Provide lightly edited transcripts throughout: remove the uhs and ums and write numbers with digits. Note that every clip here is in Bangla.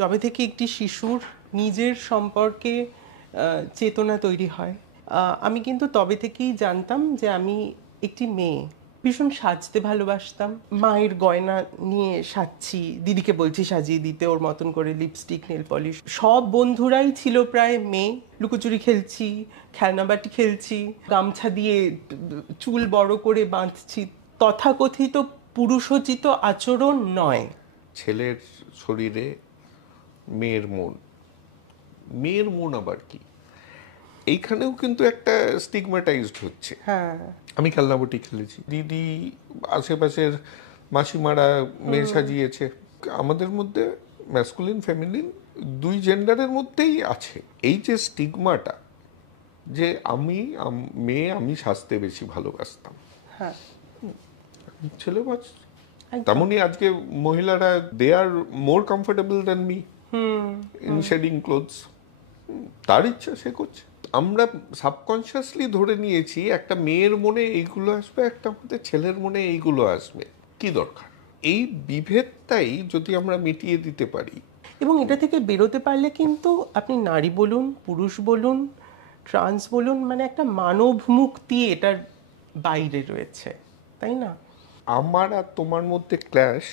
যবে থেকে একটি শিশুর নিজের সম্পর্কে চেতনা তৈরি হয়, আমি কিন্তু তবে থেকেই জানতাম যে আমি একটি মেয়ে। ভীষণ সাজতে ভালোবাসতাম, মায়ের গয়না নিয়ে সাজছি, দিদিকে বলছি সাজিয়ে দিতে ওর মতন করে, লিপস্টিক, নেল পলিশ। সব বন্ধুরাই ছিল প্রায় মেয়ে। লুকোচুরি খেলছি, খেলনাবাটি খেলছি, গামছা দিয়ে চুল বড় করে বাঁধছি। তথাকথিত পুরুষোচিত আচরণ নয়। ছেলের শরীরে মেয়ের মন, মেয়ের মন আবার কি, এইখানেও কিন্তু একটা স্টিগমাটাইজড হচ্ছে। হ্যাঁ, আমি খেলনাবটি খেলেছি, দিদি আশেপাশের মাসিমারা মেয়ে সাজিয়েছে। আমাদের মধ্যে ম্যাসকুলিন ফেমিনিন দুই জেন্ডারের মধ্যেই আছে এই যে স্টিগমাটা, যে মেয়ে, আমি সাজতে বেশি ভালোবাসতাম, হ্যাঁ, ছেলে বাস। একদম। তেমনই আজকে মহিলারা they are more comfortable than me in shedding clothes. তার ইচ্ছা সে করছে। আমরা সাবকনসিয়াসলি ধরে নিয়েছি একটা মেয়ের মনে এইগুলো আসবে, একটা আমাদের ছেলের মনে এইগুলো আসবে। কি দরকার? এই বিভেদটাই যদি আমরা মিটিয়ে দিতে পারি। এবং এটা থেকে বেরোতে পারলে কিন্তু আপনি নারী বলুন, পুরুষ বলুন, ট্রান্স বলুন, মানে একটা মানব মুক্তি এটার বাইরে রয়েছে, তাই না? আমার আর তোমার মধ্যে ক্ল্যাশ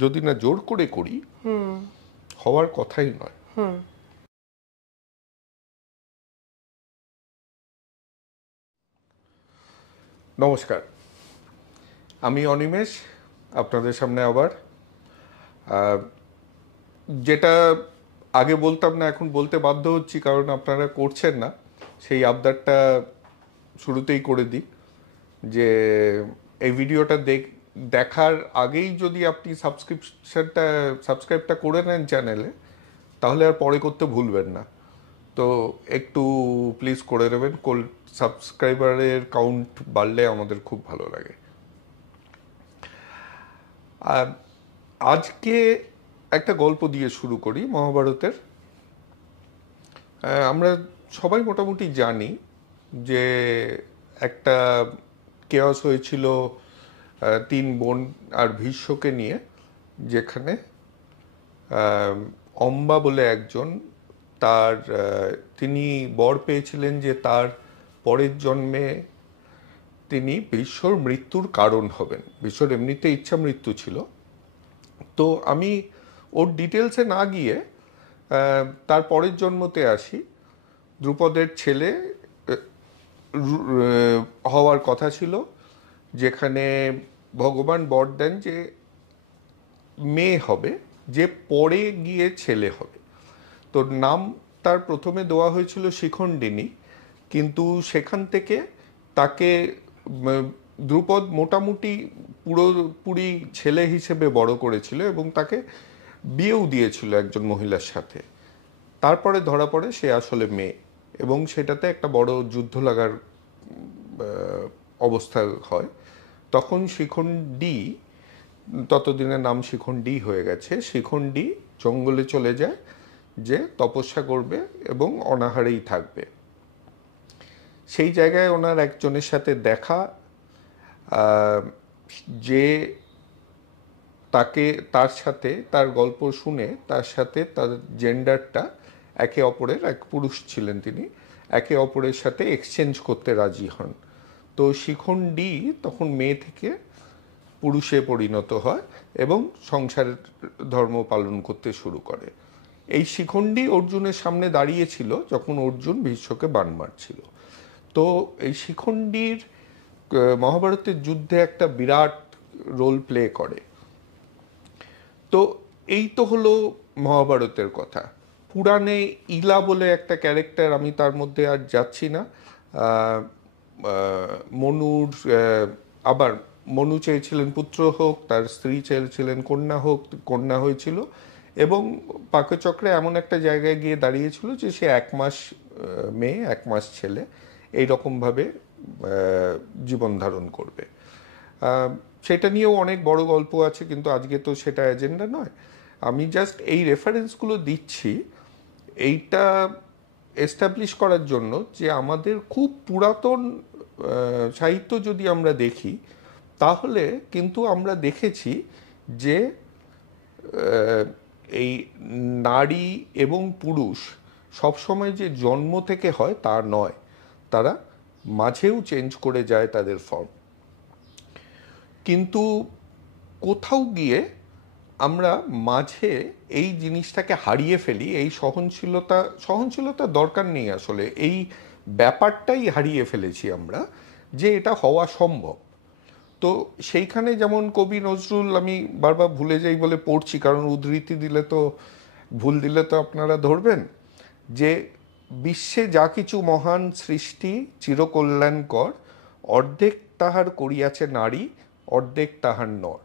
যদি না জোর করে করি, হওয়ার কথাই নয়। নমস্কার, আমি অনিমেষ, আপনাদের সামনে আবার। যেটা আগে বলতাম না, এখন বলতে বাধ্য হচ্ছি, কারণ আপনারা করছেন না। সেই আবদারটা শুরুতেই করে দিই যে এই ভিডিওটা দেখার আগেই যদি আপনি সাবস্ক্রাইবটা করে নেন চ্যানেলে, তাহলে আর পরে করতে ভুলবেন না। তো একটু প্লিজ করে দেবেন। সাবস্ক্রাইবারের কাউন্ট বাড়লে আমাদের খুব ভালো লাগে। আর আজকে একটা গল্প দিয়ে শুরু করি, মহাভারতের। আমরা সবাই মোটামুটি জানি যে একটা কেয়স হয়েছিল তিন বোন আর ভীষ্মকে নিয়ে, যেখানে অম্বা বলে একজন, তিনি বর পেয়েছিলেন যে তার পরের জন্মে তিনি ভীষ্মর মৃত্যুর কারণ হবেন। ভীষ্মর এমনিতে ইচ্ছা মৃত্যু ছিল। তো আমি ওর ডিটেলসে না গিয়ে তার পরের জন্মতে আসি। দ্রুপদের ছেলে হওয়ার কথা ছিল, যেখানে ভগবান বর দেন যে মেয়ে হবে, যে পরে গিয়ে ছেলে হবে। তো নাম তার প্রথমে দেওয়া হয়েছিল শিখণ্ডিনী, কিন্তু সেখান থেকে তাকে দ্রুপদ মোটামুটি পুরোপুরি ছেলে হিসেবে বড় করেছিল এবং তাকে বিয়েও দিয়েছিল একজন মহিলার সাথে। তারপরে ধরা পড়ে সে আসলে মেয়ে, এবং সেটাতে একটা বড় যুদ্ধ লাগার অবস্থা হয়। তখন শিখণ্ডী, ততদিনের নাম শিখণ্ডী হয়ে গেছে, শিখণ্ডী জঙ্গলে চলে যায় যে তপস্যা করবে এবং অনাহারেই থাকবে। সেই জায়গায় ওনার একজনের সাথে দেখা, যে তার সাথে তার গল্প শুনে তার সাথে তার জেন্ডারটা একে অপরের, এক পুরুষ ছিলেন তিনি, একে অপরের সাথে এক্সচেঞ্জ করতে রাজি হন। তো শিখণ্ডী তখন মেয়ে থেকে পুরুষে পরিণত হয় এবং সংসারের ধর্ম পালন করতে শুরু করে। এই শিখণ্ডী অর্জুনের সামনে দাঁড়িয়েছিল যখন অর্জুন ভীষ্মকে বাণ মারছিল। তো এই শিখণ্ডীর মহাভারতের যুদ্ধে একটা বিরাট রোল প্লে করে। তো এই তো হলো মহাভারতের কথা। পুরাণে ইলা বলে একটা ক্যারেক্টার, আমি তার মধ্যে আর যাচ্ছি না। মনুর আবার মনু চেয়েছিলেন পুত্র হোক, তার স্ত্রী চেয়েছিলেন কন্যা হোক, কন্যা হয়েছিল, এবং পাকচক্রে এমন একটা জায়গায় গিয়ে দাঁড়িয়েছিল যে সে 1 মাস মেয়ে 1 মাস ছেলে, এইরকমভাবে জীবন ধারণ করবে। সেটা নিয়েও অনেক বড় গল্প আছে, কিন্তু আজকে তো সেটা এজেন্ডা নয়। আমি জাস্ট এই রেফারেন্সগুলো দিচ্ছি এইটা এস্টাবলিশ করার জন্য যে আমাদের খুব পুরাতন সাহিত্য যদি আমরা দেখি, তাহলে কিন্তু আমরা দেখেছি যে এই নারী এবং পুরুষ সবসময় যে জন্ম থেকে হয় তা নয়, তারা মাঝেও চেঞ্জ করে যায় তাদের ফর্ম। কিন্তু কোথাও গিয়ে আমরা মাঝে এই জিনিসটাকে হারিয়ে ফেলি, এই সহনশীলতা দরকার নেই আসলে, এই ব্যাপারটাই হারিয়ে ফেলেছি আমরা যে এটা হওয়া সম্ভব। তো সেইখানে যেমন কবি নজরুল, আমি বারবার ভুলে যাই বলে পড়ছি কারণ উদ্ধৃতি দিলে তো, ভুল দিলে তো আপনারা ধরবেন, যে বিশ্বে যা কিছু মহান সৃষ্টি চিরকল্যাণকর, অর্ধেক তাহার করিয়াছে নারী, অর্ধেক তাহার নর।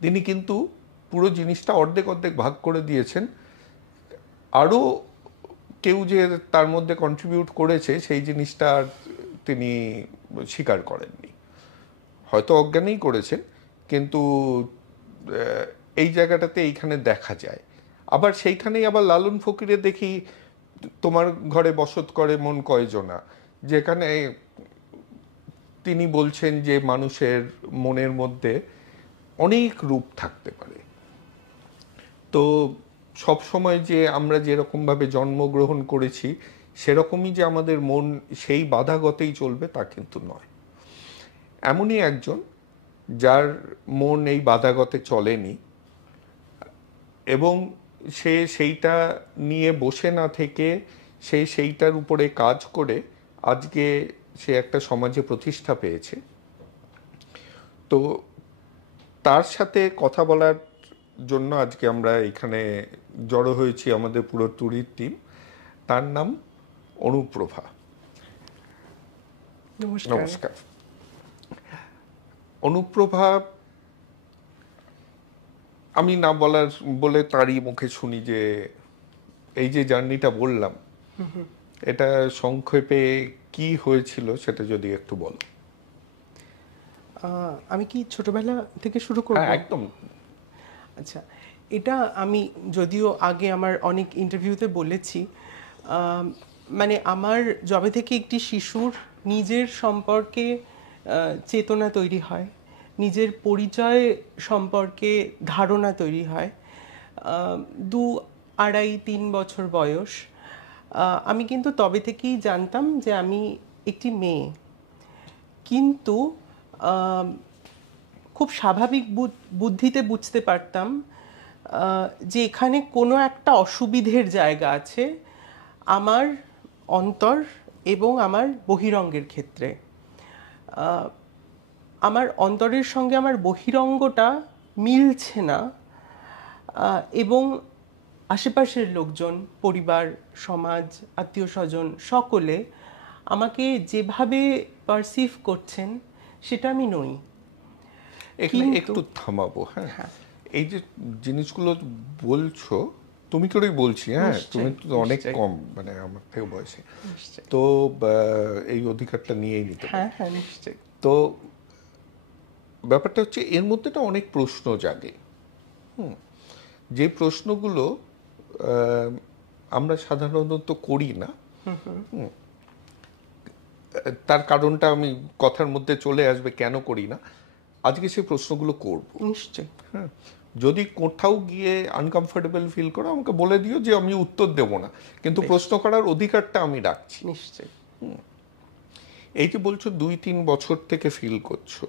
তিনি কিন্তু পুরো জিনিসটা অর্ধেক অর্ধেক ভাগ করে দিয়েছেন। আরও কেউ যে তার মধ্যে কন্ট্রিবিউট করেছে সেই জিনিসটা আর তিনি স্বীকার করেননি, হয়তো অজ্ঞানেই করেছেন, কিন্তু এই জায়গাটাতে এইখানে দেখা যায়। আবার সেইখানেই আবার লালন ফকিরে দেখি তোমার ঘরে বসত করে মন কয়জনা, যেখানে তিনি বলছেন যে মানুষের মনের মধ্যে অনেক রূপ থাকতে পারে। তো সব সময় যে আমরা যেরকমভাবে জন্মগ্রহণ করেছি সেরকমই যে আমাদের মন সেই বাধাগতেই চলবে তা কিন্তু নয়। এমনই একজন যার মন এই বাধাগতে চলেনি এবং সে সেইটা নিয়ে বসে না থেকে সে সেইটার উপরে কাজ করে আজকে সে একটা সমাজে প্রতিষ্ঠা পেয়েছে। তো তার সাথে কথা বলার জন্য আজকে আমরা এখানে জড়ো হয়েছি, আমাদের পুরো ট্যুরির টিম। তার নাম অনুপ্রভা। নমস্কার। অনুপ্রভা, আমি না বলে তারই মুখে শুনি যে এই যে জার্নিটা বললাম, এটা সংক্ষেপে কি হয়েছিল সেটা যদি একটু বলো। আমি কি ছোটবেলা থেকে শুরু করব? একদম। আচ্ছা, এটা আমি যদিও আগে আমার অনেক ইন্টারভিউতে বলেছি, মানে আমার যবে থেকে একটি শিশুর নিজের সম্পর্কে চেতনা তৈরি হয়, নিজের পরিচয় সম্পর্কে ধারণা তৈরি হয়, 2, 2.5, 3 বছর বয়স, আমি কিন্তু তবে থেকেই জানতাম যে আমি একটি মেয়ে। কিন্তু খুব স্বাভাবিক বুদ্ধিতে বুঝতে পারতাম যে এখানে কোনো একটা অসুবিধের জায়গা আছে আমার অন্তর এবং আমার বহিরঙ্গের ক্ষেত্রে। আমার অন্তরের সঙ্গে আমার বহিরঙ্গটা মিলছে না, এবং আশেপাশের লোকজন, পরিবার, সমাজ, আত্মীয় স্বজন সকলে আমাকে যেভাবে পারসিভ করছেন সেটা আমি নই। এখানে একটু থামাবো। হ্যাঁ, এই যে জিনিসগুলো বলছো তুমি করেই বলছি, হ্যাঁ, তুমি তো অনেক কম, মানে আমার থেকে বয়সে, তো এই অধিকারটা নিয়েই নিতে পারো। হ্যাঁ, নিশ্চয়ই। তো ব্যাপারটা হচ্ছে এর মধ্যে না অনেক প্রশ্ন জাগে, যে প্রশ্নগুলো আমরা সাধারণত করি না। তার কারণটা আমি কথার মধ্যে চলে আসবে কেন করি না, আজকে সেই প্রশ্নগুলো করব নিশ্চয়ই। হ্যাঁ, যদি কোথাও গিয়ে আনকমফোর্টেবল ফিল করো আমাকে বলে দিও যে আমি উত্তর দেব না, কিন্তু প্রশ্ন করার অধিকারটা আমি রাখছি। নিশ্চয়ই। এই যে বলছো 2-3 বছর থেকে ফিল করছো,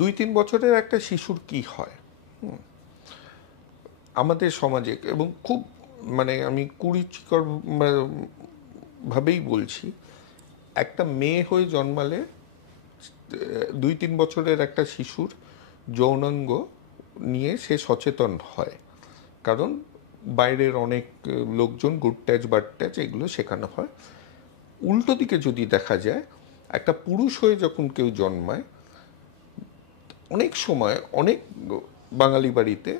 2-3 বছরের একটা শিশুর কি হয় আমাদের সমাজে, এবং খুব মানে আমি কুরুচিকর ভাবেই বলছি, একটা মেয়ে হয়ে জন্মালে 2-3 বছরের একটা শিশুর যৌনাঙ্গ নিয়ে সে সচেতন হয়, কারণ বাইরের অনেক লোকজন গুড টাচ ব্যাড টাচ এগুলো শেখানো হয়। উল্টো দিকে যদি দেখা যায়, একটা পুরুষ হয়ে যখন কেউ জন্মায়, অনেক সময় অনেক বাঙালি বাড়িতে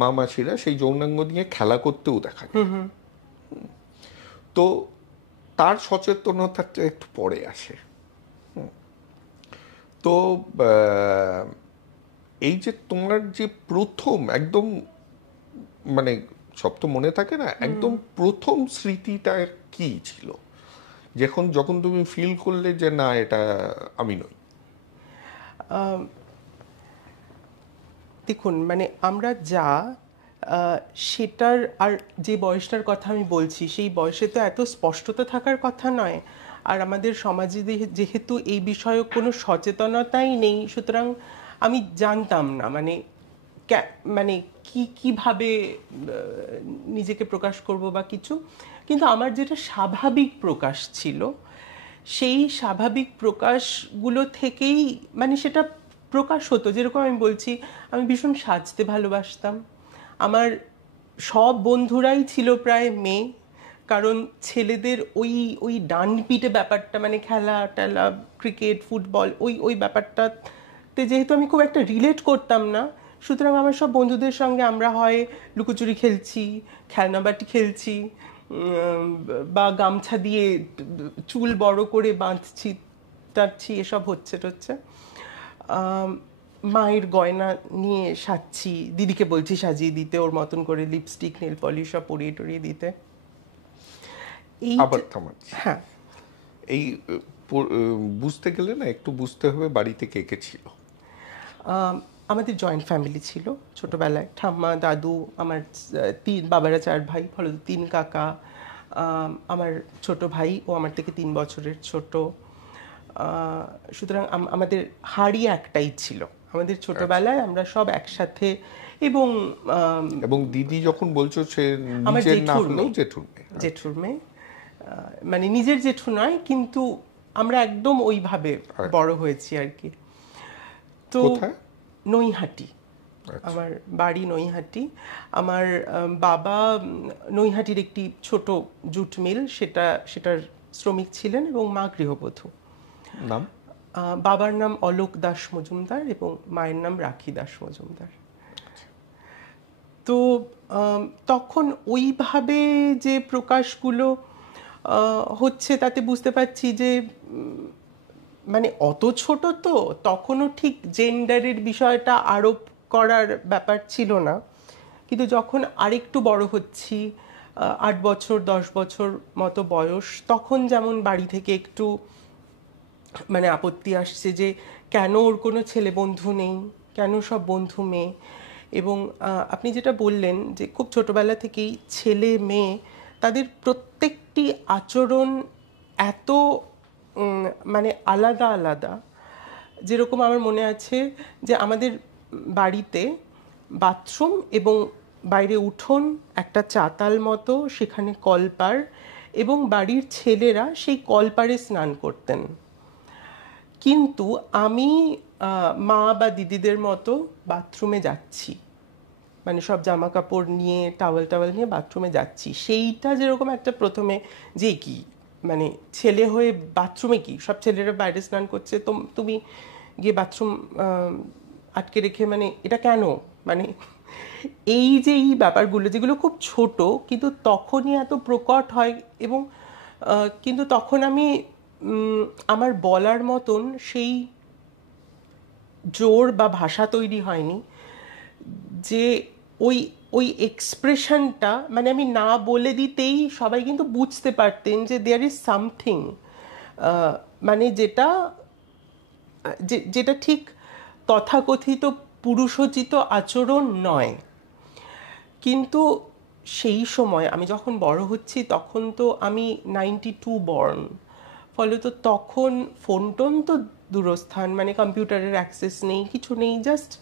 মা মাসিরা সেই যৌনাঙ্গ নিয়ে খেলা করতেও দেখা যায়। তো তার সচেতনতাটা একটু পরে আসে। তো এই যে তোমার যে প্রথম একদম, মানে সব তো মনে থাকে না, একদম প্রথম স্মৃতিটা কি ছিল যখন তুমি ফিল করলে যে না এটা আমি নই? দেখুন মানে আমরা যা সেটার আর যে বয়সটার কথা আমি বলছি সেই বয়সে তো এত স্পষ্টতা থাকার কথা নয়। আর আমাদের সমাজে যেহেতু এই বিষয়ে কোনো সচেতনতাই নেই, সুতরাং আমি জানতাম না মানে মানে কিভাবে নিজেকে প্রকাশ করব বা কিছু। কিন্তু আমার যেটা স্বাভাবিক প্রকাশ ছিল, সেই স্বাভাবিক প্রকাশগুলো থেকেই মানে সেটা প্রকাশ হতো। যেরকম আমি বলছি, আমি ভীষণ সাজতে ভালোবাসতাম। আমার সব বন্ধুরাই ছিল প্রায় মেয়ে, কারণ ছেলেদের ওই ওই ডান পিটে ব্যাপারটা মানে খেলা টেলা ক্রিকেট ফুটবল ওই ওই ব্যাপারটাতে যেহেতু আমি খুব একটা রিলেট করতাম না, সুতরাং আমার সব বন্ধুদের সঙ্গে আমরা হয় লুকোচুরি খেলছি, খেলনাবাটি খেলছি, বা গামছা দিয়ে চুল বড় করে বাঁধছি টাচ্ছি, এসব হচ্ছে। মায়ের গয়না নিয়ে সাজছি, দিদিকে বলছি সাজিয়ে দিতে, ওর মতন করে লিপস্টিক নেল পলিশ সব পরিয়ে টরিয়ে দিতে। এই আবার থামাচ্ছি। হ্যাঁ, এই বুঝতে গেলে না একটু বুঝতে হবে বাড়িতে কে কে ছিল। আমাদের জয়েন্ট ফ্যামিলি ছিল ছোটবেলায়। ঠাম্মা দাদু, আমার বাবারা 4 ভাই, ফলত 3 কাকা, আমার ছোট ভাই, ও আমার থেকে 3 বছরের ছোট। সুতরাং আমাদের হাড়ি একটাই ছিল। আমাদের ছোটবেলায় আমরা সব একসাথে। এবং এবং দিদি যখন বলছো সে আমার নিজের না জেঠুর হলেও মেয়ে, জেঠুর মেয়ে। জেঠুর মেয়ে, মানে নিজের জেঠু নয়, কিন্তু আমরা একদম ওইভাবে বড় হয়েছি আর কি। তো কোথায়? নৈহাটি, আমার বাড়ি নৈহাটি। আমার বাবা নৈহাটির একটি ছোট জুট মিল, সেটার শ্রমিক ছিলেন, এবং মা গৃহবধূ। নাম? বাবার নাম অলোক দাস মজুমদার এবং মায়ের নাম রাখি দাস মজুমদার। তো তখন ওইভাবে যে প্রকাশগুলো হচ্ছে তাতে বুঝতে পারছি যে মানে অত ছোট তো তখনও ঠিক জেন্ডারের বিষয়টা আরোপ করার ব্যাপার ছিল না। কিন্তু যখন আরেকটু বড় হচ্ছি, 8 বছর 10 বছর মতো বয়স, তখন যেমন বাড়ি থেকে একটু মানে আপত্তি আসছে যে কেন ওর কোনো ছেলে বন্ধু নেই, কেন সব বন্ধু মেয়ে। এবং আপনি যেটা বললেন যে খুব ছোটবেলা থেকেই ছেলে মেয়ে তাদের প্রত্যেকটি আচরণ এত মানে আলাদা আলাদা। যেরকম আমার মনে আছে যে আমাদের বাড়িতে বাথরুম এবং বাইরে উঠোন, একটা চাতাল মতো, সেখানে কলপার, এবং বাড়ির ছেলেরা সেই কলপারে স্নান করতেন। কিন্তু আমি মা বা দিদিদের মতো বাথরুমে যাচ্ছি, মানে সব জামা কাপড় নিয়ে টাওয়েল নিয়ে বাথরুমে যাচ্ছি। সেইটা যেরকম একটা প্রথমে যে কি মানে ছেলে হয়ে বাথরুমে কি, সব ছেলেরা বাইরে স্নান করছে, তুমি গিয়ে বাথরুম আটকে রেখে মানে এটা কেন, মানে এই যে এই ব্যাপারগুলো যেগুলো খুব ছোট কিন্তু তখনই এত প্রকট হয়। এবং কিন্তু তখন আমি আমার বলার মতন সেই জোর বা ভাষা তৈরি হয়নি যে ওই ওই এক্সপ্রেশনটা মানে আমি না বলে দিতেই সবাই কিন্তু বুঝতে পারতেন যে দেয়ার ইজ সামথিং, মানে যেটা ঠিক তথাকথিত পুরুষোচিত আচরণ নয়। কিন্তু সেই সময় আমি যখন বড় হচ্ছি তখন তো আমি 92 বর্ন, ফলত তখন ফোন টোন তো দূরস্থান, মানে কম্পিউটারের অ্যাক্সেস নেই, কিছু নেই, জাস্ট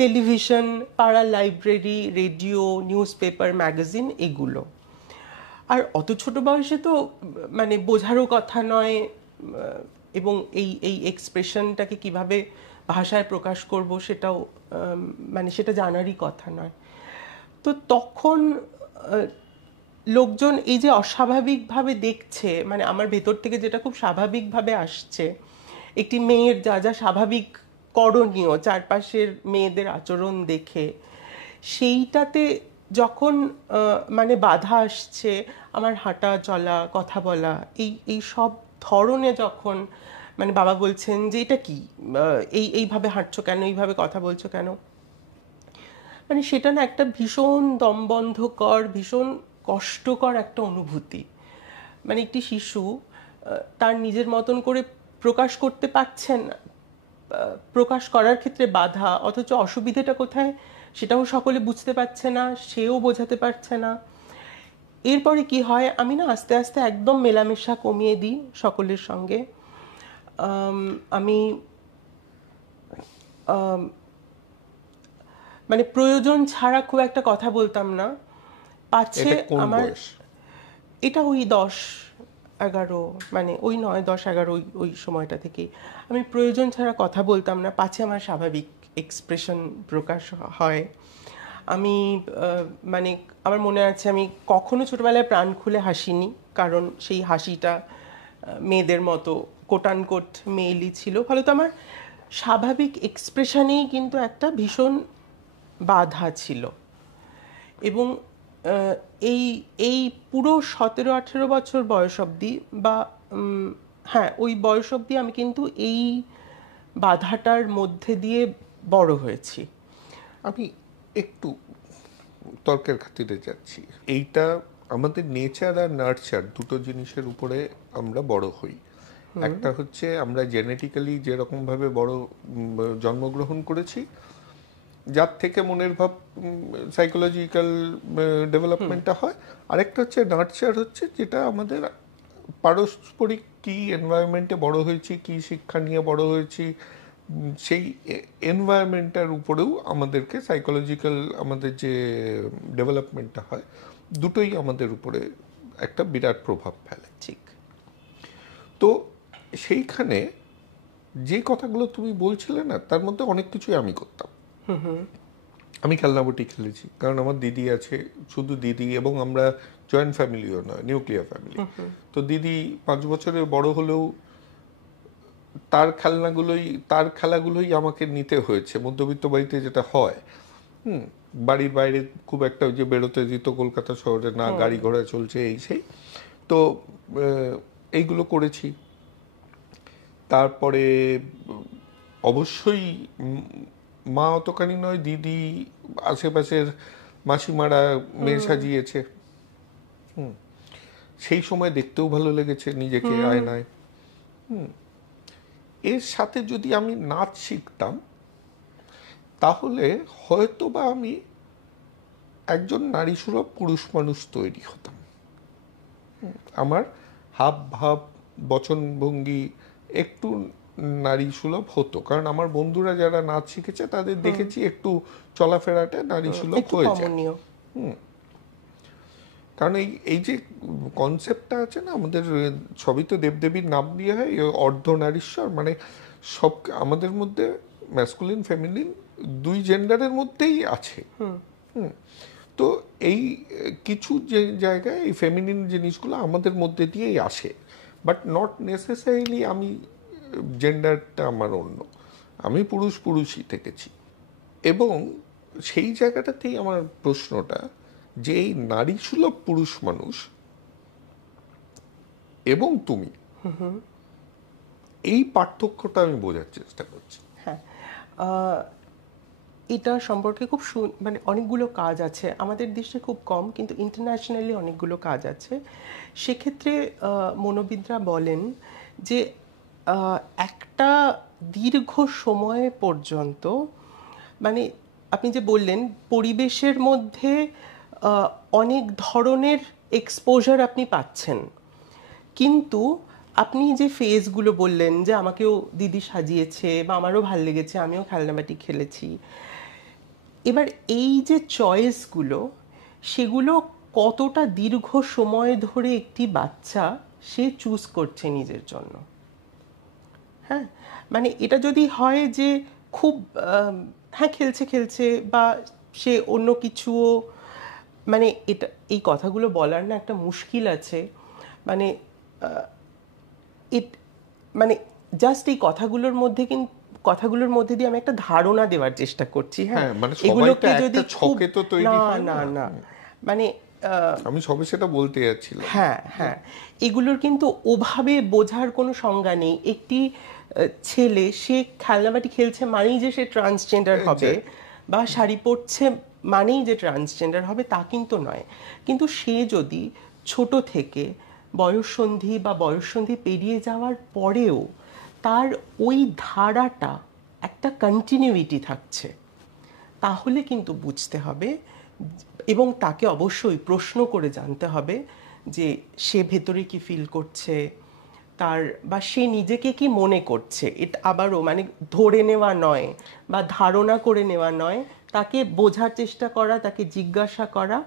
টেলিভিশন, পাড়ার library, radio, news paper, magazine, এগুলো। আর অত ছোট বয়সে তো মানে বোঝারও কথা নয়, এবং এই এই এক্সপ্রেশনটাকে কিভাবে ভাষায় প্রকাশ করব সেটাও মানে সেটা জানারই কথা নয়। তো তখন লোকজন এই যে অস্বাভাবিকভাবে দেখছে, মানে আমার ভেতর থেকে যেটা খুব স্বাভাবিকভাবে আসছে, একটি মেয়ের যা যা স্বাভাবিক করণীয় চারপাশের মেয়েদের আচরণ দেখে, সেইটাতে যখন মানে বাধা আসছে, আমার হাঁটা চলা কথা বলা এই সব ধরনে, যখন মানে বাবা বলছেন যে এটা কি, এইভাবে হাঁটছো কেন, এইভাবে কথা বলছো কেন, মানে সেটা না একটা ভীষণ দমবন্ধকর, ভীষণ কষ্টকর একটা অনুভূতি। মানে একটি শিশু তার নিজের মতন করে প্রকাশ করতে পারছেন না, প্রকাশ করার ক্ষেত্রে বাধা, অথচ অসুবিধাটা কোথায় সেটাও সকলে বুঝতে পারছে না, সেও বোঝাতে পারছে না। এরপরে কি হয়, আমি না আস্তে আস্তে একদম মেলামেশা কমিয়ে দিই সকলের সঙ্গে। আমি মানে প্রয়োজন ছাড়া খুব একটা কথা বলতাম না, পাচ্ছে এটা কোন আমার। বয়স? এটা ওই 10-11, মানে ওই 9-10-11 ওই সময়টা থেকে আমি প্রয়োজন ছাড়া কথা বলতাম না, পাছে আমার স্বাভাবিক এক্সপ্রেশন প্রকাশ হয়। আমি মানে আমার মনে আছে আমি কখনো ছোটবেলায় প্রাণ খুলে হাসিনি, কারণ সেই হাসিটা মেয়েদের মতো কোটানকোট মেয়েলি ছিল। ফলে তো আমার স্বাভাবিক এক্সপ্রেশনেই কিন্তু একটা ভীষণ বাধা ছিল। এবং এই এই পুরো 17-18 বছর বয়স অবধি, বা হ্যাঁ ওই বয়স অবধি আমি কিন্তু এই বাধাটার মধ্যে দিয়ে বড় হয়েছি। আমি একটু তর্কের খাতিরে যাচ্ছি। এইটা আমাদের নেচার আর নার্চার দুটো জিনিসের উপরে আমরা বড় হই। একটা হচ্ছে আমরা জেনেটিক্যালি যেরকম ভাবে জন্মগ্রহণ করেছি, যার থেকে মনের ভাব সাইকোলজিক্যাল ডেভেলপমেন্টটা হয়। আরেকটা হচ্ছে নার্চার, হচ্ছে যেটা আমাদের পারস্পরিক কি এনভায়রনমেন্টে বড় হয়েছি, কি শিক্ষা নিয়ে বড় হয়েছি, সেই এনভায়রনমেন্টের উপরেও আমাদেরকে সাইকোলজিক্যাল আমাদের যে ডেভেলপমেন্টটা হয়, দুটোই আমাদের উপরে একটা বিরাট প্রভাব ফেলে। ঠিক। তো সেইখানে যে কথাগুলো তুমি বলছিলে না, তার মধ্যে অনেক কিছুই আমি করতাম। আমি খেলনাবটি খেলেছি, কারণ আমার দিদি আছে, শুধু দিদি, এবং আমরা জয়েন্ট ফ্যামিলিও নয়, নিউক্লিয়ার ফ্যামিলি। তো দিদি 5 বছরের বড় হলেও তার খেলাগুলোই আমাকে নিতে হয়েছে, মধ্যবিত্ত বাড়িতে যেটা হয়। বাড়ির বাইরে খুব একটা যে বেরোতে দিত কলকাতা শহরে না, গাড়ি ঘোড়া চলছে এই সেই। তো এইগুলো করেছি। তারপরে অবশ্যই মা অতখানি নয়, দিদি, আশেপাশের মাসিমারা মেয়ে সাজিয়েছে। সেই সময় দেখতেও ভালো লেগেছে নিজেকে আয়নায়। এর সাথে যদি আমি নাচ শিখতাম, তাহলে হয়তো বা আমি একজন নারী সুলভ পুরুষ মানুষ তৈরি হতাম। আমার হাব ভাব, বচনভঙ্গি একটু নারী সুলভ হতো, কারণ আমার বন্ধুরা যারা নাচ শিখেছে তাদের দেখেছি একটু চলাফেরাটা নারী সুলভ হয়ে যায়। কারণ এই যে কনসেপ্টটা আছে না আমাদের, সবই তো দেবদেবীর নাম দিয়ে হয়, অর্ধনারীশ্বর, মানে সব আমাদের মধ্যে ম্যাসকুলিন ফেমিনিন দুই জেন্ডারের মধ্যেই আছে। তো এই কিছু যে জায়গায় এই ফেমিনিন জিনিসগুলো আমাদের মধ্যে দিয়েই আসে, বাট নট নেসেসারিলি আমি জেন্ডারটা আমার অন্য, আমি পুরুষই থেকেছি। এবং সেই জায়গাটাতেই আমার প্রশ্নটা, যে এই নারী সুলভ পুরুষ মানুষ এবং তুমি, এই পার্থক্যটা আমি বোঝার চেষ্টা করছি। হ্যাঁ, এটা সম্পর্কে খুব মানে অনেকগুলো কাজ আছে আমাদের দেশে, খুব কম, কিন্তু ইন্টারন্যাশনালি অনেকগুলো কাজ আছে। সেক্ষেত্রে মনোবিদরা বলেন যে একটা দীর্ঘ সময় পর্যন্ত, মানে আপনি যে বললেন পরিবেশের মধ্যে অনেক ধরনের এক্সপোজার আপনি পাচ্ছেন, কিন্তু আপনি যে ফেজগুলো বললেন যে আমাকেও দিদি সাজিয়েছে বা আমারও ভাল লেগেছে, আমিও খেলনাবাটি খেলেছি, এবার এই যে চয়েসগুলো, সেগুলো কতটা দীর্ঘ সময় ধরে একটি বাচ্চা সে চুজ করছে নিজের জন্য। হ্যাঁ, মানে এটা যদি হয় যে খুব হ্যাঁ খেলছে বা সে অন্য কিছুও, মানে এটা এই কথাগুলো বলার না একটা মুশকিল আছে, মানে মানে জাস্ট এই কথাগুলোর মধ্যে দিয়ে আমি একটা ধারণা দেওয়ার চেষ্টা করছি। হ্যাঁ, মানে এগুলোকে যদি ছকে তো তৈরি হয় না, না, মানে আমি সবে সেটা বলতে যাচ্ছিলাম। হ্যাঁ, এগুলোর কিন্তু ওভাবে বোঝার কোনো সংজ্ঞা নেই। একটি ছেলে সে খেলনাবাটি খেলছে মানেই যে সে ট্রান্সজেন্ডার হবে, বা শাড়ি পরছে মানেই যে ট্রান্সজেন্ডার হবে, তা কিন্তু নয়। কিন্তু সে যদি ছোট থেকে বয়ঃসন্ধি বা বয়ঃসন্ধি পেরিয়ে যাওয়ার পরেও তার ওই ধারাটা একটা কন্টিনিউইটি থাকছে, তাহলে কিন্তু বুঝতে হবে এবং তাকে অবশ্যই প্রশ্ন করে জানতে হবে যে সে ভেতরে কি ফিল করছে, তার বা সে নিজেকে কি মনে করছে। এটা আবারও মানে ধরে নেওয়া নয় বা ধারণা করে নেওয়া নয়, তাকে বোঝার চেষ্টা করা, তাকে জিজ্ঞাসা করা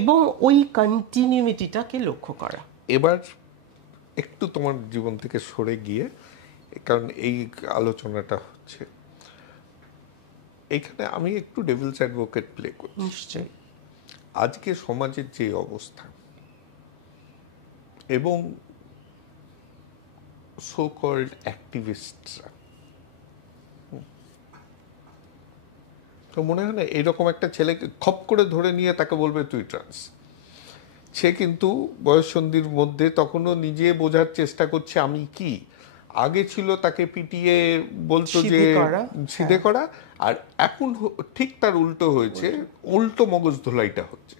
এবং ওই কন্টিনিউইটিটাকে লক্ষ্য করা। এবার একটু তোমার জীবন থেকে সরে গিয়ে, কারণ এই আলোচনাটা হচ্ছে, এখানে আমি একটু ডেভিলস অ্যাডভোকেট প্লে করছি। নিশ্চয়ই। আজকে সমাজের যে অবস্থা এবং সো কল্ড অ্যাক্টিভিস্টরা, তো মনে হয় না এরকম একটা ছেলেকে খপ করে ধরে নিয়ে তাকে বলবে তুই ট্রান্স, সে কিন্তু বয়ঃসন্ধির মধ্যে তখনও নিজে বোঝার চেষ্টা করছে আমি কি। আগে ছিল তাকে পিটিয়ে বলতো যে সিধে করা, আর এখন ঠিক তার উল্টো হয়েছে, উল্টো মগজ ধোলাইটা হচ্ছে।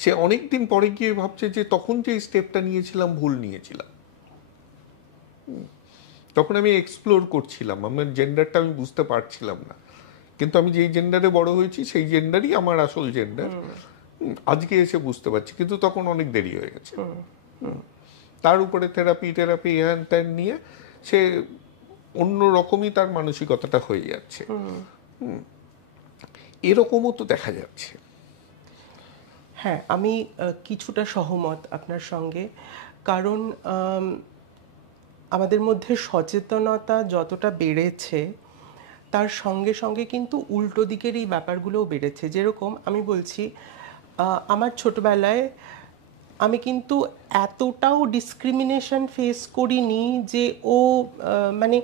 সে অনেকদিন পরে গিয়ে ভাবছে যে তখন যে স্টেপটা নিয়েছিলাম ভুল নিয়েছিলাম, তখন আমি এক্সপ্লোর করছিলাম, আমার জেন্ডারটা আমি বুঝতে পারছিলাম না, কিন্তু আমি যেই জেন্ডারে বড় হয়েছি সেই জেন্ডারই আমার আসল জেন্ডার, আজকে এসে বুঝতে পারছি, কিন্তু তখন অনেক দেরি হয়ে গেছে। তার উপরে থেরাপি হ্যান ত্যান নিয়ে সে অন্য রকমই তার মানসিকতাটা হয়ে যাচ্ছে। এরকমও তো দেখা যাচ্ছে। হ্যাঁ, আমি কিছুটা সহমত আপনার সঙ্গে, কারণ আমাদের মধ্যে সচেতনতা যতটা বেড়েছে তার সঙ্গে সঙ্গে কিন্তু উল্টো দিকের এই ব্যাপারগুলোও বেড়েছে। যেরকম আমি বলছি, আমার ছোটবেলায় আমি কিন্তু এতটাও ডিসক্রিমিনেশন ফেস করিনি যে ও মানে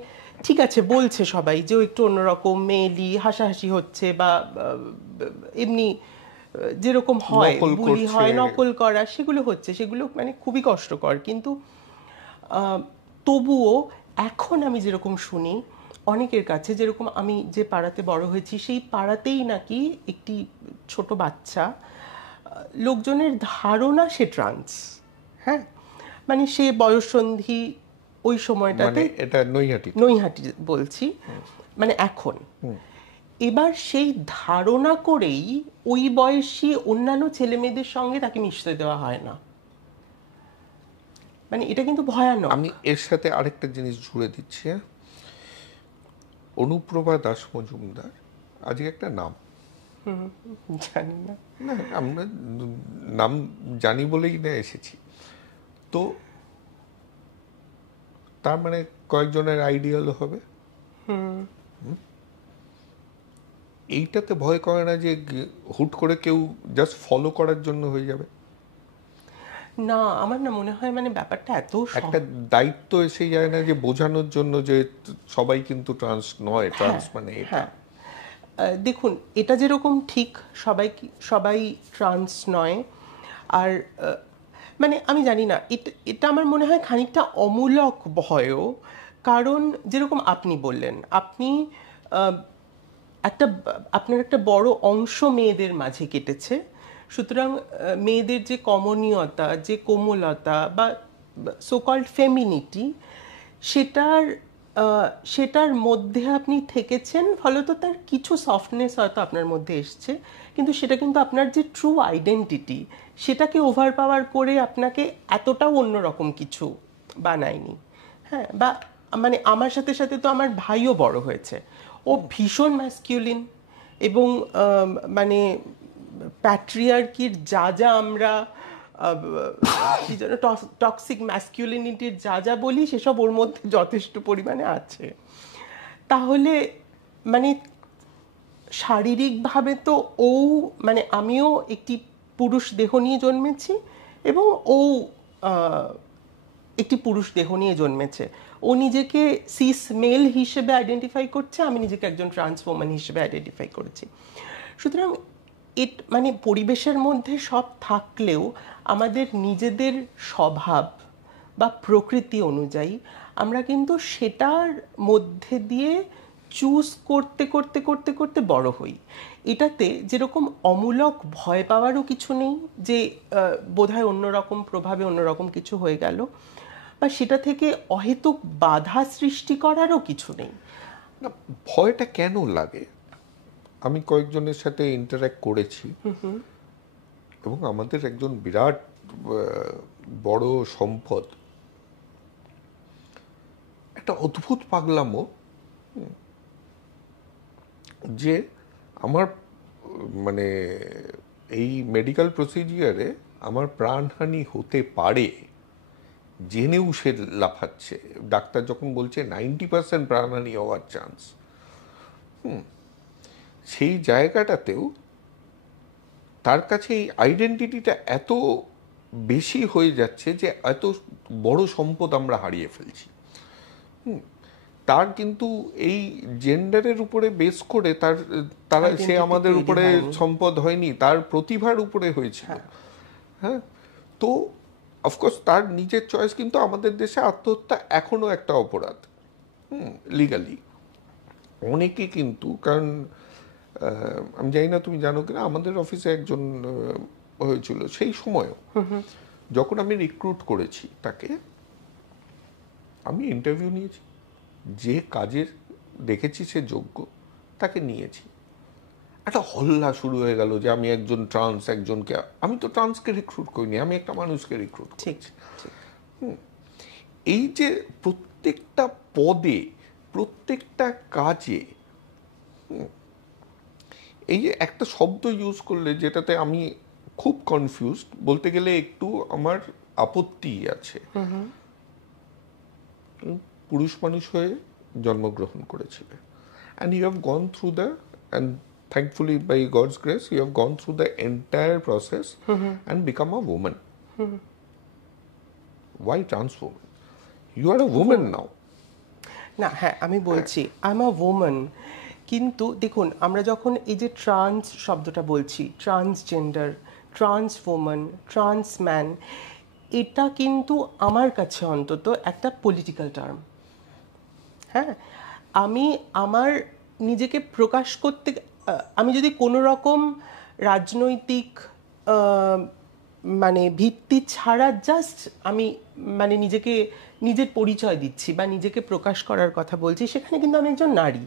ঠিক আছে বলছে সবাই যে ও একটু অন্যরকম, মেয়েলি, হাসাহাসি হচ্ছে বা এমনি যেরকম হয় বুলি হয়, নকল করা, সেগুলো হচ্ছে, সেগুলো মানে খুবই কষ্টকর। কিন্তু তবুও এখন আমি যেরকম শুনি অনেকের কাছে, যেরকম আমি যে পাড়াতে বড় হয়েছি সেই পাড়াতেই নাকি একটি ছোট বাচ্চা, লোকজনের ধারণা সে ট্রান্স। হ্যাঁ, মানে সে বয়ঃসন্ধি ওই সময়টাতে, এটা নৈহাটি বলছি, মানে এখন এবার সেই ধারণা করেই ওই বয়সী অন্যান্য ছেলে মেয়েদের সঙ্গে তাকে মিশতে দেওয়া হয় না। মানে এটা কিন্তু ভয়ানক। আমি এর সাথে আরেকটা জিনিস জুড়ে দিচ্ছি। অনুপ্রভা দাস মজুমদার আজকে একটা নাম, জানি না, আমরা নাম জানি বলেই না এসেছি, তো তার মানে কয়েকজনের আইডিয়াল হবে। এইটাতে ভয় করে না যে হুট করে কেউ জাস্ট ফলো করার জন্য হয়ে যাবে? না, আমার না মনে হয় মানে ব্যাপারটা এত একটা দায়িত্ব এসে যায় না যে বোঝানোর জন্য যে সবাই কিন্তু ট্রান্স নয়, ট্রান্স মানে এটা। দেখুন, এটা যেরকম ঠিক সবাই ট্রান্স নয়, আর মানে আমি জানি না, এটা আমার মনে হয় খানিকটা অমূলক ভয়ও। কারণ যেরকম আপনি বললেন, আপনার একটা বড় অংশ মেয়েদের মাঝে কেটেছে, সুতরাং মেয়েদের যে কমনীয়তা, যে কোমলতা বা সোকল্ড ফেমিনিটি, সেটার মধ্যে আপনি থেকেছেন, ফলত তার কিছু সফটনেস হয়তো আপনার মধ্যে এসছে, কিন্তু সেটা কিন্তু আপনার যে ট্রু আইডেন্টিটি সেটাকে ওভার পাওয়ার করে আপনাকে এতটাও অন্যরকম কিছু বানায়নি। হ্যাঁ, বা মানে আমার সাথে সাথে তো আমার ভাইও বড় হয়েছে, ও ভীষণ ম্যাসকিউলিন এবং মানে প্যাট্রিয়ার্কির যা আমরা কি যেন টক্সিক ম্যাসকিউলিনিটির যা বলি সেসব ওর মধ্যে যথেষ্ট পরিমাণে আছে। তাহলে মানে শারীরিকভাবে তো ও মানে আমিও একটি পুরুষ দেহ নিয়ে জন্মেছি এবং ও একটি পুরুষ দেহ নিয়ে জন্মেছে। ও নিজেকে সিস মেল হিসেবে আইডেন্টিফাই করছে, আমি নিজেকে একজন ট্রান্স ওম্যান হিসেবে আইডেন্টিফাই করেছি। সুতরাং মানে পরিবেশের মধ্যে সব থাকলেও আমাদের নিজেদের স্বভাব বা প্রকৃতি অনুযায়ী আমরা কিন্তু সেটার মধ্যে দিয়ে চুজ করতে করতে করতে করতে বড় হই। এটাতে যেরকম অমূলক ভয় পাওয়ারও কিছু নেই যে বোধহয় অন্যরকম প্রভাবে অন্যরকম কিছু হয়ে গেল, বা সেটা থেকে অহেতুক বাধা সৃষ্টি করারও কিছু নেই। না, ভয়টা কেন লাগে? আমি কয়েকজনের সাথে ইন্টারঅ্যাক্ট করেছি এবং আমাদের একজন বিরাট বড় সম্পদ, একটা অদ্ভুত পাগলামো, যে আমার মানে এই মেডিকেল প্রসিজিয়ারে আমার প্রাণহানি হতে পারে জেনেও সে লাফাচ্ছে। ডাক্তার যখন বলছে 90% প্রাণহানি হওয়ার চান্স, সেই জায়গাটাতেও তার কাছে এই আইডেন্টিটিটা এত বেশি হয়ে যাচ্ছে যে এত বড় সম্পদ আমরা হারিয়ে ফেলছি। তার কিন্তু এই জেন্ডারের উপরে বেস করে তারা সে আমাদের উপরে সম্পদ হয়নি, তার প্রতিভার উপরে হয়েছিল। হ্যাঁ, তো অফকোর্স তার নিজের চয়েস, কিন্তু আমাদের দেশে আত্মহত্যা এখনো একটা অপরাধ লিগালি। অনেকে কিন্তু, কারণ আমি জানি না তুমি জানো কিনা, আমাদের অফিসে একজন হয়েছিল সেই সময়ও, যখন আমি রিক্রুট করেছি তাকে, আমি ইন্টারভিউ নিয়েছি, যে কাজের দেখেছি সে যোগ্য তাকে নিয়েছি। একটা হল্লা শুরু হয়ে গেল যে আমি একজন ট্রান্স, আমি তো ট্রান্সকে রিক্রুট করিনি, আমি একটা মানুষকে রিক্রুট করেছি। এই যে প্রত্যেকটা পদে, প্রত্যেকটা কাজে এই যে একটা শব্দ ইউজ করলে, যেটাতে আমি খুব কনফিউজড, বলতে গেলে একটু আমার আপত্তি আছে। পুরুষ মানুষ হয়ে জন্মগ্রহণ করেছিলে, and you have gone through and thankfully by God's grace you have gone through the entire process and become a woman. Why trans woman? You are a woman now. না, হ্যাঁ, আমি বলছি আই এম আ ওম্যান, কিন্তু দেখুন, আমরা যখন এই যে ট্রান্স শব্দটা বলছি, transgender, trans woman, trans man, এটা কিন্তু আমার কাছে অন্তত একটা পলিটিক্যাল টার্ম। হ্যাঁ, আমি আমার নিজেকে প্রকাশ করতে, আমি যদি কোনো রকম রাজনৈতিক মানে ভিত্তি ছাড়া জাস্ট আমি মানে নিজের পরিচয় দিচ্ছি বা নিজেকে প্রকাশ করার কথা বলছি, সেখানে কিন্তু আমি একজন নারী,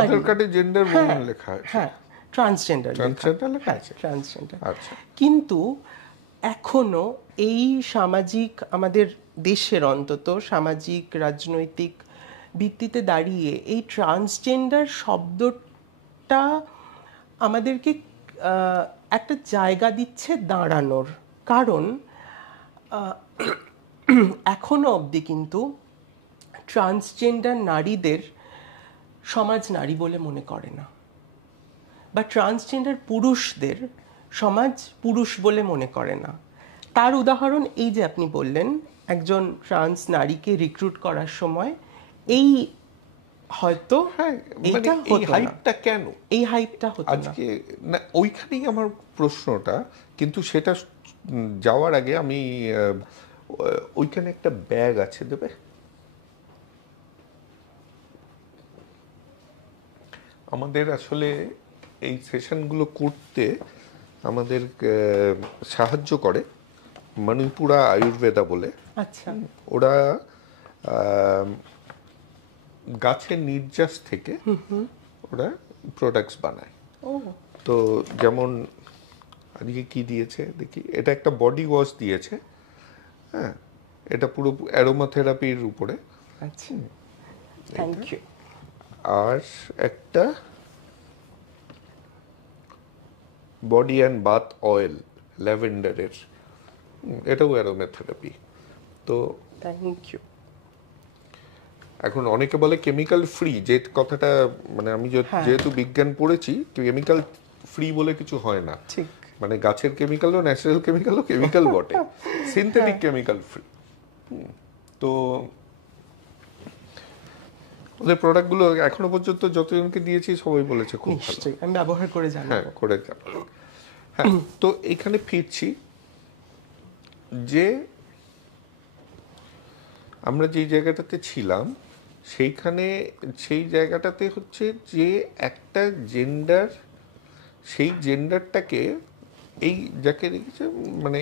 আধার কার্ডে জেন্ডার ওম্যান লেখা আছে। হ্যাঁ, ট্রান্সজেন্ডার লেখা আছে, ট্রান্সজেন্ডার। আচ্ছা, কিন্তু এখনো এই সামাজিক, আমাদের দেশের অন্তত সামাজিক রাজনৈতিক ভিত্তিতে দাঁড়িয়ে এই ট্রান্সজেন্ডার শব্দটা আমাদেরকে একটা জায়গা দিচ্ছে দাঁড়ানোর। কারণ এখনো অবধি কিন্তু ট্রান্সজেন্ডার নারীদের সমাজ নারী বলে মনে করে না, বা ট্রান্সজেন্ডার পুরুষদের সমাজ পুরুষ বলে মনে করে না। তার উদাহরণ এই যে আপনি বললেন, একজন ট্রান্স নারীকে রিক্রুট করার সময় এই হয়তো এইটা হতো না। হাইপটা কেন? এই হাইপটা হতো না আজকে না, ওইখানেই আমার প্রশ্নটা। কিন্তু সেটা যাওয়ার আগে আমি ওইখানে একটা ব্যাগ আছে, দেবে? আমাদের আসলে এই সেশনগুলো করতে আমাদের সাহায্য করে মণিপুরা আয়ুর্বেদা বলে। আচ্ছা, ওরা গাছের নির্যাস থেকে ওরা প্রোডাক্টস বানায়। তো যেমন আজকে কি দিয়েছে দেখি, এটা একটা বডি ওয়াশ দিয়েছে। হ্যাঁ, এটা পুরো অ্যারোমা থেরাপির উপরে। আচ্ছা, থ্যাংক ইউ। আর একটা বডি অ্যান্ড বাথ অয়েল ল্যাভেন্ডারের, এটাও অ্যারোমা থেরাপি। তো থ্যাংক ইউ। এখন অনেকে বলে কেমিক্যাল ফ্রি, যে কথাটা মানে আমি যেহেতু বিজ্ঞান পড়েছি, কেমিক্যাল ফ্রি বলে কিছু হয় না। ঠিক, মানে গাছের কেমিক্যালও, ন্যাচারাল কেমিক্যালও কেমিক্যাল বটে, সিনথেটিক কেমিক্যাল ফ্রি। তো ওদের প্রোডাক্টগুলো এখনো পর্যন্ত যতজনকে দিয়েছি সবাই বলেছে খুব ভালো। আমি ব্যবহার করে জানি। হ্যাঁ, করে জানাবো। হ্যাঁ, তো এইখানে ফিরছি যে আমরা যেই জায়গাটাতে ছিলাম, সেই জায়গাটাতে হচ্ছে যে একটা জেন্ডার, সেই জেন্ডারটাকে এই যাকে দেখেছে মানে,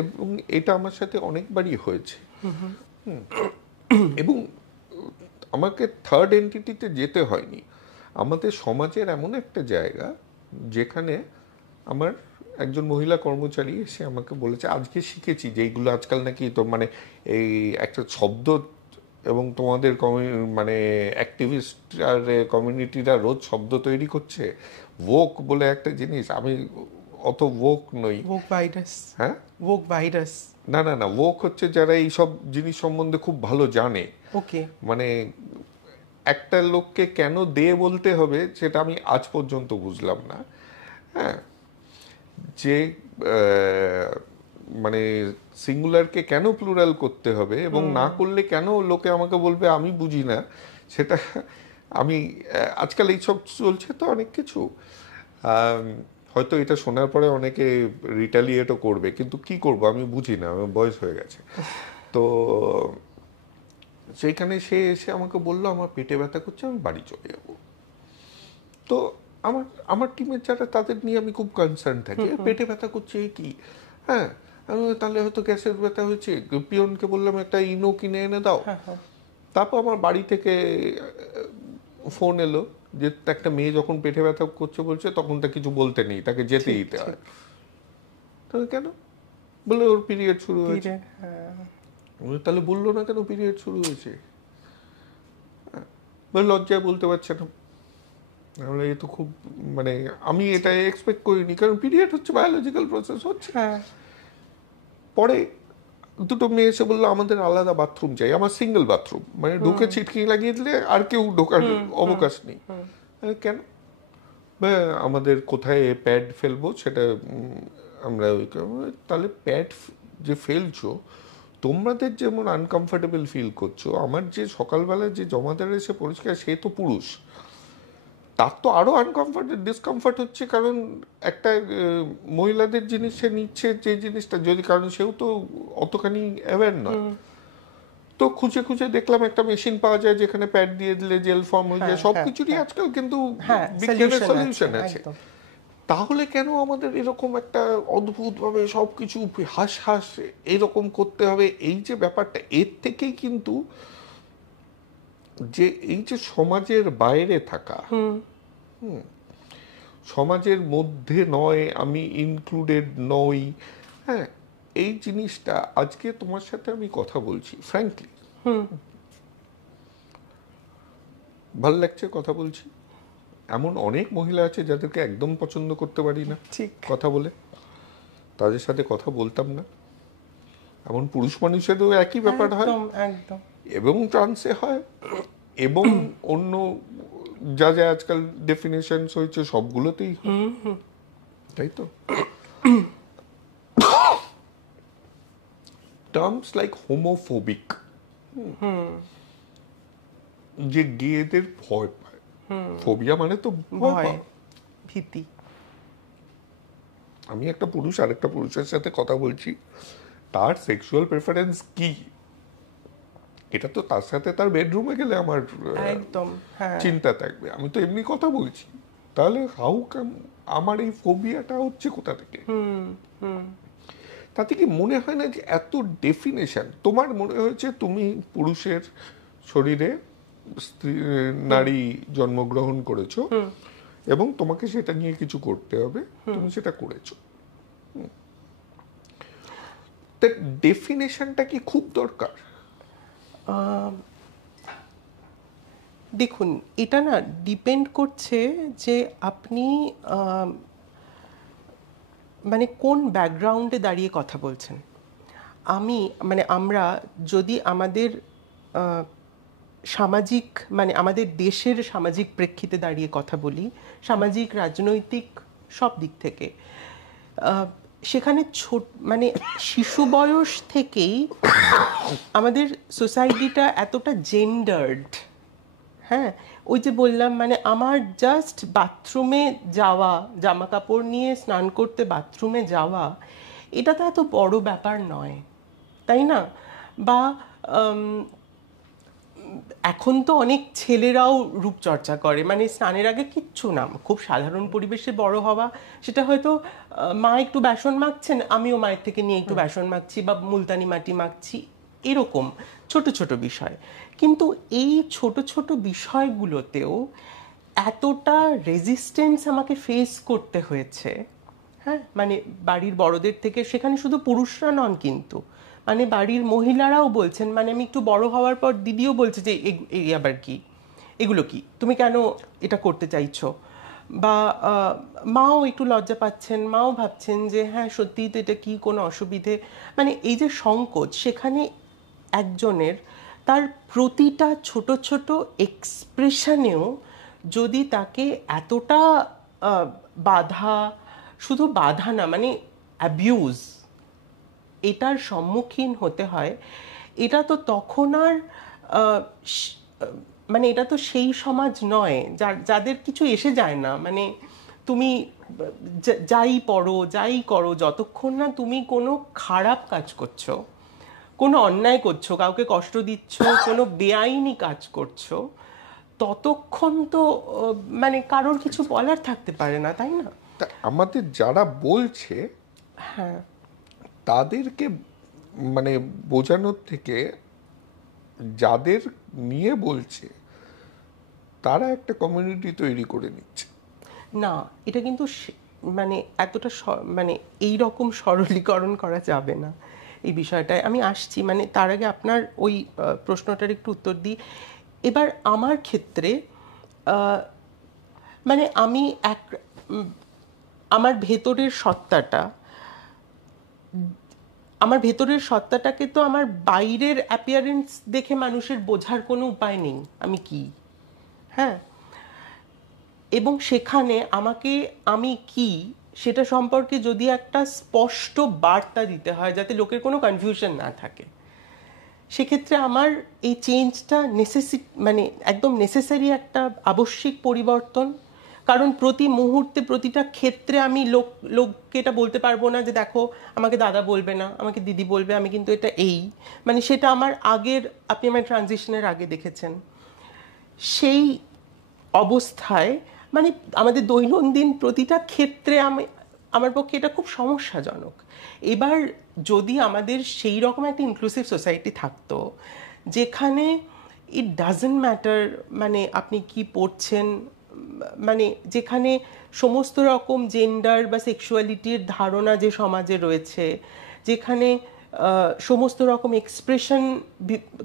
এবং এটা আমার সাথে অনেকবারই হয়েছে। এবং আমাকে থার্ড এন্টিটিতে যেতে হয়নি। আমাদের সমাজের এমন একটা জায়গা যেখানে আমার একজন মহিলা কর্মচারী এসে আমাকে বলেছে, আজকে শিখেছি যে এইগুলো আজকাল নাকি তো মানে এই একটা শব্দ, এবং তোমাদের মানে অ্যাক্টিভিস্ট আর কমিউনিটিরা রোজ শব্দ তৈরি করছে, ভোক বলে একটা জিনিস। আমি অত ভোক নই। ভোক ভাইরাস। হ্যাঁ, ভোক ভাইরাস। না না না, ভোক হচ্ছে যারা এই সব জিনিস সম্বন্ধে খুব ভালো জানে। ওকে। মানে একটা লোককে কেন দে বলতে হবে সেটা আমি আজ পর্যন্ত বুঝলাম না। হ্যাঁ, যে মানে সিঙ্গুলারকে কেন প্লুরাল করতে হবে এবং না করলে কেন লোকে আমাকে বলবে আমি বুঝি না, সেটা আমি আজকাল এইসব চলছে তো অনেক কিছু। হয়তো এটা শোনার পরে অনেকে রিটালিয়েটও করবে, কিন্তু কি করব আমি বুঝি না, আমার বয়স হয়ে গেছে। তো সেইখানে সে এসে আমাকে বললো আমার পেটে ব্যথা করছে, আমি বাড়ি চলে যাব। তো আমার আমার টিমের যারা তাদের নিয়ে আমি খুব কনসার্ন থাকি, পেটে ব্যথা করছে কি, হ্যাঁ আমি তাহলে হয়তো গ্যাসের ব্যথা হয়েছে, পিয়নকে বললাম একটা ইনো কিনে এনে দাও। তারপর আমার বাড়ি থেকে ফোন এলো যে একটা মেয়ে যখন পেটে ব্যথা করছে বলছে, তখন তা কিছু বলতে নেই, তাকে যেতে দিতে হয়। তাহলে কেন? বলে ওর পিরিয়ড শুরু হয়েছে। তাহলে বললো না কেন পিরিয়ড শুরু হয়েছে? লজ্জায় বলতে পারছে না। তাহলে এ তো খুব মানে আমি এটা এক্সপেক্ট করিনি, কারণ পিরিয়ড হচ্ছে বায়োলজিক্যাল প্রসেস হচ্ছে। পরে দুটো মেয়ে এসে বললো আমাদের আলাদা বাথরুম চাই, আমার সিঙ্গেল বাথরুম, মানে ঢুকে ছিটকি লাগিয়ে দিলে আর কেউ ঢোকার অবকাশ নেই। কেন? আমাদের কোথায় প্যাড ফেলবো সেটা আমরা তাহলে প্যাড যে ফেলছো তোমাদের যেমন আনকমফোর্টেবল ফিল করছো, আমার যে সকালবেলা যে জমাদার এসে পরিষ্কার সে তো পুরুষ, তার তো আরো ডিসকমফর্ট হচ্ছে, কারণ একটা মহিলাদের জিনিস সে নিচ্ছে যে জিনিসটা, যদি কারণ সেও তো অতখানি অ্যাওয়্যার নয়। তো খুঁজে খুঁজে দেখলাম একটা মেশিন পাওয়া যায় যেখানে প্যাড দিয়ে দিলে জেল ফর্ম হয়ে যায়, সবকিছুরই আজকাল কিন্তু বিজ্ঞানের সলিউশন আছে। তাহলে কেন আমাদের এরকম একটা অদ্ভুতভাবে সবকিছু হাস হাস এরকম করতে হবে? এই যে ব্যাপারটা, এর থেকেই কিন্তু যে এই যে সমাজের বাইরে থাকা, সমাজের মধ্যে নয়, আমি ইনক্লুডেড নই, হ্যাঁ, এই জিনিসটা আজকে তোমার সাথে আমি কথা বলছি ফ্র্যাঙ্কলি, ভালো লাগছে কথা বলছি। এমন অনেক মহিলা আছে যাদেরকে একদম পছন্দ করতে পারি না কথা বলে, তাদের সাথে কথা বলতাম না। এমন পুরুষ মানুষেরও একই ব্যাপার হয়, এবং ট্রান্সে হয়, এবং অন্য যা যা আজকাল ডেফিনেশন হয়েছে সবগুলোতেই, তাই তো। টার্মস লাইক হোমোফোবিক, যে গেদের ভয় পায়, ফোবিয়া মানে তো ভয়, ভীতি। আমি একটা পুরুষ আরেকটা পুরুষের সাথে কথা বলছি, তার সেক্সুয়াল প্রেফারেন্স কি, এটা তো তার সাথে তার বেডরুমে গেলে আমার একদম চিন্তা থাকবে। আমি তো এমনি কথা বলছি, তাহলে হাউ কাম আমার এই ফোবিয়াটা হচ্ছে কোথা থেকে? তাতে কি মনে হয় না যে এত ডেফিনেশন? তোমার মনে হয়েছে তুমি পুরুষের শরীরে নারী জন্মগ্রহণ করেছো এবং তোমাকে সেটা নিয়ে কিছু করতে হবে, তুমি সেটা করেছো। তা ডেফিনেশনটা কি খুব দরকার? দেখুন, এটা না ডিপেন্ড করছে যে আপনি মানে কোন ব্যাকগ্রাউন্ডে দাঁড়িয়ে কথা বলছেন। আমরা যদি আমাদের সামাজিক মানে আমাদের দেশের সামাজিক প্রেক্ষিতে দাঁড়িয়ে কথা বলি, সামাজিক রাজনৈতিক সব দিক থেকে, সেখানে মানে শিশু বয়স থেকেই আমাদের সোসাইটিটা এতটা জেন্ডার্ড। হ্যাঁ, ওই যে বললাম, মানে আমার জাস্ট বাথরুমে যাওয়া, জামা কাপড় নিয়ে স্নান করতে বাথরুমে যাওয়া, এটা তো এত বড় ব্যাপার নয়, তাই না? বা এখন তো অনেক ছেলেরাও রূপচর্চা করে, মানে স্নানের আগে কিচ্ছু না, খুব সাধারণ পরিবেশে বড় হওয়া, সেটা হয়তো মা একটু বেসন মাখছেন, আমিও মায়ের থেকে নিয়ে একটু বেসন মাখছি বা মুলতানি মাটি মাখছি, এরকম ছোট ছোট বিষয়। কিন্তু এই ছোট ছোট বিষয়গুলোতেও এতটা রেজিস্ট্যান্স আমাকে ফেস করতে হয়েছে, হ্যাঁ, মানে বাড়ির বড়দের থেকে, সেখানে শুধু পুরুষরা নন কিন্তু, মানে বাড়ির মহিলারাও বলছেন, মানে আমি একটু বড় হওয়ার পর দিদিও বলছে যে এই আবার কি, এগুলো কি, তুমি কেন এটা করতে চাইছো, বা মাও একটু লজ্জা পাচ্ছেন, মাও ভাবছেন যে হ্যাঁ সত্যিই তো এটা কি কোনো অসুবিধে, মানে এই যে সংকোচ, সেখানে একজনের তার প্রতিটা ছোট ছোট এক্সপ্রেশনেও যদি তাকে এতটা বাধা, শুধু বাধা না, মানে অ্যাবিউজ, এটার সম্মুখীন হতে হয়, এটা তো তখন আর আহ, স- মানে এটা তো সেই সমাজ নয় যাদের কিছু এসে যায় না, মানে তুমি যাই পড়ো যাই করো, যতক্ষণ না তুমি কোনো খারাপ কাজ করছো, কোনো অন্যায় করছো, কাউকে কষ্ট দিচ্ছ, কোনো বেআইনি কাজ করছো, ততক্ষণ তো মানে কারোর কিছু বলার থাকতে পারে না, তাই না? তা আমাদের যারা বলছে হ্যাঁ, তাদেরকে মানে বোঝানোর থেকে যাদের নিয়ে বলছে তারা একটা কমিউনিটি তৈরি করে নিচ্ছে। না, এটা কিন্তু মানে এতটা মানে এই রকম সরলীকরণ করা যাবে না এই বিষয়টায়, আমি আসছি, মানে তার আগে আপনার ওই প্রশ্নটার একটু উত্তর দিই। এবার আমার ক্ষেত্রে আহ, মানে আমি উম, আমার ভেতরের সত্তাটা, আমার ভেতরের সত্তাটাকে তো আমার বাইরের অ্যাপিয়ারেন্স দেখে মানুষের বোঝার কোনো উপায় নেই আমি কি, হ্যাঁ, এবং সেখানে আমাকে আমি কি সেটা সম্পর্কে যদি একটা স্পষ্ট বার্তা দিতে হয় যাতে লোকের কোনো কনফিউশন না থাকে, সেক্ষেত্রে আমার এই চেঞ্জটা মানে একদম নেসেসারি, একটা আবশ্যিক পরিবর্তন। কারণ প্রতি মুহূর্তে প্রতিটা ক্ষেত্রে আমি লোককে এটা বলতে পারবো না যে দেখো আমাকে দাদা বলবে না, আমাকে দিদি বলবে, আমি কিন্তু এটা এই, মানে সেটা আমার আগের, আপনি আমার ট্রানজিশনের আগে দেখেছেন। সেই অবস্থায় মানে আমাদের দৈনন্দিন প্রতিটা ক্ষেত্রে আমি, আমার পক্ষে এটা খুব সমস্যাজনক। এবার যদি আমাদের সেই রকম একটা ইনক্লুসিভ সোসাইটি থাকতো যেখানে ইট ডাজন্ট ম্যাটার মানে আপনি কি পড়ছেন, মানে যেখানে সমস্ত রকম জেন্ডার বা সেক্সুয়ালিটির ধারণা যে সমাজে রয়েছে, যেখানে সমস্ত রকম এক্সপ্রেশন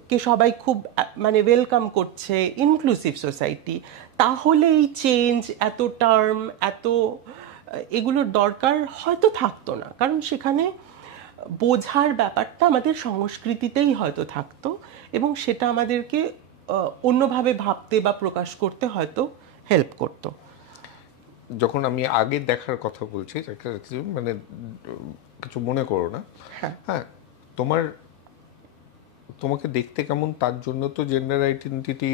কে সবাই খুব মানে ওয়েলকাম করছে, ইনক্লুসিভ সোসাইটি, তাহলে এই চেঞ্জ, এত টার্ম, এত এগুলোর দরকার হয়তো থাকতো না, কারণ সেখানে বোঝার ব্যাপারটা আমাদের সংস্কৃতিতেই হয়তো থাকতো, এবং সেটা আমাদেরকে অন্যভাবে ভাবতে বা প্রকাশ করতে হয়তো হেল্প করতো। যখন আমি আগে দেখার কথা বলছি, মানে কিছু মনে করো না। হ্যাঁ, হ্যাঁ, তোমার তোমাকে দেখতে কেমন তার জন্য তো জেন্ডার আইডেন্টিটি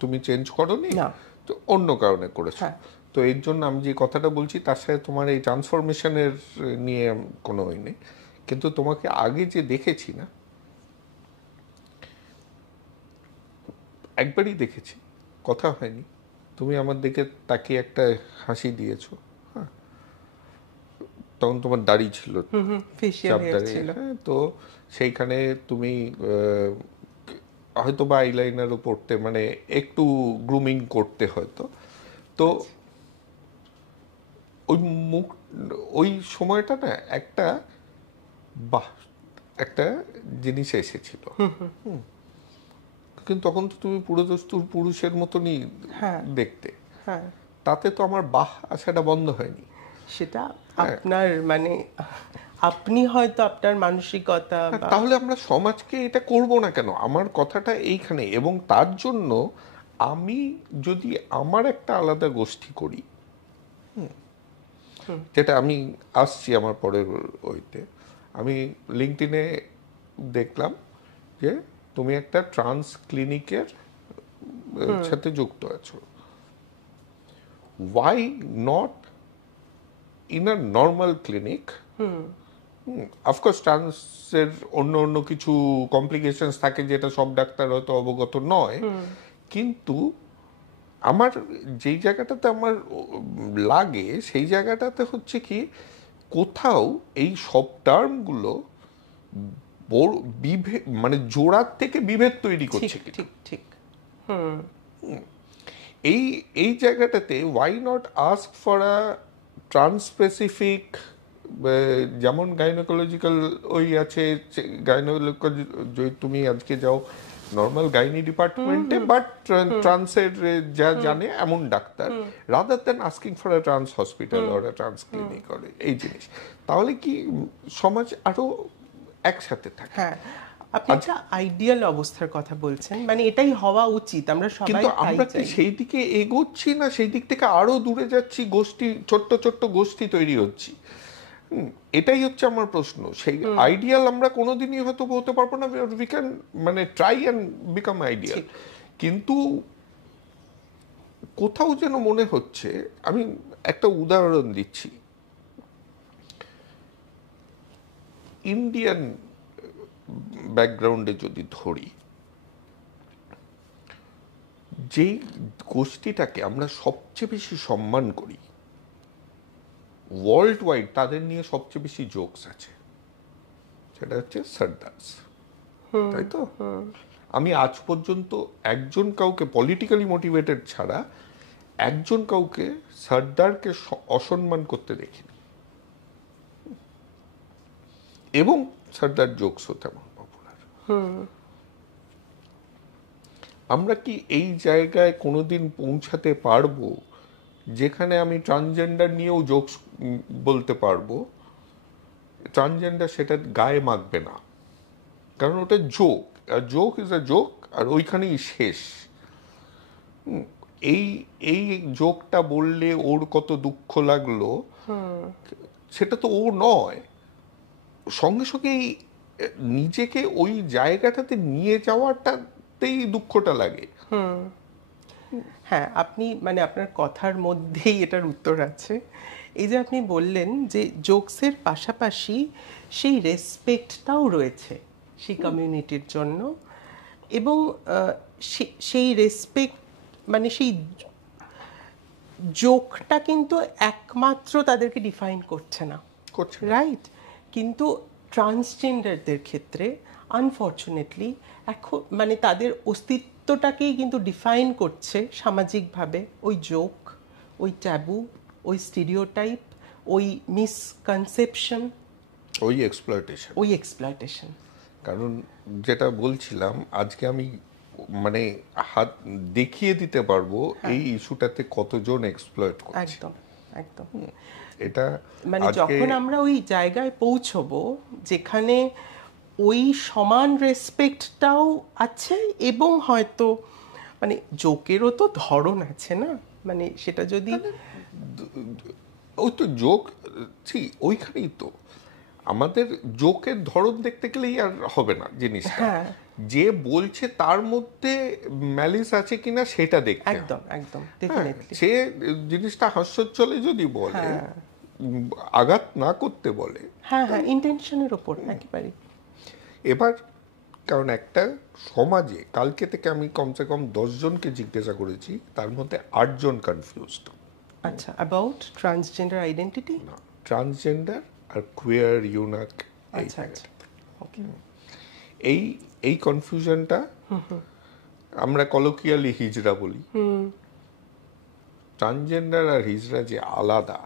তুমি চেঞ্জ করোনি, না, তো অন্য কারণে করেছো। হ্যাঁ, তো এর জন্য আমি যে কথাটা বলছি তার সাথে তোমার এই ট্রান্সফরমেশনের নিয়ে কোনো ওই নেই। কিন্তু তোমাকে আগে যে দেখেছি না, একবারই দেখেছি, কথা হয়নি, তুমি আমার দিকে তাকিয়ে একটা হাসি দিয়েছো। হ্যাঁ, তখন তোমার দাড়ি ছিল, ফেসিয়াল চাপ হেয়ার দাড়ি। ছিল। হ্যাঁ, তো সেইখানে তুমি হয়তো বা আইলাইনারও পড়তে, মানে একটু গ্রুমিং করতে হয়তো। তো ওই মুখ, ওই সময়টা না একটা, বাহ, একটা জিনিস এসেছিল। কিন্তু তখন তো তুমি পুরোদস্তুর পুরুষের মতনই হ্যাঁ, দেখতে, হ্যাঁ, তাতে তো আমার বাহ আসাটা বন্ধ হয়নি। সেটা হ্যাঁ, আপনার মানে আপনি হয়তো আপনার মানসিকতা হ্যাঁ, বা তাহলে আমরা সমাজকে এটা করব না কেন? আমার কথাটা এইখানে। এবং তার জন্য আমি যদি আমার একটা আলাদা গোষ্ঠী করি, যেটা আমি আসছি আমার পরের ওইতে, আমি লিঙ্কডইনে দেখলাম যে তুমি একটা ট্রান্স ক্লিনিকের সাথে যুক্ত আছো। Why not in a normal clinic? Of course ট্রান্সের অন্য অন্য কিছু কমপ্লিকেশনস থাকে যেটা সব ডাক্তার হয়তো অবগত নয়, কিন্তু আমার যেই জায়গাটাতে আমার লাগে সেই জায়গাটাতে হচ্ছে কি, কোথাও এই সব টার্মগুলো বিভেদ, মানে জোড়ার থেকে বিভেদ তৈরি ঠিক করছে কিনা। ঠিক ঠিক। এই এই জায়গাটাতে why not ask for a trans specific, যেমন গাইনোকোলজিক্যাল ওই আছে, গাইনোকোলজি, যদি তুমি আজকে যাও নর্মাল গাইনি ডিপার্টমেন্টে, বাট ট্রান্সের যা জানে এমন ডাক্তার, rather than asking for a trans hospital or a trans clinic করে এই জিনিস, তাহলে কি সমাজ আরো একসাথে থাকে। হ্যাঁ, আপনি একটা আইডিয়াল অবস্থার কথা বলছেন, মানে এটাই হওয়া উচিত, আমরা সবাই কিন্তু তাই আমরা কি চাই। সেই দিকে এগোচ্ছি না সেই দিক থেকে আরো দূরে যাচ্ছি, গোষ্ঠী, ছোট্ট ছোট্ট গোষ্ঠী তৈরি হচ্ছি? এটাই হচ্ছে আমার প্রশ্ন। সেই আইডিয়াল আমরা কোনোদিনই হয়তো হতে পারবো না, উই ক্যান মানে ট্রাই অ্যান্ড বিকাম আইডিয়াল, কিন্তু কোথাও যেন মনে হচ্ছে, আমি একটা উদাহরণ দিচ্ছি, ইন্ডিয়ান ব্যাকগ্রাউন্ডে যদি ধরি, যেই গোষ্ঠীটাকে আমরা সবচেয়ে বেশি সম্মান করি ওয়ার্ল্ড ওয়াইড, তাদের নিয়ে সবচেয়ে বেশি জোকস আছে, সেটা হচ্ছে সর্দার্স, তাই তো? আমি আজ পর্যন্ত একজন কাউকে পলিটিক্যালি মোটিভেটেড ছাড়া একজন কাউকে সর্দারকে অসম্মান করতে দেখিনি, এবং সর্দার জোকসও তেমন পপুলার। আমরা কি এই জায়গায় কোনোদিন পৌঁছাতে পারবো যেখানে আমি ট্রান্সজেন্ডার নিয়েও জোকস বলতে পারবো, ট্রান্সজেন্ডার সেটা গায়ে মাখবে না, কারণ ওটা জোক, আর জোক ইজ আ জোক, আর ওইখানেই শেষ। এই এই জোকটা বললে ওর কত দুঃখ লাগলো সেটা তো ও নয়, সঙ্গে সঙ্গে নিজেকে ওই জায়গাটাতে নিয়ে যাওয়াটাতেই দুঃখটা লাগে। হ্যাঁ, আপনি মানে আপনার কথার মধ্যেই এটার উত্তর আছে। এই যে আপনি বললেন যে জোকসের পাশাপাশি সেই রেসপেক্টটাও রয়েছে সেই কমিউনিটির জন্য, এবং সেই রেসপেক্ট মানে সেই জোকটা কিন্তু একমাত্র তাদেরকে ডিফাইন করছে না, রাইট? কিন্তু ট্রান্সজেন্ডারদের ক্ষেত্রে আনফর্চুনেটলি এখন মানে তাদের অস্তিত্বটাকেই কিন্তু ডিফাইন করছে সামাজিকভাবে ওই জোক, ওই ট্যাবু, ওই স্টিরিওটাইপ, ওই মিসকনসেপশন, ওই এক্সপ্লয়টেশন। কারণ যেটা বলছিলাম, আজকে আমি মানে হাত দেখিয়ে দিতে পারবো এই ইস্যুটাতে কতজন এক্সপ্লয়েট করছে। একদম একদম। এটা মানে যখন আমরা ওই জায়গায় পৌঁছবো যেখানে ওই সমান রেসপেক্টটাও আছে, এবং হয়তো মানে জোকেরও তো ধরন আছে না, মানে সেটা যদি ওই তো জোক, ওইখানেই তো আমাদের জোকের ধরন দেখতে গেলেই আর হবে না জিনিসটা, যে বলছে তার মধ্যে ম্যালিস আছে কিনা সেটা দেখতে। একদম একদম, ডেফিনেটলি। সে জিনিসটা হাস্যোজ্জ্বলে যদি বলে, আঘাত না করতে বলে, হ্যাঁ হ্যাঁ, ইন্টেনশনের ওপর একেবারে। এবার কারণ একটা সমাজে কালকে থেকে আমি কমসে কম 10 জনকে জিজ্ঞাসা করেছি, তার মধ্যে 8 জন কনফিউজড। আচ্ছা, অ্যাবাউট ট্রান্সজেন্ডার আইডেন্টিটি, ট্রান্সজেন্ডার আর কুয়ার ইউনাক, আচ্ছা আচ্ছা, ওকে। এই এই কনফিউশনটা আমরা কলোকিয়ালি হিজড়া বলি, ট্রান্সজেন্ডার আর হিজড়া যে আলাদা।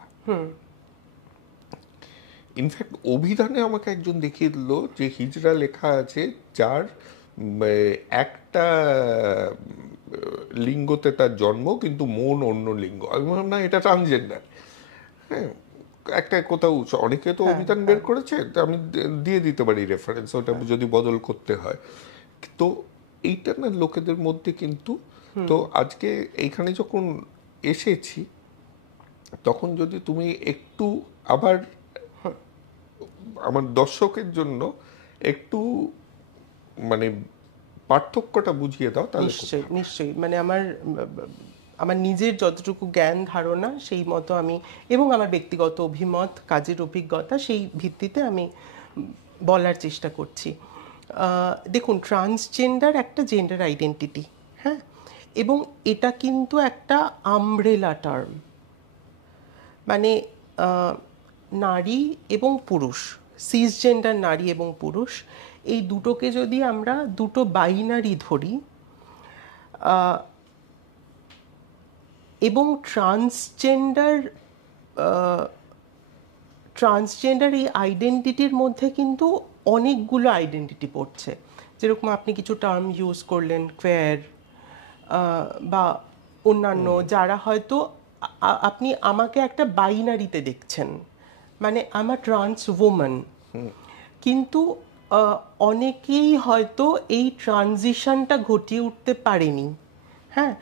ইনফ্যাক্ট অভিধানে আমাকে একজন দেখিয়ে দিল যে হিজড়া লেখা আছে যার একটা লিঙ্গতে তার জন্ম কিন্তু মন অন্য লিঙ্গ। আমি বললাম না, এটা ট্রান্সজেন্ডার। হ্যাঁ, একটা কোথাও অনেকে তো অভিধান বের করেছে, আমি দিয়ে দিতে পারি রেফারেন্স, ওটা যদি বদল করতে হয়। তো এইটা না লোকেদের মধ্যে কিন্তু, তো আজকে এইখানে যখন এসেছি তখন যদি তুমি একটু আবার আমার দর্শকের জন্য একটু মানে পার্থক্যটা বুঝিয়ে দাও, তাহলে নিশ্চয়ই নিশ্চয়ই। মানে আমার নিজের যতটুকু জ্ঞান ধারণা সেই মতো আমি, এবং আমার ব্যক্তিগত অভিমত, কাজের অভিজ্ঞতা, সেই ভিত্তিতে আমি বলার চেষ্টা করছি। দেখুন, ট্রান্সজেন্ডার একটা জেন্ডার আইডেন্টিটি, হ্যাঁ, এবং এটা কিন্তু একটা আমব্রেলা টার্ম, মানে নারী এবং পুরুষ সিসজেন্ডার নারী এবং পুরুষ, এই দুটোকে যদি আমরা দুটো বাইনারি ধরি, এবং ট্রান্সজেন্ডার এই আইডেন্টিটির মধ্যে কিন্তু অনেকগুলো আইডেন্টিটি পড়ছে। যেরকম আপনি কিছু টার্ম ইউজ করলেন, কোয়ার বা অন্যান্য, যারা হয়তো আপনি আমাকে একটা বাইনারিতে দেখছেন, মানে আমার ট্রান্স ওম্যান, কিন্তু অনেকেই হয়তো এই ট্রানজিশনটা ঘটিয়ে উঠতে পারেনি, হ্যাঁ,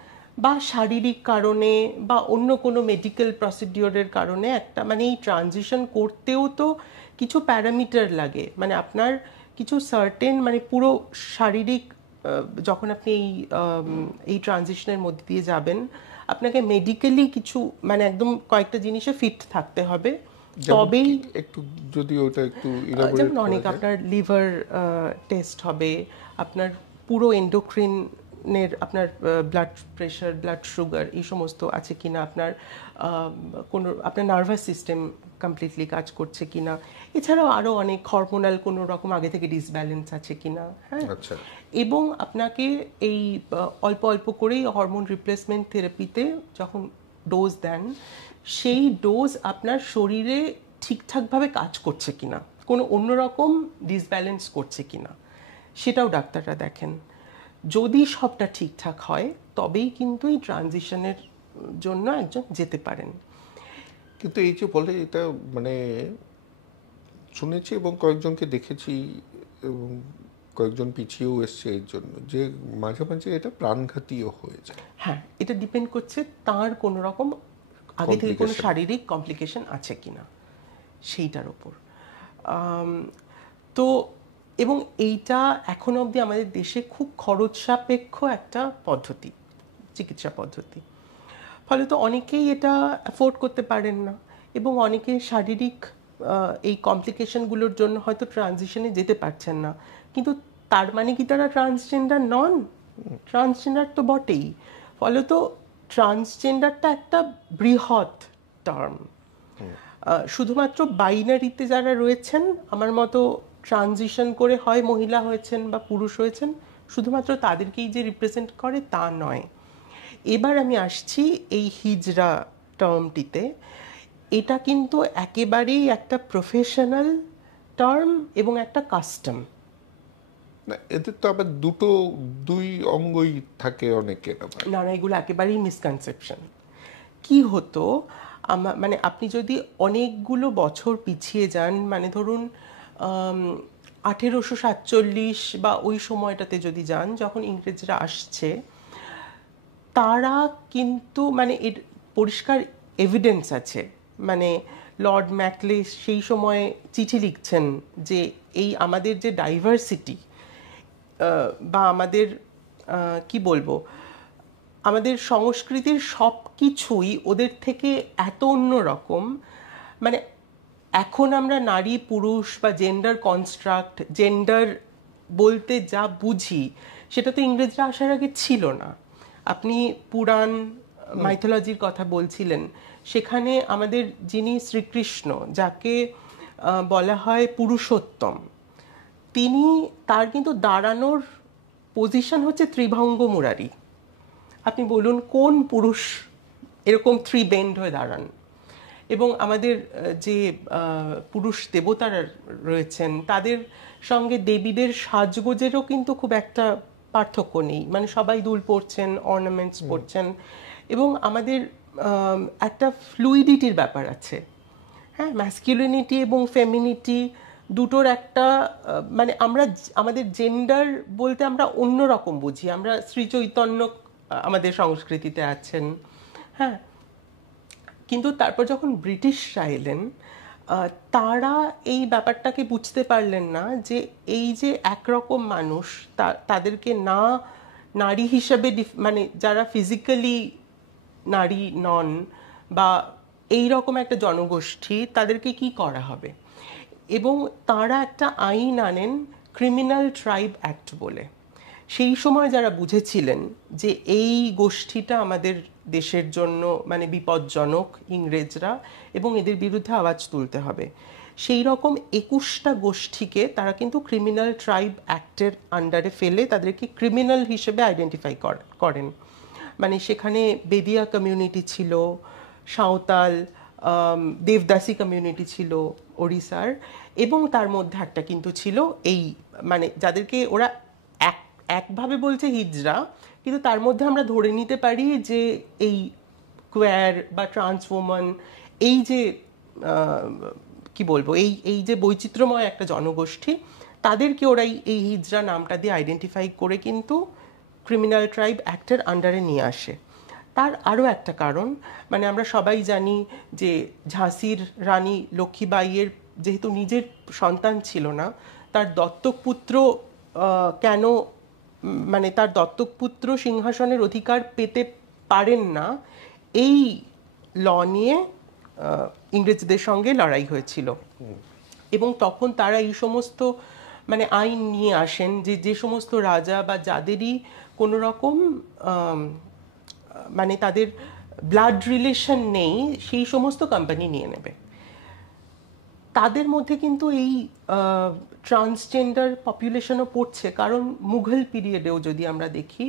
বা শারীরিক কারণে বা অন্য কোনো মেডিকেল প্রসিডিওরের কারণে একটা, মানে এই ট্রানজিশন করতেও তো কিছু প্যারামিটার লাগে, মানে আপনার কিছু সার্টেন, মানে পুরো শারীরিক, যখন আপনি এই ট্রানজিশনের মধ্যে দিয়ে যাবেন, আপনাকে মেডিকেলি কিছু, মানে একদম কয়েকটা জিনিসে ফিট থাকতে হবে, তবেই একটু যদি ওটা একটু যেমন অনেক আপনার লিভার টেস্ট হবে, আপনার পুরো এন্ডোক্রিনের, আপনার ব্লাড প্রেশার, ব্লাড সুগার, এই সমস্ত আছে কিনা, আপনার কোনো, আপনার নার্ভাস সিস্টেম কমপ্লিটলি কাজ করছে কিনা, এছাড়াও আরও অনেক হরমোনাল কোনো রকম আগে থেকে ডিসব্যালেন্স আছে কিনা, হ্যাঁ, এবং আপনাকে এই অল্প অল্প করেই হরমোন রিপ্লেসমেন্ট থেরাপিতে যখন ডোজ দেন, সেই ডোজ আপনার শরীরে ঠিকঠাকভাবে কাজ করছে কিনা, কোনো অন্যরকম ডিসব্যালেন্স করছে কিনা, সেটাও ডাক্তাররা দেখেন। যদি সবটা ঠিকঠাক হয় তবেই কিন্তু এই ট্রানজিশনের জন্য একজন যেতে পারেন। কিন্তু এই যে বলে, এটা মানে শুনেছি এবং কয়েকজনকে দেখেছি এবং কয়েকজন পিছিয়েও এসছে এর জন্য, যে মাঝে মাঝে এটা প্রাণঘাতীও হয়ে যায়। হ্যাঁ, এটা ডিপেন্ড করছে তার কোনো রকম আগে থেকে কোনো শারীরিক কমপ্লিকেশন আছে কিনা সেইটার ওপর। তো এবং এইটা এখনো অবধি আমাদের দেশে খুব খরচ সাপেক্ষ একটা পদ্ধতি, চিকিৎসা পদ্ধতি, ফলে তো অনেকেই এটা অ্যাফোর্ড করতে পারেন না, এবং অনেকে শারীরিক এই কমপ্লিকেশনগুলোর জন্য হয়তো ট্রানজিশনে যেতে পারছেন না, কিন্তু তার মানে কি তারা ট্রান্সজেন্ডার নন? ট্রান্সজেন্ডার তো বটেই। ফলে তো ট্রান্সজেন্ডারটা একটা বৃহৎ টার্ম। শুধুমাত্র বাইনারিতে যারা রয়েছেন, আমার মতো ট্রানজিশন করে হয় মহিলা হয়েছেন বা পুরুষ হয়েছেন, শুধুমাত্র তাদেরকেই যে রিপ্রেজেন্ট করে তা নয়। এবার আমি আসছি এই হিজড়া টার্মটিতে। এটা কিন্তু একেবারেই একটা প্রফেশনাল টার্ম এবং একটা কাস্টম। না, এদের তো আবার দুই অঙ্গই থাকে অনেকের আবার। না, এগুলো একেবারেই মিসকনসেপশন। কি হতো, মানে আপনি যদি অনেকগুলো বছর পিছিয়ে যান, মানে ধরুন 1847 বা ওই সময়টাতে যদি যান, যখন ইংরেজরা আসছে, তারা কিন্তু, মানে এর পরিষ্কার এভিডেন্স আছে, মানে লর্ড ম্যাকলে সেই সময় চিঠি লিখছেন যে এই আমাদের যে ডাইভার্সিটি, বা আমাদের কি বলবো, আমাদের সংস্কৃতির সব কিছুই ওদের থেকে এত অন্যরকম, মানে এখন আমরা নারী পুরুষ বা জেন্ডার কনস্ট্রাক্ট, জেন্ডার বলতে যা বুঝি, সেটা তো ইংরেজরা আসার আগে ছিল না। আপনি পুরাণ মাইথোলজির কথা বলছিলেন, সেখানে আমাদের যিনি শ্রীকৃষ্ণ, যাকে বলা হয় পুরুষোত্তম, তিনি, তার কিন্তু দাঁড়ানোর পজিশন হচ্ছে ত্রিভঙ্গ মুরারি। আপনি বলুন কোন পুরুষ এরকম থ্রি বেন্ড হয়ে দাঁড়ান? এবং আমাদের যে পুরুষ দেবতারা রয়েছেন, তাদের সঙ্গে দেবীদের সাজগোজেরও কিন্তু খুব একটা পার্থক্য নেই, মানে সবাই দুল পরছেন, অর্নামেন্টস পরছেন, এবং আমাদের একটা ফ্লুইডিটির ব্যাপার আছে, হ্যাঁ, ম্যাসকিউলিনিটি এবং ফেমিনিটি দুটোর একটা, মানে আমরা আমাদের জেন্ডার বলতে আমরা অন্য রকম বুঝি। আমরা শ্রী চৈতন্য আমাদের সংস্কৃতিতে আছেন, হ্যাঁ, কিন্তু তারপর যখন ব্রিটিশরা এলেন, তারা এই ব্যাপারটাকে বুঝতে পারলেন না যে এই যে একরকম মানুষ, তাদেরকে না নারী হিসাবে, মানে যারা ফিজিক্যালি নারী নন বা এই রকম একটা জনগোষ্ঠী, তাদেরকে কি করা হবে, এবং তারা একটা আইন আনেন, ক্রিমিনাল ট্রাইব অ্যাক্ট বলে। সেই সময় যারা বুঝেছিলেন যে এই গোষ্ঠীটা আমাদের দেশের জন্য মানে বিপজ্জনক ইংরেজরা, এবং এদের বিরুদ্ধে আওয়াজ তুলতে হবে। সেই রকম 21টা গোষ্ঠীকে তারা কিন্তু ক্রিমিনাল ট্রাইব অ্যাক্টের আন্ডারে ফেলে তাদেরকে ক্রিমিনাল হিসেবে আইডেন্টিফাই করেন। মানে সেখানে বেদিয়া কমিউনিটি ছিল, সাঁওতাল, দেবদাসী কমিউনিটি ছিল ওড়িশার, এবং তার মধ্যে একটা কিন্তু ছিল এই মানে যাদেরকে ওরা একভাবে বলছে হিজড়া, কিন্তু তার মধ্যে আমরা ধরে নিতে পারি যে এই কোয়ার বা ট্রান্স ওম্যান, এই যে কি বলবো, এই যে বৈচিত্র্যময় একটা জনগোষ্ঠী, তাদেরকে ওরা এই হিজড়া নামটা দিয়ে আইডেন্টিফাই করে কিন্তু ক্রিমিনাল ট্রাইব অ্যাক্টের আন্ডারে নিয়ে আসে। তার আরও একটা কারণ, মানে আমরা সবাই জানি যে ঝাঁসির রানী লক্ষ্মীবাইয়ের যেহেতু নিজের সন্তান ছিল না, তার দত্তক পুত্র কেন মানে তার দত্তক পুত্র সিংহাসনের অধিকার পেতে পারেন না, এই ল নিয়ে ইংরেজদের সঙ্গে লড়াই হয়েছিল। এবং তখন তারা এই সমস্ত মানে আইন নিয়ে আসেন যে যে সমস্ত রাজা বা যাদেরই কোনো রকম মানে তাদের ব্লাড রিলেশন নেই, সেই সমস্ত কোম্পানি নিয়ে নেবে। তাদের মধ্যে কিন্তু এই ট্রান্সজেন্ডার পপুলেশনও পড়ছে, কারণ মুঘল পিরিয়ডেও যদি আমরা দেখি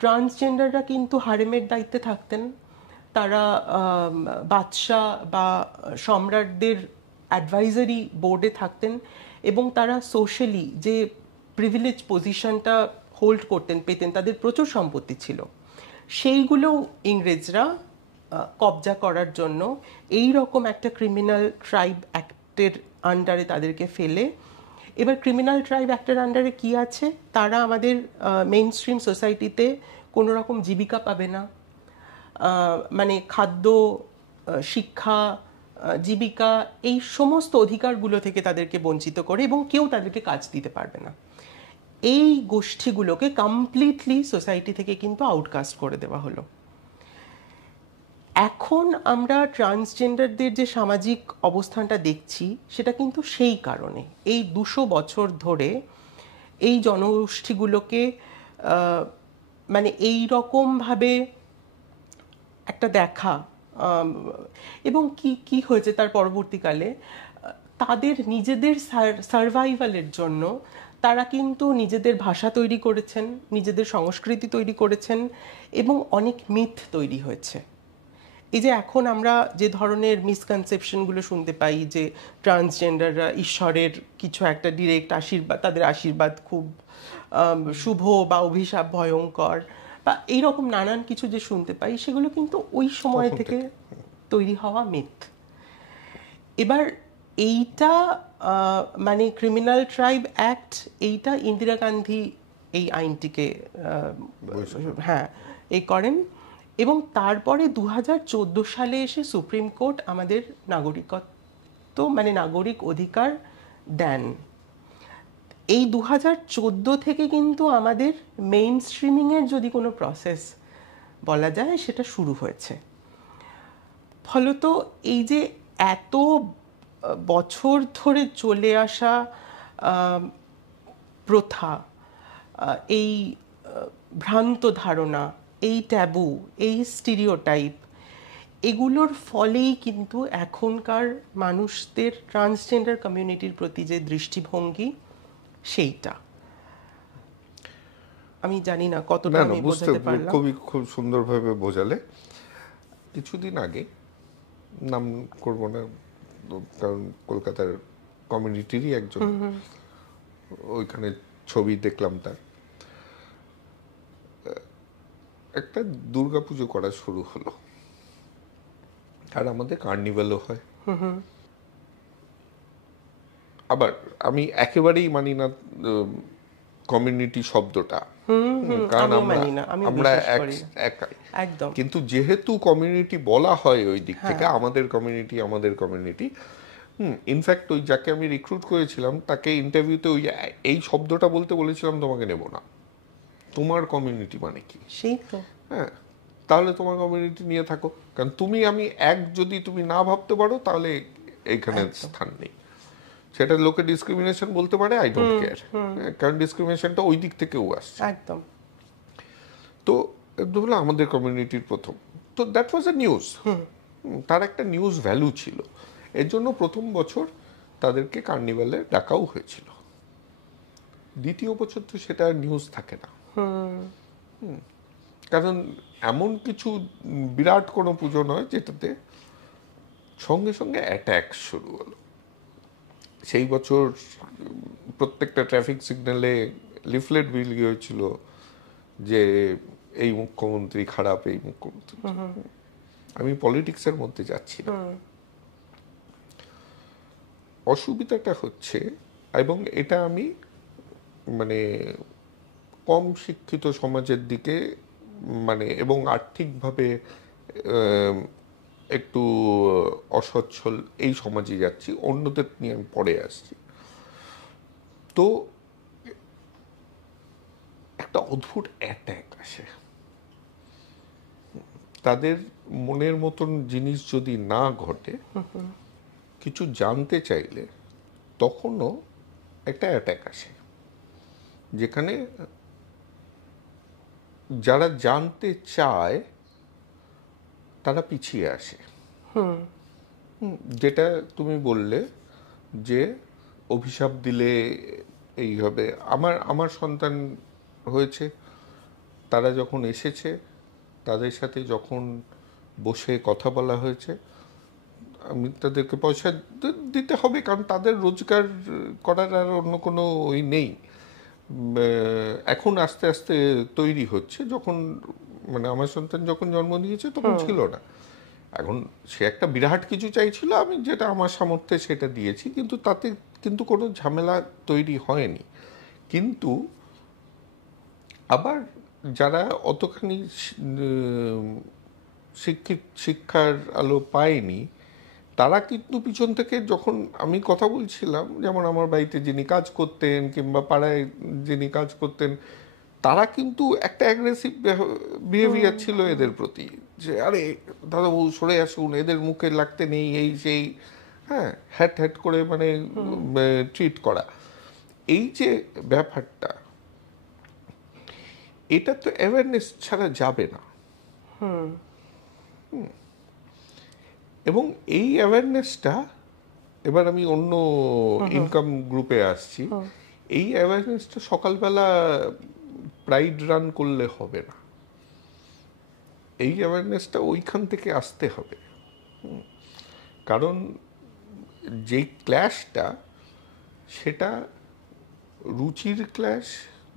ট্রান্সজেন্ডাররা কিন্তু হারেমের দায়িত্বে থাকতেন, তারা বাদশাহ বা সম্রাটদের অ্যাডভাইজারি বোর্ডে থাকতেন, এবং তারা সোশ্যালি যে প্রিভিলেজ পজিশনটা হোল্ড পেতেন, তাদের প্রচুর সম্পত্তি ছিল। সেইগুলো ইংরেজরা কবজা করার জন্য এই রকম একটা ক্রিমিনাল ট্রাইব অ্যাক্টের আন্ডারে তাদেরকে ফেলে। এবার ক্রিমিনাল ট্রাইব অ্যাক্টের আন্ডারে কি আছে, তারা আমাদের মেইন স্ট্রিম সোসাইটিতে কোনো রকম জীবিকা পাবে না, মানে খাদ্য, শিক্ষা, জীবিকা, এই সমস্ত অধিকারগুলো থেকে তাদেরকে বঞ্চিত করে, এবং কেউ তাদেরকে কাজ দিতে পারবে না। এই গোষ্ঠীগুলোকে কমপ্লিটলি সোসাইটি থেকে কিন্তু আউটকাস্ট করে দেওয়া হলো। এখন আমরা ট্রান্সজেন্ডারদের যে সামাজিক অবস্থানটা দেখছি, সেটা কিন্তু সেই কারণে এই 200 বছর ধরে এই জনগোষ্ঠীগুলোকে মানে এই রকমভাবে একটা দেখা, এবং কি কি হয়েছে তার পরবর্তীকালে, তাদের নিজেদের সার্ভাইভালের জন্য তারা কিন্তু নিজেদের ভাষা তৈরি করেছেন, নিজেদের সংস্কৃতি তৈরি করেছেন, এবং অনেক মিথ তৈরি হয়েছে। এই যে এখন আমরা যে ধরনের মিসকনসেপশনগুলো শুনতে পাই যে ট্রান্সজেন্ডাররা ঈশ্বরের কিছু একটা ডিরেক্ট আশীর্বাদ, তাদের আশীর্বাদ খুব শুভ বা অভিশাপ ভয়ঙ্কর, বা এইরকম নানান কিছু যে শুনতে পাই, সেগুলো কিন্তু ওই সময় থেকে তৈরি হওয়া মিথ। এবার এইটা মানে ক্রিমিনাল ট্রাইব অ্যাক্ট, এইটা ইন্দিরা গান্ধী এই আইনটিকে হ্যাঁ এই করেন, এবং তারপরে 2014 সালে এসে সুপ্রিম কোর্ট আমাদের নাগরিকত্ব মানে নাগরিক অধিকার দেন। এই 2014 থেকে কিন্তু আমাদের মেইন স্ট্রিমিংয়ের যদি কোনো প্রসেস বলা যায় সেটা শুরু হয়েছে। ফলত এই যে এত বছর ধরে চলে আসা প্রথা, এই ভ্রান্ত ধারণা, এই ট্যাবু, এই স্টিরিওটাইপ, এগুলোর ফলেই কিন্তু এখনকার মানুষদের ট্রান্সজেন্ডার কমিউনিটির প্রতি যে দৃষ্টিভঙ্গি, সেইটা আমি জানি না কতটা আমি বোঝাতে পারলাম। খুব সুন্দরভাবে বোঝালে। কিছুদিন আগে, নাম করব না কারণ কলকাতার কমিউনিটিরই একজন, ওইখানে ছবি দেখলাম, তার একটা দুর্গাপুজো করা শুরু হলো, আর আমাদের কার্নিভালও হয়। আবার আমি একেবারেই মানি না কমিউনিটি শব্দটা, কারণ আমরা একদম, কিন্তু যেহেতু কমিউনিটি বলা হয় ওই দিক থেকে, আমাদের কমিউনিটি ইনফ্যাক্ট ওই যাকে আমি রিক্রুট করেছিলাম তাকে ইন্টারভিউতে ওই এই শব্দটা বলতে বলেছিলাম, তোমাকে নেব না, তোমার কমিউনিটি মানে কি, সেই তো, হ্যাঁ, তাহলে তোমার কমিউনিটি নিয়ে থাকো, কারণ তুমি আমি এক যদি তুমি না ভাবতে পারো তাহলে এইখানে স্থান নেই। সেটা লোকে ডিসক্রিমিনেশন বলতে পারে, আই ডোন্ট কেয়ার, কারণ ডিসক্রিমিনেশনটা ওই দিক থেকেও আসছে। একদম। তো হলো আমাদের কমিউনিটির প্রথম, তো দ্যাট ওয়াজ এ নিউজ, তার একটা নিউজ ভ্যালু ছিল। এর জন্য প্রথম বছর তাদেরকে কার্নিভালে ডাকাও হয়েছিল। দ্বিতীয় বছর তো সেটা নিউজ থাকে না, কারণ এমন কিছু বিরাট কোনো পুজো নয় যেটাতে সঙ্গে সঙ্গে অ্যাট্যাক শুরু হলো। সেই বছর প্রত্যেকটা ট্রাফিক সিগন্যালে লিফলেট বিলি হয়েছিল যে এই মুখ্যমন্ত্রী খারাপ, এই মুখ্যমন্ত্রী। আমি পলিটিক্সের মধ্যে যাচ্ছি না। অসুবিধাটা হচ্ছে, এবং এটা আমি মানে কম শিক্ষিত সমাজের দিকে মানে এবং আর্থিকভাবে একটু অসচ্ছল এই সমাজে যাচ্ছি, অন্যদের নিয়ে আমি পরে আসছি। তো একটা অদ্ভুত অ্যাট্যাক আসে, তাদের মনের মতন জিনিস যদি না ঘটে, কিছু জানতে চাইলে তখনও একটা অ্যাট্যাক আসে, যেখানে যারা জানতে চায় তারা পিছিয়ে আসে। যেটা তুমি বললে যে অভিশাপ দিলে এই হবে, আমার সন্তান হয়েছে, তারা যখন এসেছে, তাদের সাথে যখন বসে কথা বলা হয়েছে, আমি তাদেরকে পয়সা দিতে হবে, কারণ তাদের রোজগার করার আর অন্য কোনো ওই নেই। এখন আস্তে আস্তে তৈরি হচ্ছে, যখন মানে আমার সন্তান যখন জন্ম নিয়েছে তখন ছিল না। এখন সে একটা বিরাট কিছু চাইছিল, আমি যেটা আমার সামর্থ্যে সেটা দিয়েছি, কিন্তু তাতে কিন্তু কোনো ঝামেলা তৈরি হয়নি। কিন্তু আবার যারা অতখানি শিক্ষার আলো পায়নি, তারা কিন্তু পিছন থেকে, যখন আমি কথা বলছিলাম, যেমন আমার বাড়িতে যিনি কাজ করতেন কিংবা পাড়ায় যিনি কাজ করতেন, তারা কিন্তু একটা অ্যাগ্রেসিভ বিহেভিয়ার ছিল এদের প্রতি, যে আরে দাদাবাবু সরে আসুন, এদের মুখে লাগতে নেই, এই সেই, হ্যাঁ, হ্যাট হ্যাট করে মানে ট্রিট করা। এই যে ব্যাপারটা, এটা তো অ্যাওয়ারনেস ছাড়া যাবে না। এবং এই অ্যাওয়ারনেসটা, এবার আমি অন্য ইনকাম গ্রুপে আসছি, এই অ্যাওয়ারনেসটা সকালবেলা প্রাইড রান করলে হবে না, এই অ্যাওয়ারনেসটা ওইখান থেকে আসতে হবে। কারণ যে ক্ল্যাশটা, সেটা রুচির ক্ল্যাশ,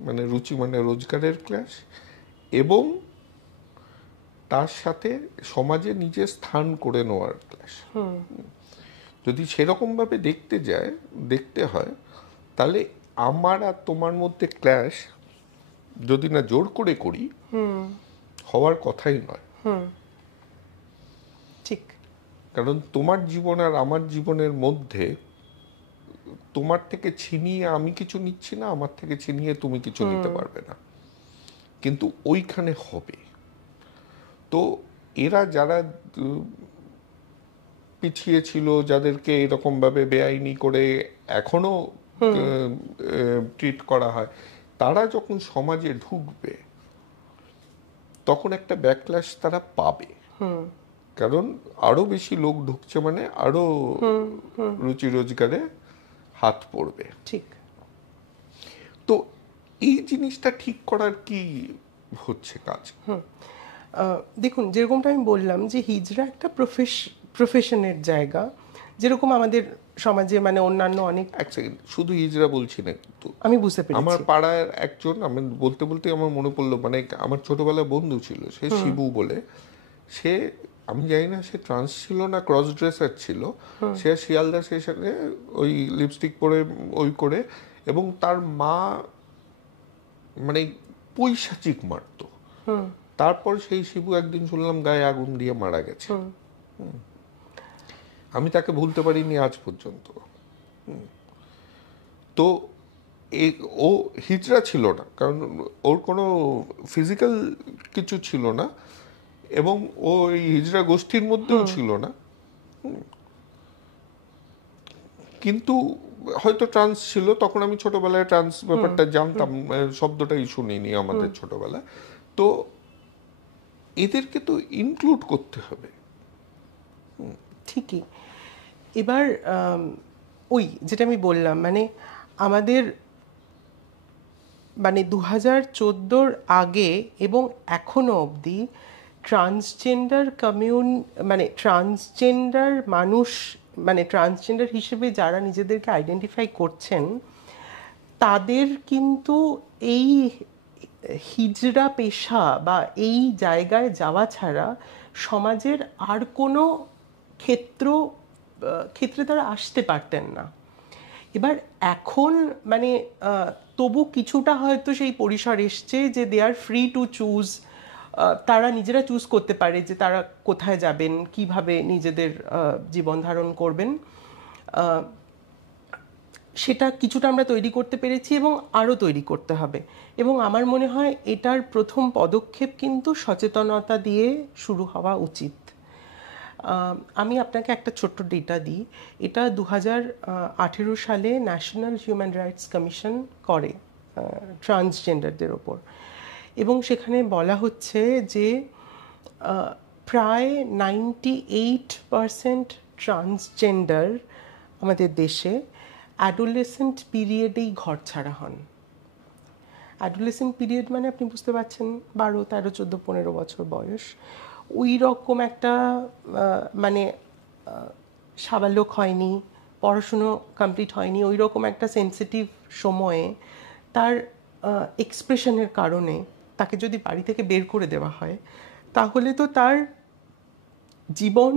মানে রুচি মানে রোজগারের ক্ল্যাশ, এবং তার সাথে সমাজে নিজের স্থান করে নেওয়ার ক্ল্যাশ। যদি সেরকমভাবে দেখতে হয়, তাহলে আমার আর তোমার মধ্যে ক্ল্যাশ যদি না জোর করে করি, হওয়ার কথাই নয়। ঠিক। কারণ তোমার জীবন আর আমার জীবনের মধ্যে তোমার থেকে ছিনিয়ে আমি কিছু নিচ্ছি না, আমার থেকে ছিনিয়ে তুমি কিছু নিতে পারবে না, কিন্তু ওইখানে হবে। তো এরা যারা পিছিয়ে ছিল, যাদেরকে এরকম ভাবে বেআইনি করে এখনো ট্রিট করা হয়, তারা যখন সমাজে ঢুকবে, তখন একটা ব্যাকল্যাশ তারা পাবে। কারণ আরো বেশি লোক ঢুকছে, মানে আরো রুচি রোজগারে হাত পড়বে। ঠিক। তো এই জিনিসটা ঠিক করার কি হচ্ছে কাজ? দেখুন, যেরকমটা আমি বললাম যে হিজড়া একটা প্রফেশনের জায়গা, যেরকম আমাদের সমাজে মানে অন্যান্য অনেক। এক সেকেন্ড, শুধু হিজড়া বলছি না, কিন্তু আমি বুঝতে পেরেছি। আমার পাড়ার একজন, আমি বলতে বলতে আমার মনে পড়লো, মানে আমার ছোটবেলায় বন্ধু ছিল, সে শিবু বলে, সে, আমি জানি না সে ট্রান্স ছিল না ক্রস ড্রেসার ছিল, সে শিয়ালদা স্টেশনে ওই লিপস্টিক পরে ওই করে, এবং তার মা মানে পৈশাচিক মারতো। তারপর সেই শিবু একদিন শুনলাম গায়ে আগুন দিয়ে মারা গেছে। আমি তাকে ভুলতে পারিনি আজ পর্যন্ত। তো ও হিজড়া ছিল না, কারণ ওর কোনো ফিজিক্যাল কিছু ছিল না, এবং ও এই হিজড়া গোষ্ঠীর মধ্যেও ছিল না, কিন্তু হয়তো ট্রান্স ছিল। তখন আমি ছোটবেলায় ট্রান্স ব্যাপারটা জানতাম, শব্দটাই শুনিনি আমাদের ছোটবেলায়। তো এদেরকে তো ইনক্লুড করতে হবে। ঠিকই। এবার ওই যেটা আমি বললাম, মানে আমাদের মানে 2014 আগে এবং এখনো অবধি ট্রান্সজেন্ডার মানে ট্রান্সজেন্ডার মানুষ, মানে ট্রান্সজেন্ডার হিসেবে যারা নিজেদেরকে আইডেন্টিফাই করছেন, তাদের কিন্তু এই হিজড়া পেশা বা এই জায়গায় যাওয়া ছাড়া সমাজের আর কোনো ক্ষেত্রে তারা আসতে পারতেন না। এবার এখন মানে তবু কিছুটা হয়তো সেই পরিসর এসছে যে দে আর ফ্রি টু চুজ, তারা নিজেরা চুজ করতে পারে যে তারা কোথায় যাবেন, কিভাবে নিজেদের জীবন ধারণ করবেন। সেটা কিছুটা আমরা তৈরি করতে পেরেছি এবং আরও তৈরি করতে হবে। এবং আমার মনে হয় এটার প্রথম পদক্ষেপ কিন্তু সচেতনতা দিয়ে শুরু হওয়া উচিত। আমি আপনাকে একটা ছোট্ট ডেটা দিই। এটা 2018 সালে ন্যাশনাল হিউম্যান রাইটস কমিশন করে ট্রান্সজেন্ডারদের ওপর, এবং সেখানে বলা হচ্ছে যে প্রায় 98% ট্রান্সজেন্ডার আমাদের দেশে অ্যাডোলেসেন্ট পিরিয়ডেই ঘর ছাড়া হন। অ্যাডোলেসেন্ট পিরিয়ড মানে আপনি বুঝতে পারছেন, 12, 13, 14, 15 বছর বয়স। ওই রকম একটা মানে সাবালক হয়নি, পড়াশুনো কমপ্লিট হয়নি, ওই রকম একটা সেন্সিটিভ সময়ে তার এক্সপ্রেশনের কারণে তাকে যদি বাড়ি থেকে বের করে দেওয়া হয়, তাহলে তো তার জীবন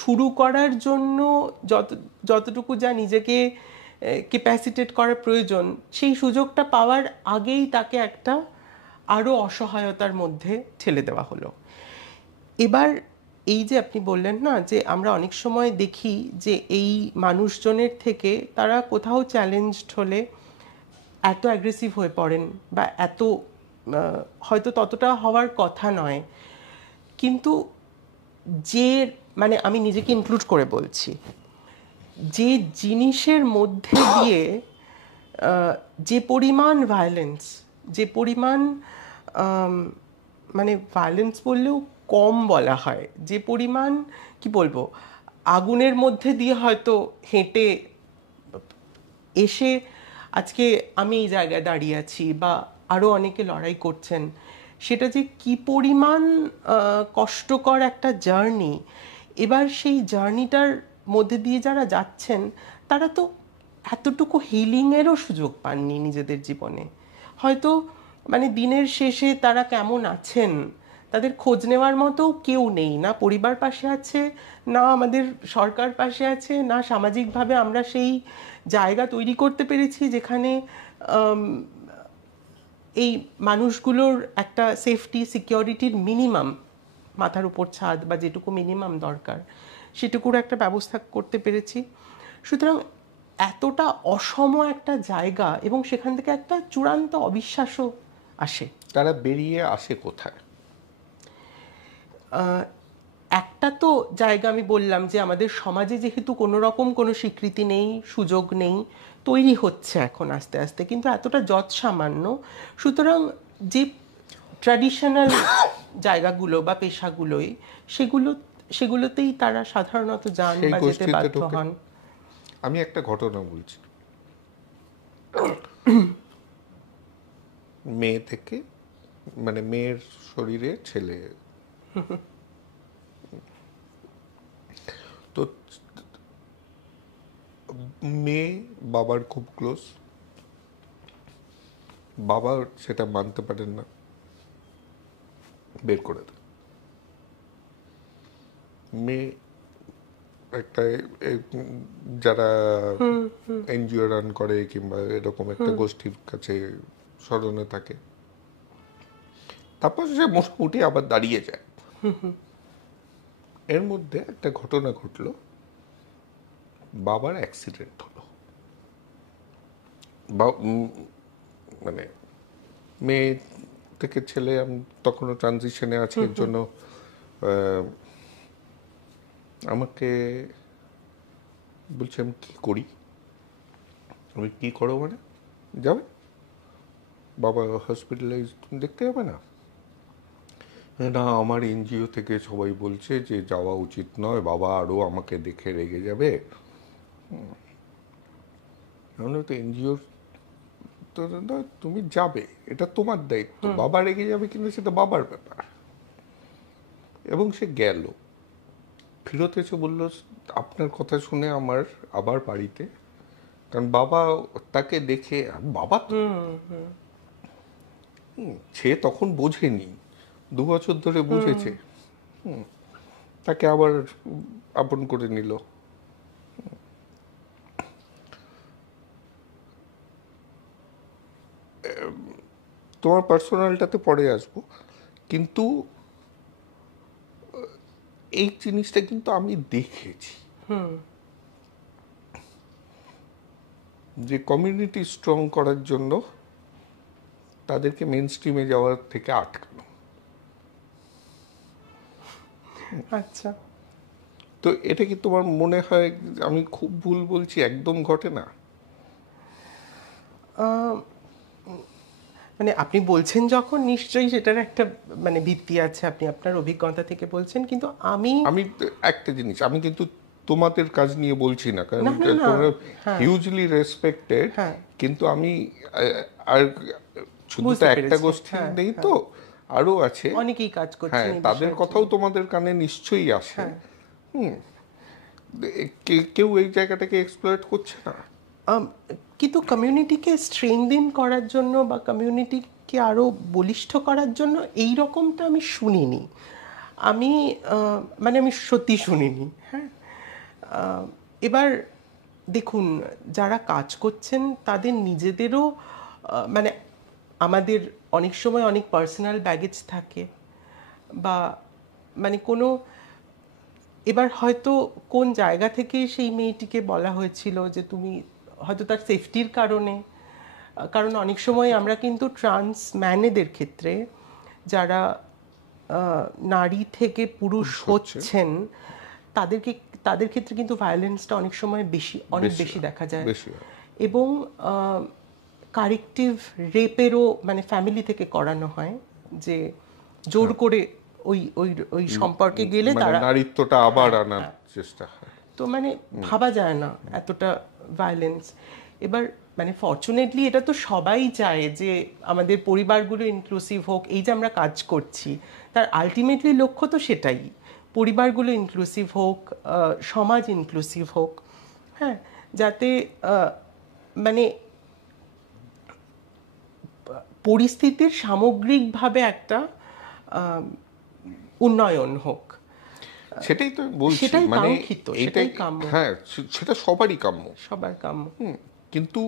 শুরু করার জন্য যতটুকু যা নিজেকে ক্যাপাসিটেট করার প্রয়োজন, সেই সুযোগটা পাওয়ার আগেই তাকে একটা আরও অসহায়তার মধ্যে ঠেলে দেওয়া হলো। এবার এই যে আপনি বললেন না যে আমরা অনেক সময় দেখি যে এই মানুষজনের থেকে তারা কোথাও চ্যালেঞ্জড হলে এত অ্যাগ্রেসিভ হয়ে পড়েন, বা এত হয়তো ততটা হওয়ার কথা নয়, কিন্তু যে মানে আমি নিজেকে ইনক্লুড করে বলছি, যে জিনিসের মধ্যে দিয়ে যে পরিমাণ ভায়োলেন্স, যে পরিমাণ মানে ভায়োলেন্স বললেও কম বলা হয়, যে পরিমাণ কি বলবো, আগুনের মধ্যে দিয়ে হয়তো হেঁটে এসে আজকে আমি এই জায়গায় দাঁড়িয়ে আছি, বা আরও অনেকে লড়াই করছেন, সেটা যে কি পরিমাণ কষ্টকর একটা জার্নি। এবার সেই জার্নিটার মধ্যে দিয়ে যারা যাচ্ছেন, তারা তো এতটুকু হিলিংয়েরও সুযোগ পাননি নিজেদের জীবনে। হয়তো মানে দিনের শেষে তারা কেমন আছেন তাদের খোঁজ নেওয়ার মতো কেউ নেই, না পরিবার পাশে আছে, না আমাদের সরকার পাশে আছে, না সামাজিকভাবে আমরা সেই জায়গা তৈরি করতে পেরেছি যেখানে এই মানুষগুলোর একটা সেফটি সিকিউরিটির মিনিমাম, মাথার উপর ছাদ বা যেটুকু মিনিমাম দরকার সেটুকুর একটা ব্যবস্থা করতে পেরেছি। সুতরাং এতটা অসম একটা জায়গা, এবং সেখান থেকে একটা চূড়ান্ত অবিশ্বাসও আসে। তারা বেরিয়ে আসে কোথায়? একটা তো জায়গা আমি বললাম যে আমাদের সমাজে যেহেতু কোনো রকম কোনো স্বীকৃতি নেই, সুযোগ নেই, তৈরি হচ্ছে এখন আস্তে আস্তে, কিন্তু এতটা যৎসামান্য। সুতরাং যে ট্র্যাডিশনাল জায়গাগুলো বা পেশাগুলোই, সেগুলোতেই তারা সাধারণত যান সেই বা যেতে গোষ্ঠীতে বাধ্য ঢোকে। হন। আমি একটা ঘটনা বলছি। মেয়ে থেকে মানে মেয়ের শরীরে ছেলে, তো মেয়ে বাবার খুব ক্লোজ, বাবা সেটা মানতে পারেন না, বের করে দেন। মেয়ে একটা যারা এনজিও রান করে কিংবা এরকম একটা গোষ্ঠীর কাছে স্মরণে থাকে, তারপর সে মোটামুটি আবার দাঁড়িয়ে যায়। এর মধ্যে একটা ঘটনা ঘটলো, বাবার অ্যাক্সিডেন্ট হলো। মানে মেয়ে থেকে ছেলে, আমি তখনও ট্রানজিশনে আছি, এর জন্য আমাকে বলছে আমি কী করি। আমি কী করো মানে, যাবে বাবা হসপিটালাইজ, তুমি দেখতে যাবে না? না, আমার এনজিও থেকে সবাই বলছে যে যাওয়া উচিত নয়, বাবা আরও আমাকে দেখে রেগে যাবে। তাহলে তো এনজিওর তো না, তুমি যাবে, এটা তোমার দায়িত্ব। বাবা রেগে যাবে কিন্তু সেটা বাবার ব্যাপার। এবং সে গেল, ফেরত এসে বলল আপনার কথা শুনে আমার আবার বাড়িতে, কারণ বাবা তাকে দেখে, বাবা তো সে তখন বোঝেনি, 2 বছর ধরে বুঝেছে, তাকে আবার আপন করে নিল। তোমার পার্সোনালটাতে পরে আসবো, কিন্তু এই জিনিসটা কিন্তু আমি দেখেছি যে কমিউনিটি স্ট্রং করার জন্য তাদেরকে মেন স্ট্রিমে যাওয়ার থেকে আটকানো। আচ্ছা, তো এটা কি তোমার মনে হয় আমি খুব ভুল বলছি? একদম ঘটে না। মানে আপনি বলছেন যখন নিশ্চয়ই সেটার একটা মানে ভিত্তি আছে, আপনি আপনার অভিজ্ঞতা থেকে বলছেন, কিন্তু আমি আমি একটা জিনিস, আমি কিন্তু তোমাদের কাজ নিয়ে বলছি না, কারণ না না না, তোমরা হ্যাঁ হিউজলি রেসপেক্টেড, হ্যাঁ কিন্তু আমি আর শুধু তো বুঝতে একটা পেরেছি, গোষ্ঠী হ্যাঁ নেই হ্যাঁ, তো, আরো আছে। অনেকেই কাজ হ্যাঁ, করছেন এই তাদের বিষয়ের কথাও জন্য। তোমাদের কানে নিশ্চয়ই আসে। হ্যাঁ, কেউ এই জায়গাটাকে এক্সপ্লয়েট করছে না। আম, কিন্তু কমিউনিটিকে স্ট্রেংথেন করার জন্য বা কমিউনিটিকে আরো বলিষ্ঠ করার জন্য এই রকমটা আমি শুনিনি। আমি মানে আমি সত্যি শুনিনি। হ্যাঁ, আহ, এবার দেখুন, যারা কাজ করছেন তাদের নিজেদেরও মানে আমাদের অনেক সময় অনেক পার্সোনাল ব্যাগেজ থাকে, বা মানে কোনো, এবার হয়তো কোন জায়গা থেকে সেই মেয়েটিকে বলা হয়েছিল যে তুমি হয়তো তার সেফটির কারণে, কারণ অনেক সময় আমরা কিন্তু ট্রান্স ম্যানেদের ক্ষেত্রে যারা নারী থেকে পুরুষ হচ্ছেন তাদেরকে, তাদের ক্ষেত্রে কিন্তু ভায়োলেন্সটা অনেক সময় বেশি, অনেক বেশি দেখা যায়। বেশি হয়। এবং কারেক্টিভ রেপেরও মানে ফ্যামিলি থেকে করানো হয়, যে জোর করে ওই ওই ওই সম্পর্কে গেলে মানে তারা, নারীত্বটা আবার হ্যাঁ, আনার হ্যাঁ। চেষ্টা হয়। তো মানে ভাবা যায় না এতটা ভায়োলেন্স। এবার মানে ফর্চুনেটলি এটা তো সবাই চায় যে আমাদের পরিবারগুলো ইনক্লুসিভ হোক, এই যে আমরা কাজ করছি তার আলটিমেটলি লক্ষ্য তো সেটাই, পরিবারগুলো ইনক্লুসিভ হোক, সমাজ ইনক্লুসিভ হোক। হ্যাঁ, যাতে মানে পরিস্থিতির সামগ্রিকভাবে একটা উন্নয়ন হোক, সেটাই তো বলছি, সেটাই মানে কাঙ্ক্ষিত, সেটাই কাম্য, হ্যাঁ, সেটা সবারই কাম্য। সবার কাম্য। কিন্তু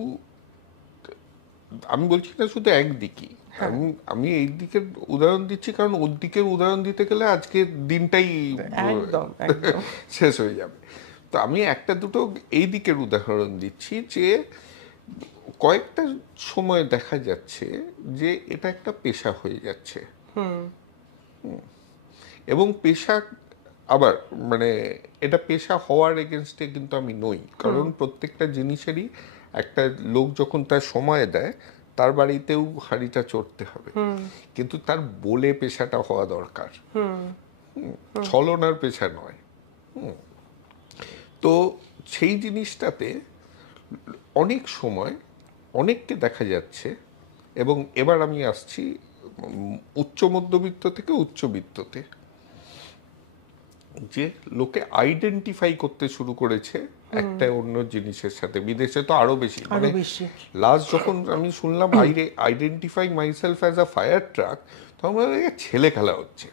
আমি বলছি না শুধু একদিকই, আমি আমি এই দিকের উদাহরণ দিচ্ছি কারণ ওর দিকের উদাহরণ দিতে গেলে আজকের দিনটাই একদম একদম। শেষ হয়ে যাবে। তো আমি একটা দুটো এই দিকের উদাহরণ দিচ্ছি যে কয়েকটা সময় দেখা যাচ্ছে যে এটা একটা পেশা হয়ে যাচ্ছে। এবং পেশা আবার মানে এটা পেশা হওয়ার এগেনস্টে কিন্তু আমি নই, কারণ প্রত্যেকটা জিনিসেরই একটা লোক যখন তার সময় দেয় তার বাড়িতেও হাঁড়িটা চড়তে হবে, কিন্তু তার বলে পেশাটা হওয়া দরকার, ছলনার পেশা নয়। তো সেই জিনিসটাতে অনেক সময় অনেককে দেখা যাচ্ছে, এবং এবার আমি আসছি উচ্চ মধ্যবিত্ত থেকে উচ্চবিত্ততে, যে লোকে আইডেন্টিফাই করতে শুরু করেছে একটা অন্য জিনিসের সাথে। বিদেশে তো আরো বেশি, আরো মানে বেশি। লাস্ট যখন আমি শুনলাম identify myself as a fire truck, তখন মনে হয় ছেলে খেলা হচ্ছে।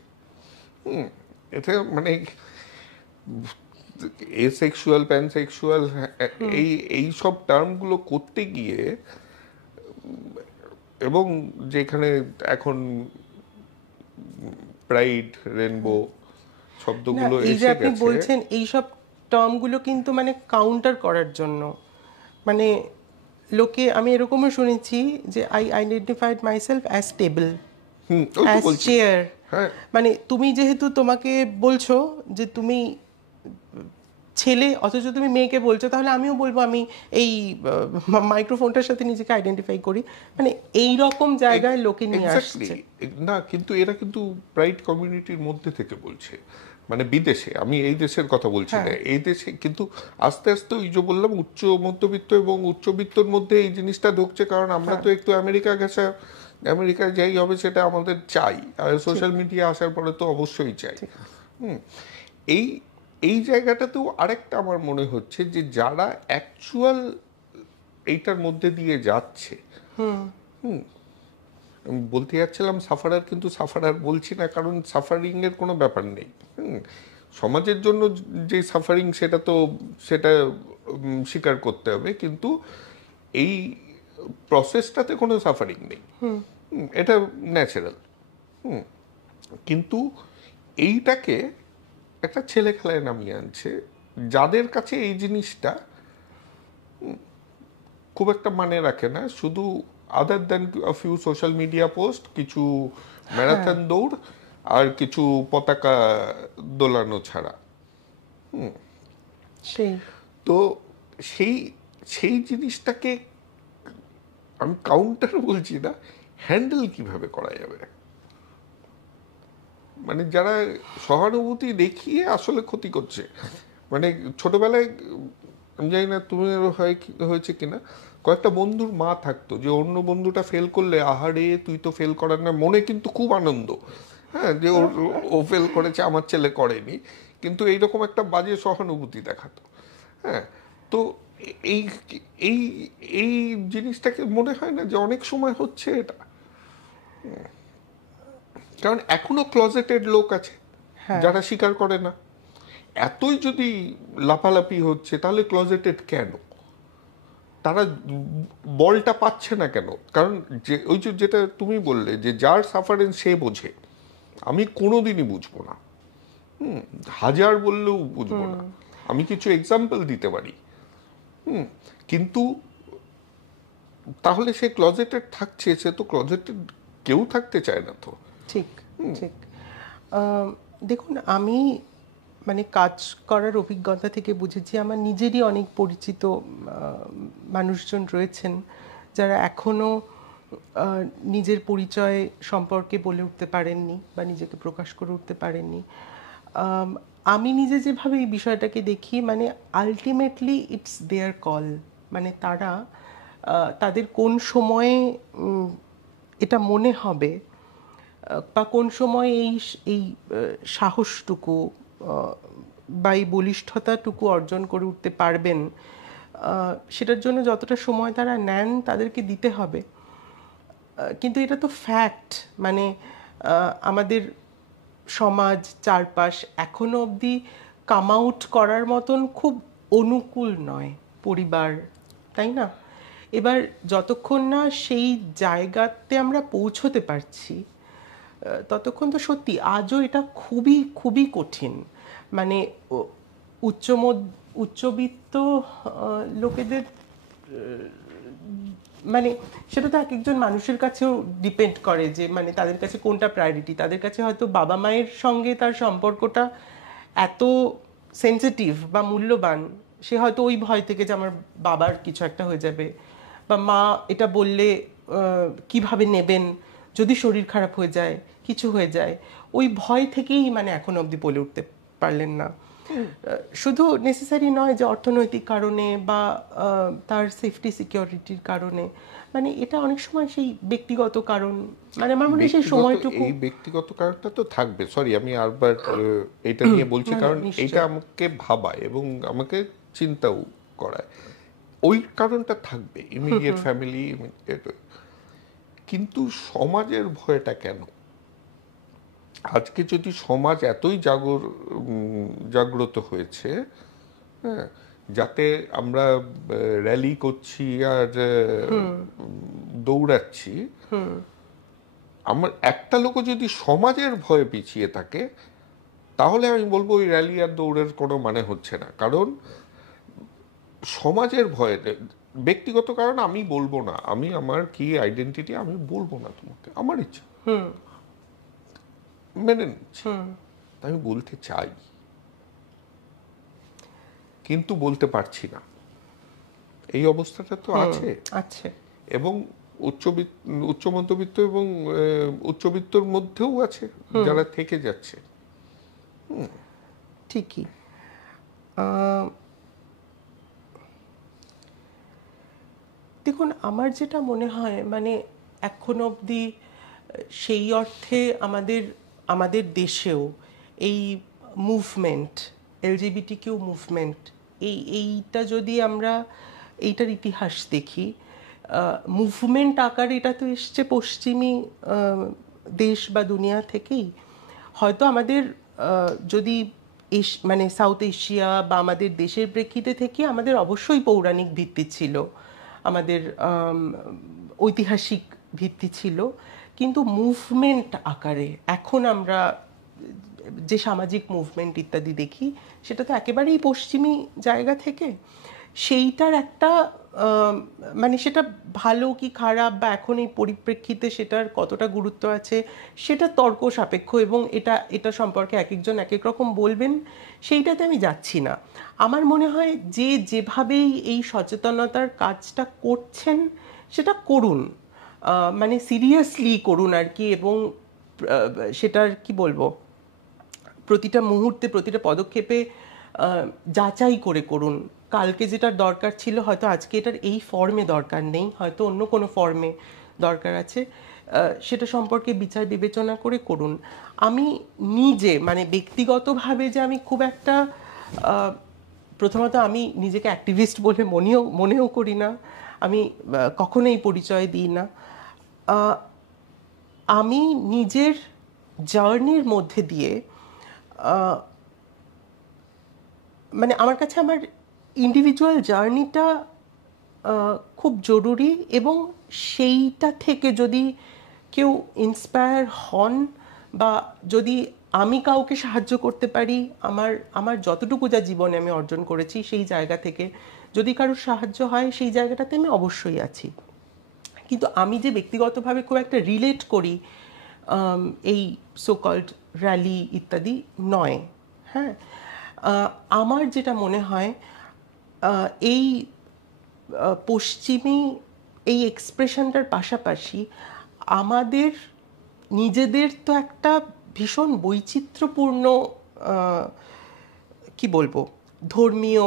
এটা মানে এসেক্সুয়াল প্যানসেক্সুয়াল এই এই সব টার্মগুলো করতে গিয়ে, এবং যেখানে এখন প্রাইড রেনবো না, শব্দগুলো এই যে এসে আপনি গেছে। বলছেন এইসব টার্মগুলো কিন্তু মানে কাউন্টার করার জন্য, মানে লোকে, আমি এরকমও শুনেছি যে I identified myself as table, ওই তো অ্যাজ বলছি। চেয়ার। হ্যাঁ, মানে তুমি যেহেতু তোমাকে বলছো যে তুমি ছেলে, অথচ তুমি মেয়েকে বলছো, তাহলে আমিও বলবো আমি এই মাইক্রোফোনটার সাথে নিজেকে আইডেন্টিফাই করি। মানে এই রকম জায়গায় লোকে নিয়ে এক্স্যাক্টলি আসছে। না, কিন্তু এরা কিন্তু প্রাইড কমিউনিটির মধ্যে থেকে বলছে, মানে বিদেশে, আমি এই দেশের কথা বলছি না, এই দেশে কিন্তু আস্তে আস্তে ওই যে বললাম উচ্চ মধ্যবিত্ত এবং উচ্চবিত্তর মধ্যে এই জিনিসটা ঢুকছে, কারণ আমরা তো একটু আমেরিকা গেছে, আমেরিকায় যাই হবে সেটা আমাদের চাই, আর সোশ্যাল মিডিয়া আসার পরে তো অবশ্যই চাই। এই এই জায়গাটাতেও আরেকটা আমার মনে হচ্ছে যে যারা অ্যাকচুয়াল এইটার মধ্যে দিয়ে যাচ্ছে, আমি বলতে যাচ্ছিলাম সাফারার, কিন্তু সাফারার বলছি না, কারণ সাফারিং এর কোনো ব্যাপার নেই। সমাজের জন্য যে সাফারিং সেটা স্বীকার করতে হবে, কিন্তু এই প্রসেসটাতে কোনো সাফারিং নেই, এটা ন্যাচারাল। কিন্তু এইটাকে একটা ছেলে খেলায় নামিয়ে আনছে, যাদের কাছে এই জিনিসটা খুব একটা মানে রাখে না, শুধু other than few social media post, কিছু ম্যারাথন দৌড় আর কিছু পতাকা দোলানো ছাড়া। সেই তো সেই সেই জিনিসটাকে আমি কাউন্টার বলছি না, হ্যান্ডেল কিভাবে করা যাবে, মানে যারা সহানুভূতি দেখিয়ে আসলে ক্ষতি করছে। মানে ছোটবেলায় আমি জানি না তুমি হয়েছে কিনা, কয়েকটা বন্ধুর মা থাকতো যে অন্য বন্ধুটা ফেল করলে আহারে তুই তো ফেল করার না, মনে কিন্তু খুব আনন্দ, হ্যাঁ, যে ও ফেল করেছে আমার ছেলে করেনি, কিন্তু এইরকম একটা বাজে সহানুভূতি দেখাতো। হ্যাঁ, তো এই এই এই জিনিসটাকে মনে হয় না যে অনেক সময় হচ্ছে এটা, কারণ এখনো ক্লজেটেড লোক আছে যারা স্বীকার করে না। এতই যদি লাফালাফি হচ্ছে তাহলে ক্লজেটেড কেন? তারা বলটা পাচ্ছে না কেন? কারণ যে ওই যে যেটা তুমি বললে যে যার সাফারেন্স সে বোঝে, আমি কোনোদিনই বুঝবো না, হাজার বললেও বুঝবো না। আমি কিছু এক্সাম্পল দিতে পারি, কিন্তু তাহলে সে ক্লজেটেড থাকছে, সে তো ক্লজেটেড কেউ থাকতে চায় না তো। ঠিক ঠিক। দেখুন, আমি মানে কাজ করার অভিজ্ঞতা থেকে বুঝেছি, আমার নিজেরই অনেক পরিচিত মানুষজন রয়েছেন যারা এখনো নিজের পরিচয় সম্পর্কে বলে উঠতে পারেননি বা নিজেকে প্রকাশ করে উঠতে পারেননি। আমি নিজে যেভাবে এই বিষয়টাকে দেখি, মানে আলটিমেটলি ইটস দেয়ার কল, মানে তারা তাদের কোন সময়ে এটা মনে হবে বা কোন সময় এই সাহসটুকু বা এই বলিষ্ঠতাটুকু অর্জন করে উঠতে পারবেন, সেটার জন্য যতটা সময় তারা নেন তাদেরকে দিতে হবে। কিন্তু এটা তো ফ্যাক্ট, মানে আমাদের সমাজ চারপাশ এখনো অবধি কাম আউট করার মতন খুব অনুকূল নয় পরিবার, তাই না? এবার যতক্ষণ না সেই জায়গাতে আমরা পৌঁছতে পারছি, ততক্ষণ তো সত্যি আজও এটা খুবই খুবই কঠিন। মানে উচ্চবিত্ত লোকেদের, মানে সেটা তো এক একজন মানুষের কাছেও ডিপেন্ড করে যে মানে তাদের কাছে কোনটা প্রায়োরিটি। তাদের কাছে হয়তো বাবা মায়ের সঙ্গে তার সম্পর্কটা এত সেন্সিটিভ বা মূল্যবান, সে হয়তো ওই ভয় থেকে যে আমার বাবার কিছু একটা হয়ে যাবে, বা মা এটা বললে কিভাবে নেবেন যদি শরীর খারাপ হয়ে যায়, কিছু হয়ে যায়, ওই ভয় থেকেই মানে এখনো অবধি বলে উঠতে পারলেন না। শুধু নেসেসারি নয় যে অর্থনৈতিক কারণে বা তার সেফটি সিকিউরিটির কারণে, মানে এটা অনেক সময় সেই ব্যক্তিগত কারণ, মানে আমার মনে হয় সেই সময়টুকু। এই ব্যক্তিগত কারণটা তো থাকবে, সরি আমি আরবার এটা নিয়ে বলছি, কারণ এটা আমাকে ভাবায় এবং আমাকে চিন্তাও করায়, ওই কারণটা থাকবে, ইমিডিয়েট ফ্যামিলি, কিন্তু সমাজের ভয়টা কেন? আজকে যদি সমাজ এতই জাগ্রত হয়েছে, হ্যাঁ, যাতে আমরা র্যালি করছি আর দৌড়াচ্ছি, আমার একটা লোকও যদি সমাজের ভয়ে পিছিয়ে থাকে তাহলে আমি বলবো ওই র্যালি আর দৌড়ের কোনো মানে হচ্ছে না। কারণ সমাজের ভয়ে, ব্যক্তিগত কারণ আমি বলবো না, আমি আমার কি আইডেন্টিটি আমি বলবো না তোমাকে, আমার ইচ্ছা মেনে নিচ্ছি, আমি বলতে চাই। কিন্তু বলতে পারছি না, এই অবস্থাটা তো আছে। আছে। এবং উচ্চ মধ্যবিত্ত এবং উচ্চবিত্তর মধ্যেও আছে যারা থেকে যাচ্ছে। ঠিকই। আহ, দেখুন, আমার যেটা মনে হয়, মানে এখন অবধি সেই অর্থে আমাদের আমাদের দেশেও এই মুভমেন্ট, এলজিবিটিকিউ মুভমেন্ট, এইটা যদি আমরা এইটার ইতিহাস দেখি, মুভমেন্ট আকারে এটা তো এসছে পশ্চিমী দেশ বা দুনিয়া থেকেই। হয়তো আমাদের যদি মানে সাউথ এশিয়া বা আমাদের দেশের প্রেক্ষিতে থেকে আমাদের অবশ্যই পৌরাণিক ভিত্তি ছিল, আমাদের ঐতিহাসিক ভিত্তি ছিল, কিন্তু মুভমেন্ট আকারে এখন আমরা যে সামাজিক মুভমেন্ট ইত্যাদি দেখি, সেটা তো একেবারেই পশ্চিমী জায়গা থেকে। সেইটার একটা মানে সেটা ভালো কি খারাপ বা এখন এই পরিপ্রেক্ষিতে সেটার কতটা গুরুত্ব আছে সেটা তর্ক সাপেক্ষ, এবং এটা সম্পর্কে এক একজন এক এক রকম বলবেন, সেইটাতে আমি যাচ্ছি না। আমার মনে হয় যে যেভাবেই এই সচেতনতার কাজটা করছেন সেটা করুন, মানে সিরিয়াসলি করুন আর কি, এবং সেটার কি বলবো, প্রতিটা মুহূর্তে প্রতিটা পদক্ষেপে যাচাই করে করুন। কালকে যেটার দরকার ছিল হয়তো আজকে এটার এই ফর্মে দরকার নেই, হয়তো অন্য কোনো ফর্মে দরকার আছে, সেটা সম্পর্কে বিচার বিবেচনা করে করুন। আমি নিজে মানে ব্যক্তিগতভাবে যে আমি খুব একটা, প্রথমত আমি নিজেকে অ্যাক্টিভিস্ট বলে মনেও করি না, আমি কখনোই পরিচয় দিই না। আমি নিজের জার্নির মধ্যে দিয়ে, মানে আমার কাছে আমার ইন্ডিভিজুয়াল জার্নিটা খুব জরুরি, এবং সেইটা থেকে যদি কেউ ইন্সপায়ার হন বা যদি আমি কাউকে সাহায্য করতে পারি, আমার যতটুকু যা জীবনে আমি অর্জন করেছি সেই জায়গা থেকে যদি কারোর সাহায্য হয়, সেই জায়গাটাতে আমি অবশ্যই আছি। কিন্তু আমি যে ব্যক্তিগতভাবে খুব একটা রিলেট করি এই সোকল্ড র্যালি ইত্যাদি নয়। হ্যাঁ, আমার যেটা মনে হয়, এই পশ্চিমী এই এক্সপ্রেশনটার পাশাপাশি আমাদের নিজেদের তো একটা ভীষণ বৈচিত্র্যপূর্ণ, কি বলবো, ধর্মীয়,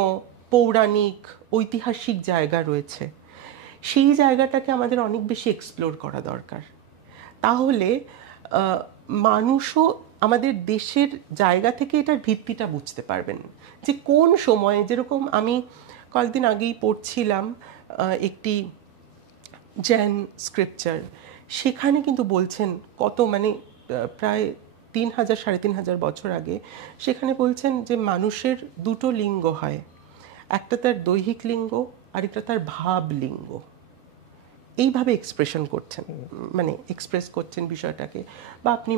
পৌরাণিক, ঐতিহাসিক জায়গা রয়েছে। সেই জায়গাটাকে আমাদের অনেক বেশি এক্সপ্লোর করা দরকার। তাহলে মানুষও আমাদের দেশের জায়গা থেকে এটার ভিত্তিটা বুঝতে পারবেন, যে কোন সময়ে, যেরকম আমি কয়েকদিন আগেই পড়ছিলাম একটি জৈন স্ক্রিপচার, সেখানে কিন্তু বলছেন কত, মানে প্রায় 3000 3500 বছর আগে সেখানে বলছেন যে মানুষের দুটো লিঙ্গ হয়, একটা তার দৈহিক লিঙ্গ, আরেকটা তার ভাব লিঙ্গ। এইভাবে এক্সপ্রেশন করছেন, মানে এক্সপ্রেস করছেন বিষয়টাকে। বা আপনি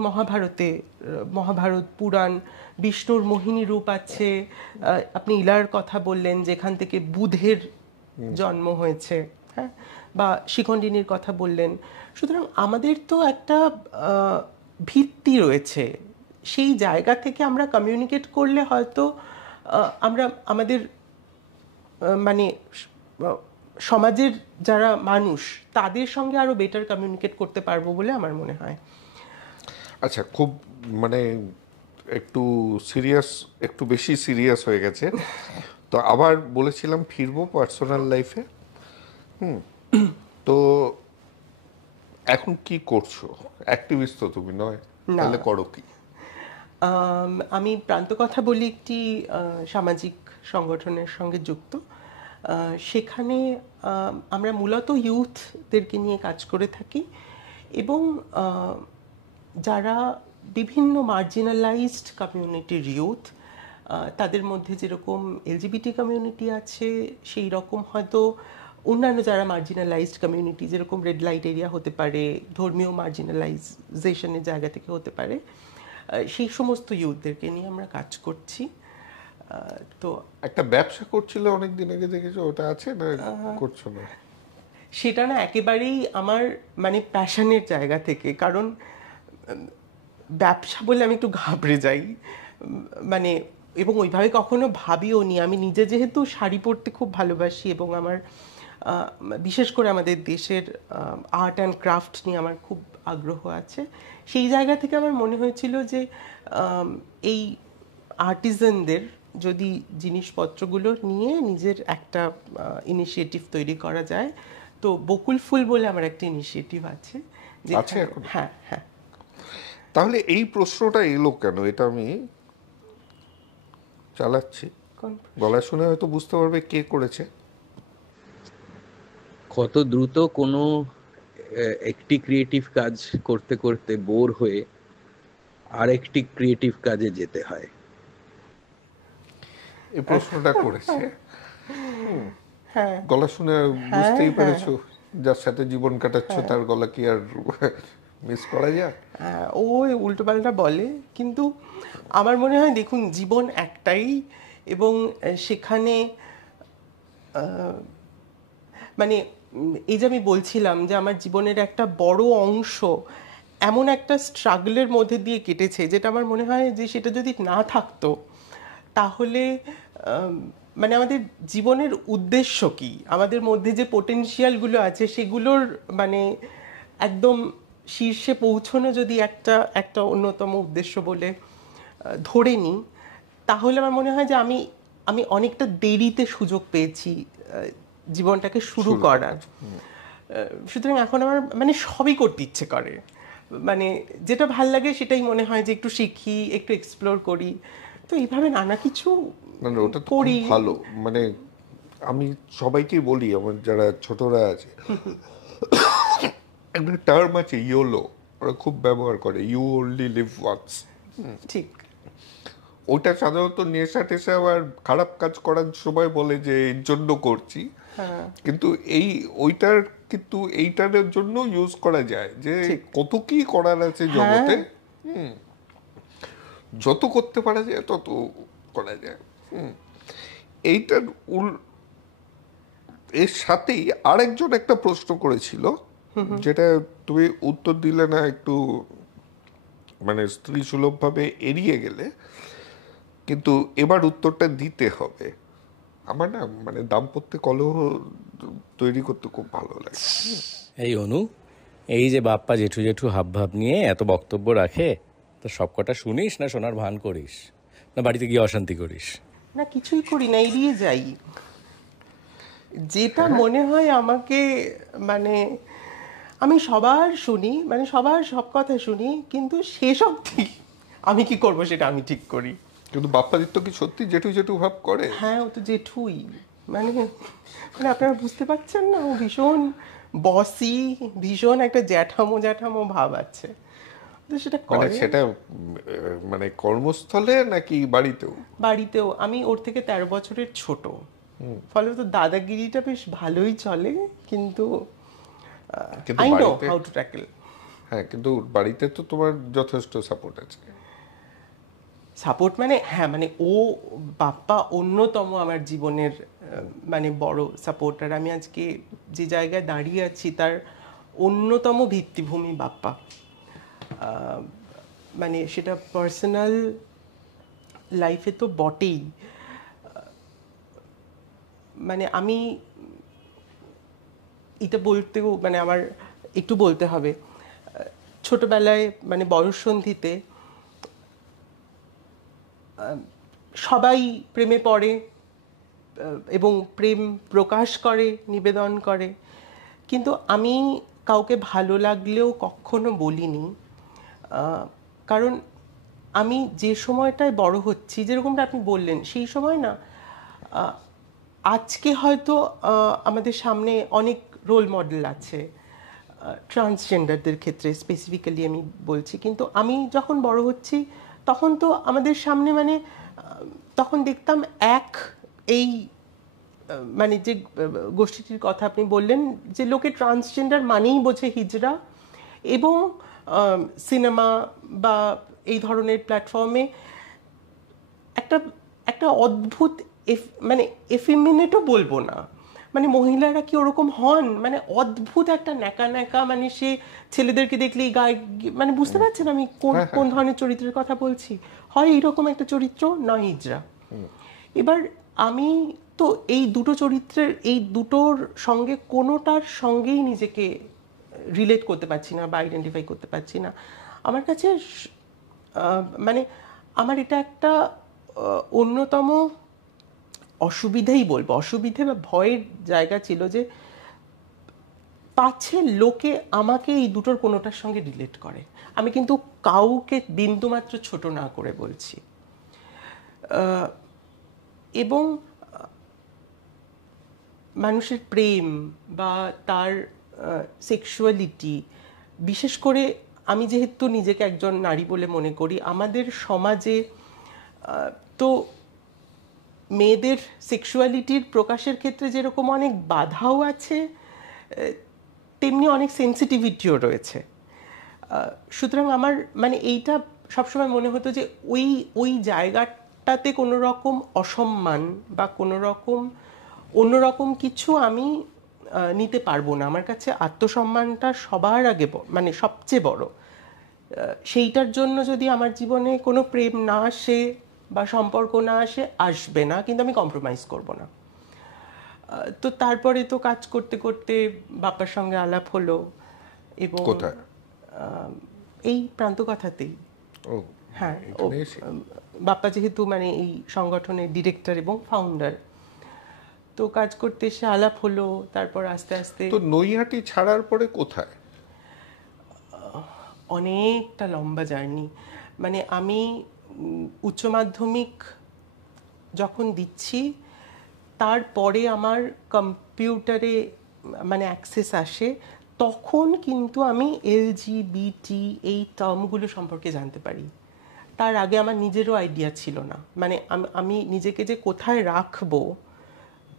মহাভারত পুরাণ, বিষ্ণুর মোহিনী রূপ আছে, আপনি ইলার কথা বললেন যেখান থেকে বুধের জন্ম হয়েছে, হ্যাঁ, বা শিখণ্ডিনীর কথা বললেন। সুতরাং আমাদের তো একটা ভিত্তি রয়েছে, সেই জায়গা থেকে আমরা কমিউনিকেট করলে হয়তো আমরা আমাদের মানে সমাজের যারা মানুষ তাদের সঙ্গে আরো বেটার কমিউনিকেট করতে পারবো বলে আমার মনে হয়। আচ্ছা, খুব মানে একটু বেশি সিরিয়াস হয়ে গেছে, তো আবার বলেছিলাম ফিরবো পার্সোনাল লাইফে। তো এখন কি করছো? অ্যাক্টিভিস্ট তো তুমি নয়, তাহলে করো কি? আমি প্রান্ত কথা বলি একটি সামাজিক সংগঠনের সঙ্গে যুক্ত। সেখানে আমরা মূলত ইউথদেরকে নিয়ে কাজ করে থাকি, এবং যারা বিভিন্ন মার্জিনালাইজড কমিউনিটির ইউথ, তাদের মধ্যে যেরকম এলজিবিটি কমিউনিটি আছে, সেই রকম হয়তো অন্যান্য যারা মার্জিনালাইজড কমিউনিটি, যেরকম রেড লাইট এরিয়া হতে পারে, ধর্মীয় মার্জিনালাইজেশনের জায়গা থেকে হতে পারে, সেই সমস্ত ইউথদেরকে নিয়ে আমরা কাজ করছি। তো একটা ব্যবসা করছিল অনেক দিন আগে, দেখেছো? ওটা আছে না করছো না? সেটা না একেবারেই আমার মানে প্যাশনের জায়গা থেকে, কারণ ব্যবসা বলে আমি একটু ঘাবড়ে যাই। মানে এবং ওইভাবে কখনো ভাবিও নি। আমি নিজে যেহেতু শাড়ি পরতে খুব ভালোবাসি এবং আমার বিশেষ করে আমাদের দেশের আর্ট অ্যান্ড ক্রাফট নিয়ে আমার খুব আগ্রহ আছে, সেই জায়গা থেকে আমার মনে হয়েছিল যে এই আর্টিজানদের যদি জিনিসপত্রগুলো নিয়ে নিজের একটা ইনিশিয়েটিভ তৈরি করা যায়, তো বকুল ফুল বলে আমার একটা ইনিশিয়েটিভ আছে আছে এখন? হ্যাঁ হ্যাঁ। তাহলে এই প্রশ্নটা এলো কেন, এটা আমি চালাচ্ছি, গলা শুনে হয়তো বুঝতে পারবে কে করেছে। কত দ্রুত কোনো একটি ক্রিয়েটিভ কাজ করতে করতে বোর হয়ে আরেকটি ক্রিয়েটিভ কাজে যেতে হয়। এই প্রশ্নটা করেছে। হ্যাঁ গলা শুনে বুঝতেই পেরেছো যার সাথে জীবন কাটাচ্ছ তার গলা কি আর মিস করা যায়? ও উল্টোপাল্টা বলে, কিন্তু আমার মনে হয় দেখুন জীবন একটাই, এবং সেখানে মানে এই যে আমি বলছিলাম যে আমার জীবনের একটা বড় অংশ এমন একটা স্ট্রাগলের মধ্যে দিয়ে কেটেছে, যেটা আমার মনে হয় যে সেটা যদি না থাকতো তাহলে মানে আমাদের জীবনের উদ্দেশ্য কি, আমাদের মধ্যে যে পোটেনশিয়ালগুলো আছে সেগুলোর মানে একদম শীর্ষে পৌঁছানো যদি একটা একটা অন্যতম উদ্দেশ্য বলে ধরে নিই, তাহলে আমার মনে হয় যে আমি আমি অনেকটা দেরিতে সুযোগ পেয়েছি জীবনটাকে শুরু করার। সুতরাং এখন আমার মানে সবই করতে ইচ্ছে করে, মানে যেটা ভাল লাগে সেটাই মনে হয় যে একটু শিখি, একটু এক্সপ্লোর করি, তো এইভাবে নানা কিছু না না, ওটা তো খুব ভালো। মানে আমি সবাইকেই বলি, আমার যারা ছোটরা আছে, একটা টার্ম আছে ইয়োলো, ওরা খুব ব্যবহার করে, ইউ ওনলি লিভ ওয়ান্স। ঠিক। ওটা সাধারণত নেশা টেশা আবার খারাপ কাজ করার সময় বলে যে এর জন্য করছি, কিন্তু এই ওইটার কিন্তু এইটার জন্য ইউজ করা যায় যে কত কি করার আছে জগতে, যত করতে পারা যায় তত করা যায়। এইটার এর সাথেই আরেকজন একটা প্রশ্ন করেছিল, যেটা তুমি উত্তর দিলে না, একটু মানে স্ত্রী সুলভ ভাবে এড়িয়ে গেলে, কিন্তু এবার উত্তরটা দিতে হবে। আমার না মানে দাম্পত্য কলহ তৈরি করতে খুব ভালো লাগে। এই অনু, এই যে বাপ্পা জেঠু জেঠু হাব ভাব নিয়ে এত বক্তব্য রাখে, তো সবকটা শুনিস না শোনার ভান করিস, না বাড়িতে গিয়ে অশান্তি করিস? না, কিছুই করি না, এড়িয়ে যাই। যেটা মনে হয় আমাকে মানে আমি সবার শুনি, মানে সবার সব কথা শুনি, কিন্তু সেসব ঠিক আমি কি করব সেটা আমি ঠিক করি। কিন্তু বাপ্পাদিত্য কি সত্যি জেঠু জেঠু ভাব করে? হ্যাঁ, ও তো জেঠুই, মানে মানে আপনারা বুঝতে পারছেন না, ও ভীষণ বসি, ভীষণ একটা জ্যাঠামো জ্যাঠামো ভাব আছে, তো সেটা মানে করে। সেটা মানে কর্মস্থলে নাকি বাড়িতেও? বাড়িতেও। আমি ওর থেকে 13 বছরের ছোট, ফলে তো দাদাগিরিটা বেশ ভালোই চলে, কিন্তু I know how to tackle. হ্যাঁ, কিন্তু বাড়িতে তো তোমার যথেষ্ট সাপোর্ট আছে। সাপোর্ট মানে হ্যাঁ, মানে ও বাপ্পা অন্যতম আমার জীবনের মানে বড় সাপোর্টার। আমি আজকে যে জায়গায় দাঁড়িয়ে আছি তার অন্যতম ভিত্তিভূমি বাপ্পা। মানে সেটা পার্সোনাল লাইফে তো বটেই। মানে আমি এটা বলতেও মানে আমার একটু বলতে হবে, ছোটবেলায় মানে বয়ঃসন্ধিতে সবাই প্রেমে পড়ে এবং প্রেম প্রকাশ করে, নিবেদন করে, কিন্তু আমি কাউকে ভালো লাগলেও কখনো বলিনি, কারণ আমি যে সময়টায় বড় হচ্ছি, যেরকমটা আপনি বললেন, সেই সময় না আজকে হয়তো আমাদের সামনে অনেক রোল মডেল আছে ট্রান্সজেন্ডারদের ক্ষেত্রে স্পেসিফিক্যালি আমি বলছি, কিন্তু আমি যখন বড় হচ্ছি তখন তো আমাদের সামনে মানে তখন দেখতাম এই মানে যে গোষ্ঠীটির কথা আপনি বললেন, যে লোকে ট্রান্সজেন্ডার মানেই বোঝে হিজড়া, এবং সিনেমা বা এই ধরনের প্ল্যাটফর্মে একটা একটা অদ্ভুত মানে এফিমিনেটও বলবো না, মানে মহিলারা কি ওরকম হন, মানে অদ্ভুত একটা ন্যাকা ন্যাকা, মানে সে ছেলেদেরকে দেখলেই গায়ে মানে বুঝতে পারছেন আমি কোন কোন ধরনের চরিত্রের কথা বলছি। হয় এইরকম একটা চরিত্র, নয় হিজড়া। এবার আমি তো এই দুটো চরিত্রের, এই দুটোর সঙ্গে কোনোটার সঙ্গেই নিজেকে রিলেট করতে পারছি না বা আইডেন্টিফাই করতে পারছি না। আমার কাছে মানে আমার এটা একটা অন্যতম অসুবিধেই বলবো, অসুবিধে বা ভয়ের জায়গা ছিল যে পাছে লোকে আমাকে এই দুটোর কোনোটার সঙ্গে রিলেট করে। আমি কিন্তু কাউকে বিন্দুমাত্র ছোট না করে বলছি। এবং মানুষের প্রেম বা তার সেক্সুয়ালিটি, বিশেষ করে আমি যেহেতু নিজেকে একজন নারী বলে মনে করি, আমাদের সমাজে তো মেয়েদের সেক্সুয়ালিটির প্রকাশের ক্ষেত্রে যেরকম অনেক বাধাও আছে, তেমনি অনেক সেন্সিটিভিটিও রয়েছে। সুতরাং আমার মানে এইটা সবসময় মনে হতো যে ওই ওই জায়গাটাতে কোনো রকম অসম্মান বা কোনো রকম অন্যরকম কিছু আমি নিতে পারবো না। আমার কাছে আত্মসম্মানটা সবার আগে মানে সবচেয়ে বড়। সেইটার জন্য যদি আমার জীবনে কোনো প্রেম না আসে বা সম্পর্ক না আসে, আসবে না, কিন্তু আমি কম্প্রোমাইজ করব না। তো তারপরে তো কাজ করতে করতে বাপ্পার সঙ্গে আলাপ হলো, এবং কোথায়? এই প্রান্তকথাতেই। ও হ্যাঁ, এখানে এসে? বাপ্পা যেহেতু মানে এই সংগঠনের ডিরেক্টর এবং ফাউন্ডার, তো কাজ করতে এসে আলাপ হলো। তারপর আস্তে আস্তে তো নৈহাটি ছাড়ার পরে কোথায়? অনেকটা লম্বা জার্নি। মানে আমি উচ্চ মাধ্যমিক যখন দিচ্ছি, তারপরে আমার কম্পিউটারে মানে অ্যাক্সেস আসে, তখন কিন্তু আমি এলজিবিটি এই টার্মগুলো সম্পর্কে জানতে পারি। তার আগে আমার নিজেরও আইডিয়া ছিল না। মানে আমি নিজেকে যে কোথায় রাখবো,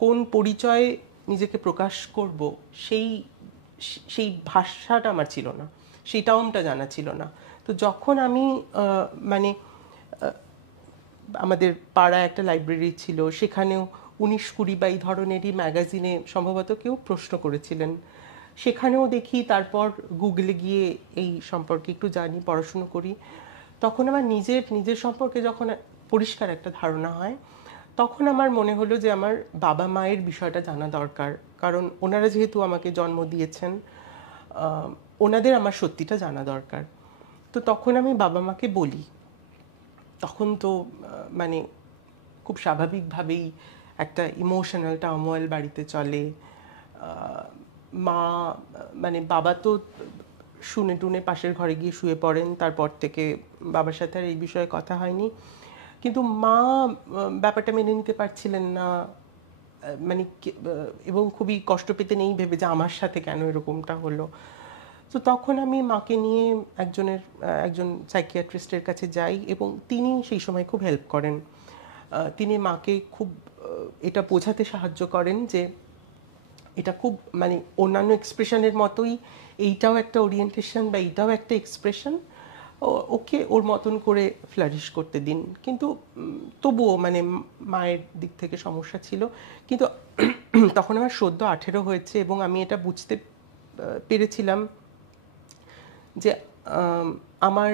কোন পরিচয়ে নিজেকে প্রকাশ করব, সেই সেই ভাষাটা আমার ছিল না, সেই টার্মটা জানা ছিল না। তো যখন আমি মানে আমাদের পাড়ায় একটা লাইব্রেরি ছিল, সেখানেও 19-20 বা এই ধরনেরই ম্যাগাজিনে সম্ভবত কেউ প্রশ্ন করেছিলেন, সেখানেও দেখি। তারপর গুগলে গিয়ে এই সম্পর্কে একটু জানি, পড়াশুনো করি। তখন আমার নিজের সম্পর্কে যখন পরিষ্কার একটা ধারণা হয়, তখন আমার মনে হলো যে আমার বাবা মায়ের বিষয়টা জানা দরকার। কারণ ওনারা যেহেতু আমাকে জন্ম দিয়েছেন, ওনাদের আমার সত্যিটা জানা দরকার। তো তখন আমি বাবা মাকে বলি। তখন তো মানে খুব স্বাভাবিকভাবেই একটা ইমোশনাল টার্মোয়েল বাড়িতে চলে। মা মানে বাবা তো শুনে টুনে পাশের ঘরে গিয়ে শুয়ে পড়েন। তারপর থেকে বাবার সাথে আর এই বিষয়ে কথা হয়নি। কিন্তু মা ব্যাপারটা মেনে নিতে পারছিলেন না, মানে এবং খুবই কষ্ট পেতেন এই ভেবে যে আমার সাথে কেন এরকমটা হলো। তো তখন আমি মাকে নিয়ে একজন সাইকিয়াট্রিস্টের কাছে যাই, এবং তিনি সেই সময় খুব হেল্প করেন। তিনি মাকে খুব এটা বোঝাতে সাহায্য করেন যে এটা খুব মানে অন্যান্য এক্সপ্রেশনের মতোই এইটাও একটা ওরিয়েন্টেশন বা এইটাও একটা এক্সপ্রেশন, ওকে ওর মতন করে ফ্লারিশ করতে দিন। কিন্তু তবুও মানে মায়ের দিক থেকে সমস্যা ছিল। কিন্তু তখন আমার সদ্য 18 হয়েছে, এবং আমি এটা বুঝতে পেরেছিলাম যে আমার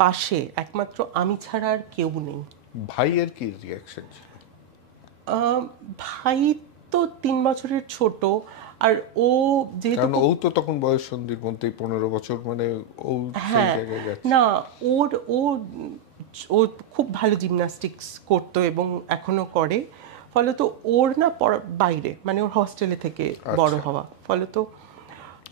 পাশে একমাত্র আমি ছাড়া আর কেউ নেই। ভাইয়ের কি রিয়াকশন ছিল? ভাই তো 3 বছরের ছোট, আর ও যেহেতু কারণ ও তো তখন বয়স সন্ধির মধ্যেই 15 বছর, মানে ও সেই হ্যাঁ জায়গায় যাচ্ছে। না, ওর ও ও খুব ভালো জিমন্যাস্টিক্স করতো এবং এখনো করে। ফলত ওর না বাইরে, মানে ওর হস্টেলে থেকে বড় হওয়া, ফলত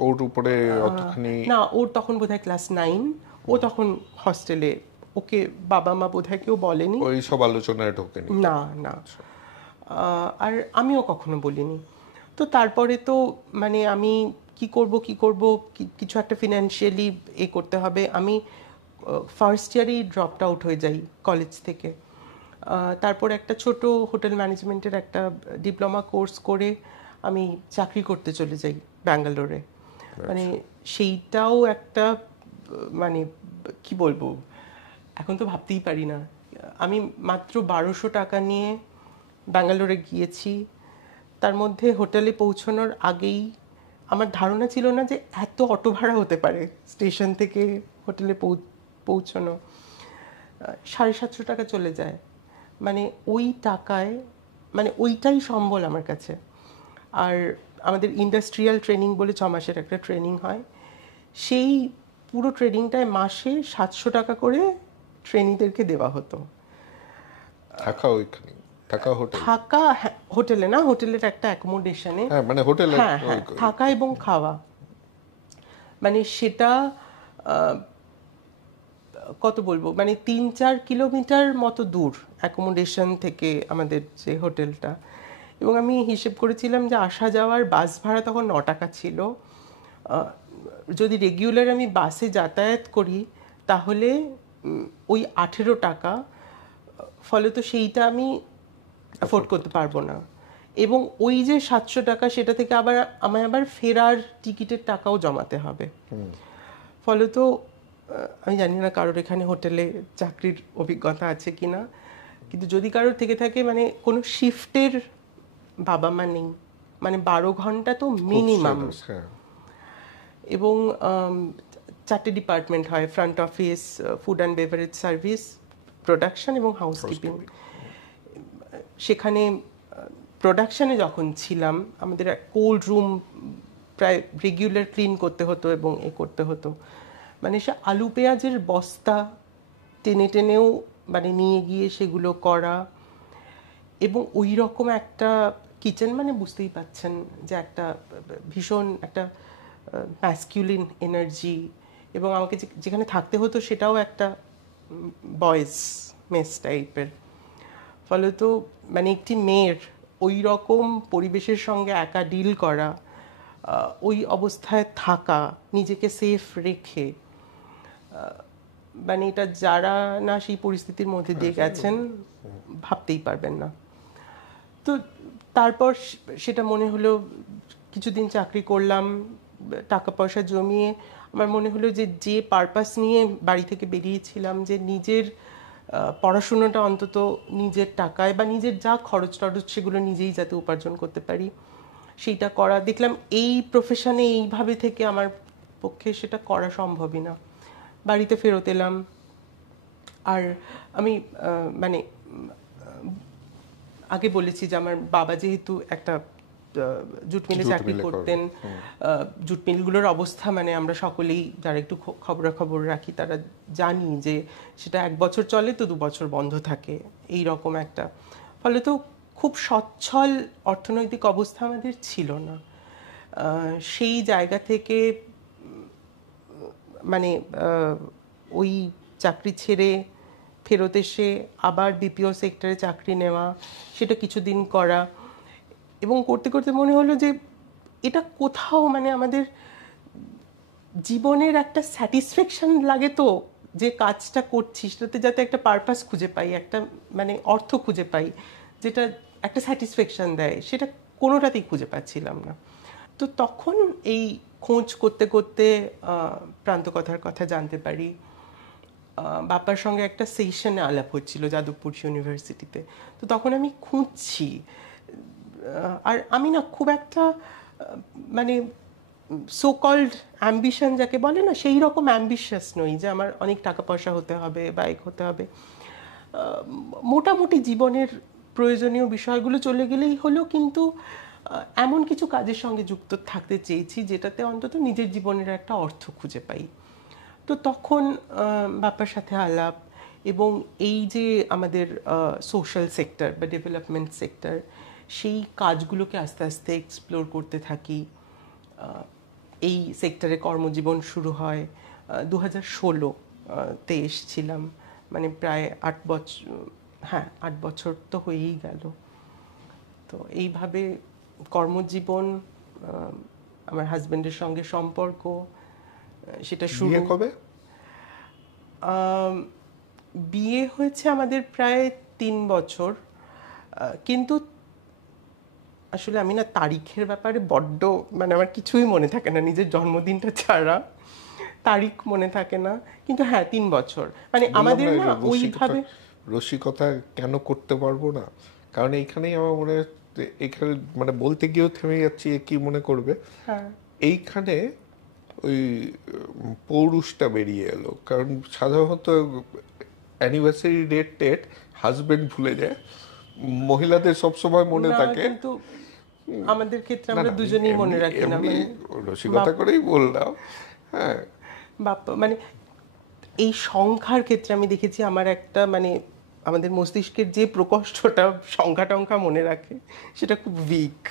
ওর উপরে অতখানি না, ওর তখন বোধহয় ক্লাস 9, ও তখন হস্টেলে। ওকে বাবা মা বোধহয় কেউ বলেনি, ওই সব আলোচনায় ঢোকেনি। না না। আর আমিও কখনো বলিনি। তো তারপরে তো মানে আমি কি করব, কিছু একটা ফিনান্সিয়ালি করতে হবে। আমি ফার্স্ট ইয়ারেই ড্রপড আউট হয়ে যাই কলেজ থেকে। তারপর একটা ছোট হোটেল ম্যানেজমেন্টের একটা ডিপ্লোমা কোর্স করে আমি চাকরি করতে চলে যাই ব্যাঙ্গালোরে। মানে সেইটাও একটা মানে কি বলবো, এখন তো ভাবতেই পারি না। আমি মাত্র 1200 টাকা নিয়ে ব্যাঙ্গালোরে গিয়েছি। তার মধ্যে হোটেলে পৌঁছানোর আগেই আমার ধারণা ছিল না যে এত অটো ভাড়া হতে পারে স্টেশন থেকে হোটেলে পৌঁছানো। 750 টাকা চলে যায়, মানে ওই টাকায়, মানে ওইটাই সম্বল আমার কাছে। আর আমাদের ইন্ডাস্ট্রিয়াল ট্রেনিং বলে 6 মাসের একটা ট্রেনিং হয়, সেই পুরো ট্রেনিংটায় মাসে 700 টাকা করে ট্রেনিংদেরকে দেওয়া হতো। থাকা ওইখানে, থাকা হোটেল, থাকা হোটেলে না, হোটেলের একটা অ্যাকোমোডেশনে, হ্যাঁ মানে হোটেলে, হ্যাঁ হ্যাঁ, থাকা এবং খাওয়া। মানে সেটা কত বলবো, মানে 3-4 কিলোমিটার মতো দূর অ্যাকোমোডেশন থেকে আমাদের যে হোটেলটা। এবং আমি হিসেব করেছিলাম যে আসা যাওয়ার বাস ভাড়া তখন 9 টাকা ছিল। যদি রেগুলার আমি বাসে যাতায়াত করি তাহলে ওই 18 টাকা, ফলে তো সেইটা আমি অ্যাফোর্ড করতে পারবো না। এবং ওই যে 700 টাকা, সেটা থেকে আমায় আবার ফেরার টিকিটের টাকাও জমাতে হবে। ফলে তো আমি জানি না কারোর এখানে হোটেলে চাকরির অভিজ্ঞতা আছে কিনা, কিন্তু যদি কারোর থেকে থাকে, মানে কোনো শিফটের বাবা মা নেই, মানে 12 ঘন্টা তো মিনিমাম। এবং 4টে ডিপার্টমেন্ট হয়, front office, food and beverage service, production এবং হাউসকিপিং। সেখানে প্রোডাকশনে যখন ছিলাম, আমাদের কোল্ড রুম প্রায় রেগুলার ক্লিন করতে হতো এবং করতে হতো। মানে সে আলু পেঁয়াজের বস্তা টেনে টেনেও মানে নিয়ে গিয়ে সেগুলো করা, এবং ওই রকম একটা কিচেন, মানে বুঝতেই পাচ্ছেন যে একটা ভীষণ একটা ম্যাসকিউলিন এনার্জি। এবং আমাকে যেখানে থাকতে হতো সেটাও একটা বয়েজ মেস টাইপের। ফলে তো মানে একটি মেয়ের ওই রকম পরিবেশের সঙ্গে একা ডিল করা, ওই অবস্থায় থাকা, নিজেকে সেফ রেখে, মানে এটা যারা না সেই পরিস্থিতির মধ্যে দিয়ে গেছেন ভাবতেই পারবেন না। তো তারপর সেটা মনে হলো, কিছুদিন চাকরি করলাম, টাকা পয়সা জমিয়ে আমার মনে হলো যে পারপাস নিয়ে বাড়ি থেকে বেরিয়েছিলাম, যে নিজের পড়াশুনোটা অন্তত নিজের টাকায় বা নিজের যা খরচ টরচ সেগুলো নিজেই যাতে উপার্জন করতে পারি, সেইটা করা। দেখলাম এই প্রফেশনে এইভাবে থেকে আমার পক্ষে সেটা করা সম্ভবই না। বাড়িতে ফেরত এলাম। আর আমি মানে আগে বলেছি যে আমার বাবা যেহেতু একটা জুট মিলে চাকরি করতেন, জুট মিলগুলোর অবস্থা মানে আমরা সকলেই যারা একটু খবরাখবর রাখি তারা জানি যে সেটা 1 বছর চলে তো 2 বছর বন্ধ থাকে, এই রকম একটা। ফলে তো খুব সচ্ছল অর্থনৈতিক অবস্থা আমাদের ছিল না। সেই জায়গা থেকে মানে ওই চাকরি ছেড়ে ফেরত এসে আবার বিপিও সেক্টরে চাকরি নেওয়া, সেটা কিছুদিন করা, এবং করতে করতে মনে হলো যে এটা কোথাও মানে আমাদের জীবনের একটা স্যাটিসফ্যাকশন লাগে, তো যে কাজটা করছি সেটাতে যাতে একটা পারপাস খুঁজে পাই, একটা মানে অর্থ খুঁজে পাই, যেটা একটা স্যাটিসফ্যাকশন দেয়, সেটা কোনোটাতেই খুঁজে পাচ্ছিলাম না। তো তখন এই খোঁজ করতে করতে প্রান্তকথার কথা জানতে পারি। বাপ্পার সঙ্গে একটা সেশনে আলাপ হচ্ছিল যাদবপুর ইউনিভার্সিটিতে। তো তখন আমি খুঁজছি, আর আমি না খুব একটা মানে সো কল্ড অ্যাম্বিশন যাকে বলে না, সেই রকম অ্যাম্বিশাস নই যে আমার অনেক টাকা পয়সা হতে হবে, বাইক হতে হবে। মোটামুটি জীবনের প্রয়োজনীয় বিষয়গুলো চলে গেলেই হলো, কিন্তু এমন কিছু কাজের সঙ্গে যুক্ত থাকতে চেয়েছি যেটাতে অন্তত নিজের জীবনের একটা অর্থ খুঁজে পাই। তো তখন বাপ্পার সাথে আলাপ, এবং এই যে আমাদের সোশ্যাল সেক্টর বা ডেভেলপমেন্ট সেক্টর, সেই কাজগুলোকে আস্তে আস্তে এক্সপ্লোর করতে থাকি। এই সেক্টরে কর্মজীবন শুরু হয় 2016-তে এসেছিলাম, মানে প্রায় 8 বছর, হ্যাঁ 8 বছর তো হয়েই গেল। তো এইভাবে কর্মজীবন, আমার হাজবেন্ডের সঙ্গে সম্পর্ক, সেটা শুরু। কবে বিয়ে হয়েছে আমাদের প্রায় 3 বছর, কিন্তু আসলে আমি না তারিখের ব্যাপারে বড্ড মানে আমার কিছুই মনে থাকে না, নিজের জন্মদিনটা ছাড়া তারিখ মনে থাকে না। কিন্তু হ্যাঁ 3 বছর, মানে আমাদের না ওইভাবে রসিকতা কেন করতে পারবো না, কারণ এইখানেই আমার মনে হয় তো এখানে মানে বলতে গিয়েও থেমে যাচ্ছি, এ কি মনে করবে। হ্যাঁ এইখানে ওই পৌরুষটা বেরিয়ে এলো, কারণ সাধারণত অ্যানিভার্সারি ডেট টেট হাজবেন্ড ভুলে যায়, মহিলাদের সবসময় মনে না, থাকে। কিন্তু আমাদের ক্ষেত্রে না, আমরা না, দুজনেই মনে এমনি- রাখি না, এমনি মানে রসিকতা করেই বললাম। হ্যাঁ, বাপ্পা মানে এই সংখ্যার ক্ষেত্রে আমি দেখেছি আমার একটা মানে আমাদের মস্তিষ্কের যে প্রকোষ্ঠটা সংখ্যা টংখ্যা মনে রাখে সেটা খুব উইক।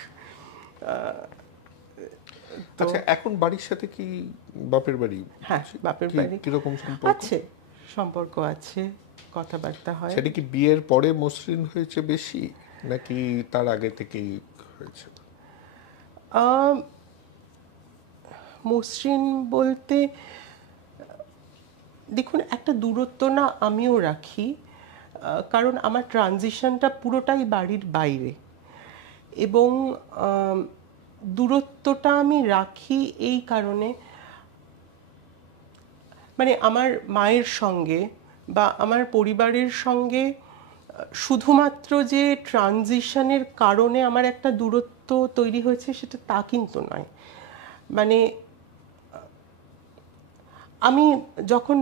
আচ্ছা এখন বাড়ির সাথে কি, বাপের বাড়ি হ্যাঁ, বাপের কি- বাড়ি কিরকম সম্পর্ক? আছে, সম্পর্ক আছে, কথাবার্তা হয়। সেটা কি বিয়ের পরে মসৃণ হয়েছে বেশি, নাকি তার আগে থেকেই হয়েছে? আম, মসৃণ বলতে দেখুন একটা দূরত্ব না আমিও রাখি, কারণ আমার ট্রানজিশনটা পুরোটাই বাড়ির বাইরে, এবং দূরত্বটা আমি রাখি এই কারণে মানে আমার মায়ের সঙ্গে বা আমার পরিবারের সঙ্গে শুধুমাত্র যে ট্রানজিশনের কারণে আমার একটা দূরত্ব তৈরি হয়েছে সেটা তা কিন্তু নয়। মানে আমি যখন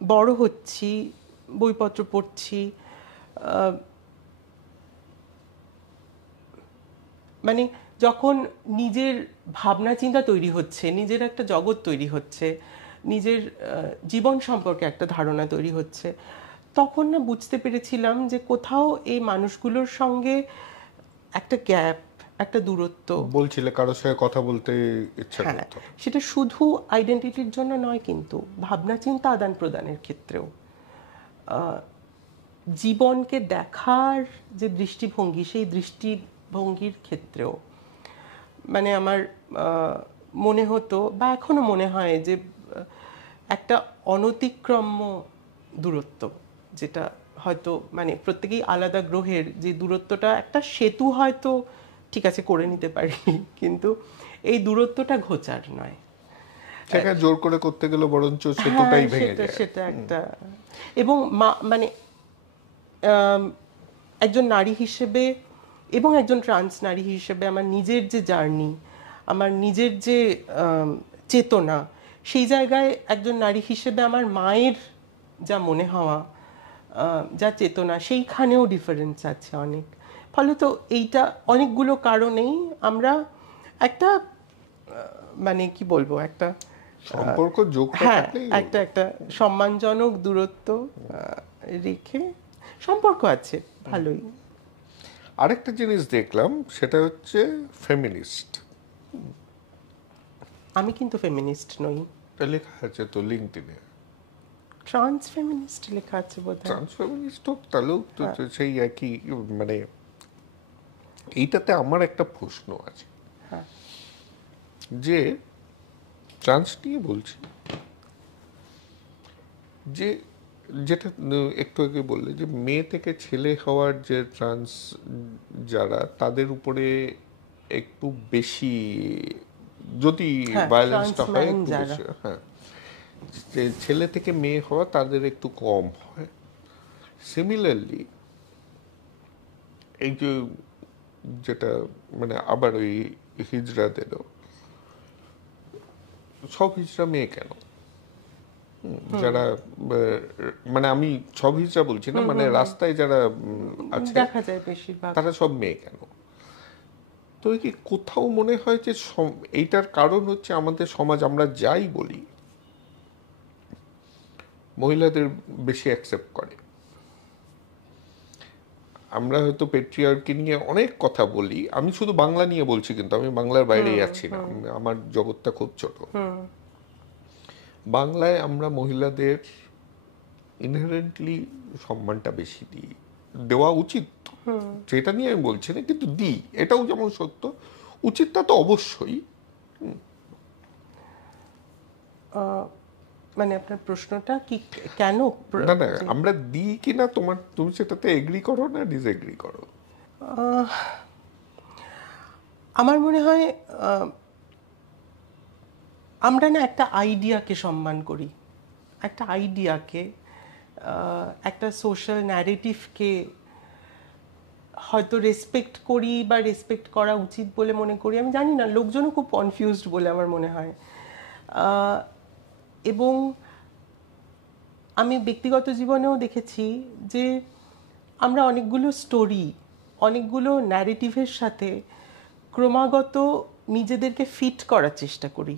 বড় হচ্ছি, বইপত্র পড়ছি, মানে যখন নিজের ভাবনা চিন্তা তৈরি হচ্ছে, নিজের একটা জগৎ তৈরি হচ্ছে, নিজের জীবন সম্পর্কে একটা ধারণা তৈরি হচ্ছে, তখন না বুঝতে পেরেছিলাম যে কোথাও এই মানুষগুলোর সঙ্গে একটা গ্যাপ, একটা দূরত্ব। বলছিলে কারোর সঙ্গে কথা বলতে ইচ্ছা হ্যাঁ, করতো। সেটা শুধু আইডেন্টিটির জন্য নয়, কিন্তু ভাবনা চিন্তা আদান প্রদানের ক্ষেত্রেও, জীবনকে দেখার যে দৃষ্টিভঙ্গি, সেই দৃষ্টিভঙ্গির ক্ষেত্রেও মানে আমার মনে হতো বা এখনো মনে হয় যে একটা অনতিক্রম্য দূরত্ব, যেটা হয়তো মানে প্রত্যেকেই আলাদা গ্রহের, যে দূরত্বটা একটা সেতু হয়তো ঠিক আছে করে নিতে পারি, কিন্তু এই দূরত্বটা ঘোচার নয়। সেখানে জোর করে করতে গেলে বরঞ্চ সেতুটাই হ্যাঁ, ভেঙে সেটা যায়। সেটা একটা, এবং মানে একজন নারী হিসেবে এবং একজন ট্রান্স নারী হিসেবে আমার নিজের যে জার্নি, আমার নিজের যে চেতনা, সেই জায়গায় একজন নারী হিসেবে আমার মায়ের যা মনে হওয়া, যা চেতনা, সেইখানেও ডিফারেন্স আছে অনেক। ফলে তো এইটা অনেকগুলো কারণেই আমরা একটা মানে কি বলবো, একটা সম্পর্ক যোগটা হ্যাঁ থাকলেই একটা একটা সম্মানজনক দূরত্ব রেখে সম্পর্ক আছে ভালোই। আরেকটা জিনিস দেখলাম, সেটা হচ্ছে ফেমিনিস্ট। আমি কিন্তু ফেমিনিস্ট নই, এটা লেখা আছে তো লিঙ্কডইনে। ট্রান্স ফেমিনিস্ট লেখা আছে বোধহয়। ট্রান্স ফেমিনিস্ট হোক তাহলেও তো তো সেই একই, মানে এইটাতে আমার একটা প্রশ্ন আছে যে ট্রান্স নিয়ে বলছি, যে যেটা একটু আগে বললে যে মেয়ে থেকে ছেলে হওয়ার যে ট্রান্স যারা, তাদের উপরে একটু বেশি যদি হ্যাঁ, ভায়োলেন্সটা trans হয় man একটু যারা। বেশি, হ্যাঁ, যে ছেলে থেকে মেয়ে হওয়া তাদের একটু কম হয়। সিমিলারলি এই যে যেটা মানে আবার ওই হিজড়াদেরও, সব হিজড়া মেয়ে কেন? যারা মানে আমি সব হিজড়া বলছি না, মানে রাস্তায় যারা আছে দেখা যায় বেশিরভাগ। তারা সব মেয়ে কেন? তো কি কোথাও মনে হয় যে এইটার কারণ হচ্ছে আমাদের সমাজ, আমরা যাই বলি মহিলাদের বেশি অ্যাকসেপ্ট করে। আমরা হয়তো পেট্রিয়ার্কি নিয়ে অনেক কথা বলি, আমি শুধু বাংলা নিয়ে বলছি, কিন্তু আমি বাংলার বাইরেই আছি না, আমার জগৎটা খুব ছোট। বাংলায় আমরা মহিলাদের ইনহেরেন্টলি সম্মানটা বেশি দিই, দেওয়া উচিত, সেটা নিয়ে আমি বলছি না, কিন্তু দিই, এটাও যেমন সত্য, উচিতটা তো অবশ্যই। মানে আপনার প্রশ্নটা কি, কেন? না না, আমরা দিই কিনা তুমি সেটাতে এগ্রি করো না ডিসএগ্রি করো? আমার মনে হয় আমরা না একটা আইডিয়াকে সম্মান করি, একটা আইডিয়াকে, একটা সোশ্যাল ন্যারেটিভকে হয়তো রেসপেক্ট করি বা রেসপেক্ট করা উচিত বলে মনে করি, আমি জানি না, লোকজনও খুব কনফিউজড বলে আমার মনে হয়। এবং আমি ব্যক্তিগত জীবনেও দেখেছি যে আমরা অনেকগুলো স্টোরি, অনেকগুলো ন্যারেটিভের সাথে ক্রমাগত নিজেদেরকে ফিট করার চেষ্টা করি,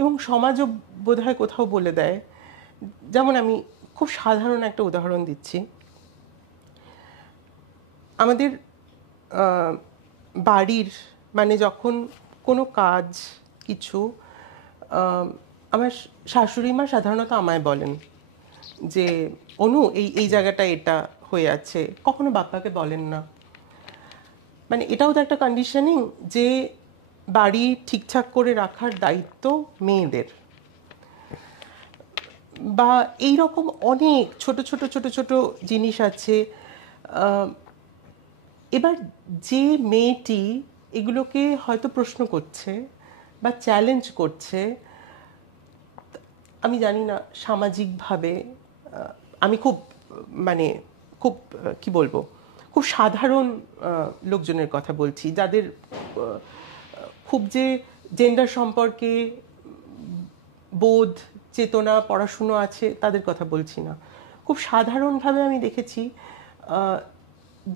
এবং সমাজও বোধহয় কোথাও বলে দেয়। যেমন আমি খুব সাধারণ একটা উদাহরণ দিচ্ছি। আমাদের বাড়ির মানে যখন কোনো কাজ কিছু, আমার শাশুড়ি মা সাধারণত আমায় বলেন যে অনু এই এই জায়গাটা এটা হয়ে আছে, কখনো বাপ্পাকে বলেন না। মানে এটাও তো একটা কন্ডিশনিং যে বাড়ি ঠিকঠাক করে রাখার দায়িত্ব মেয়েদের। বা এই রকম অনেক ছোট ছোট ছোট ছোট জিনিস আছে। এবার যে মেয়েটি এগুলোকে হয়তো প্রশ্ন করছে বা চ্যালেঞ্জ করছে, আমি জানি না সামাজিকভাবে, আমি খুব মানে খুব কি বলবো, খুব সাধারণ লোকজনের কথা বলছি, যাদের খুব যে জেন্ডার সম্পর্কে বোধ চেতনা পড়াশুনো আছে তাদের কথা বলছি না। খুব সাধারণভাবে আমি দেখেছি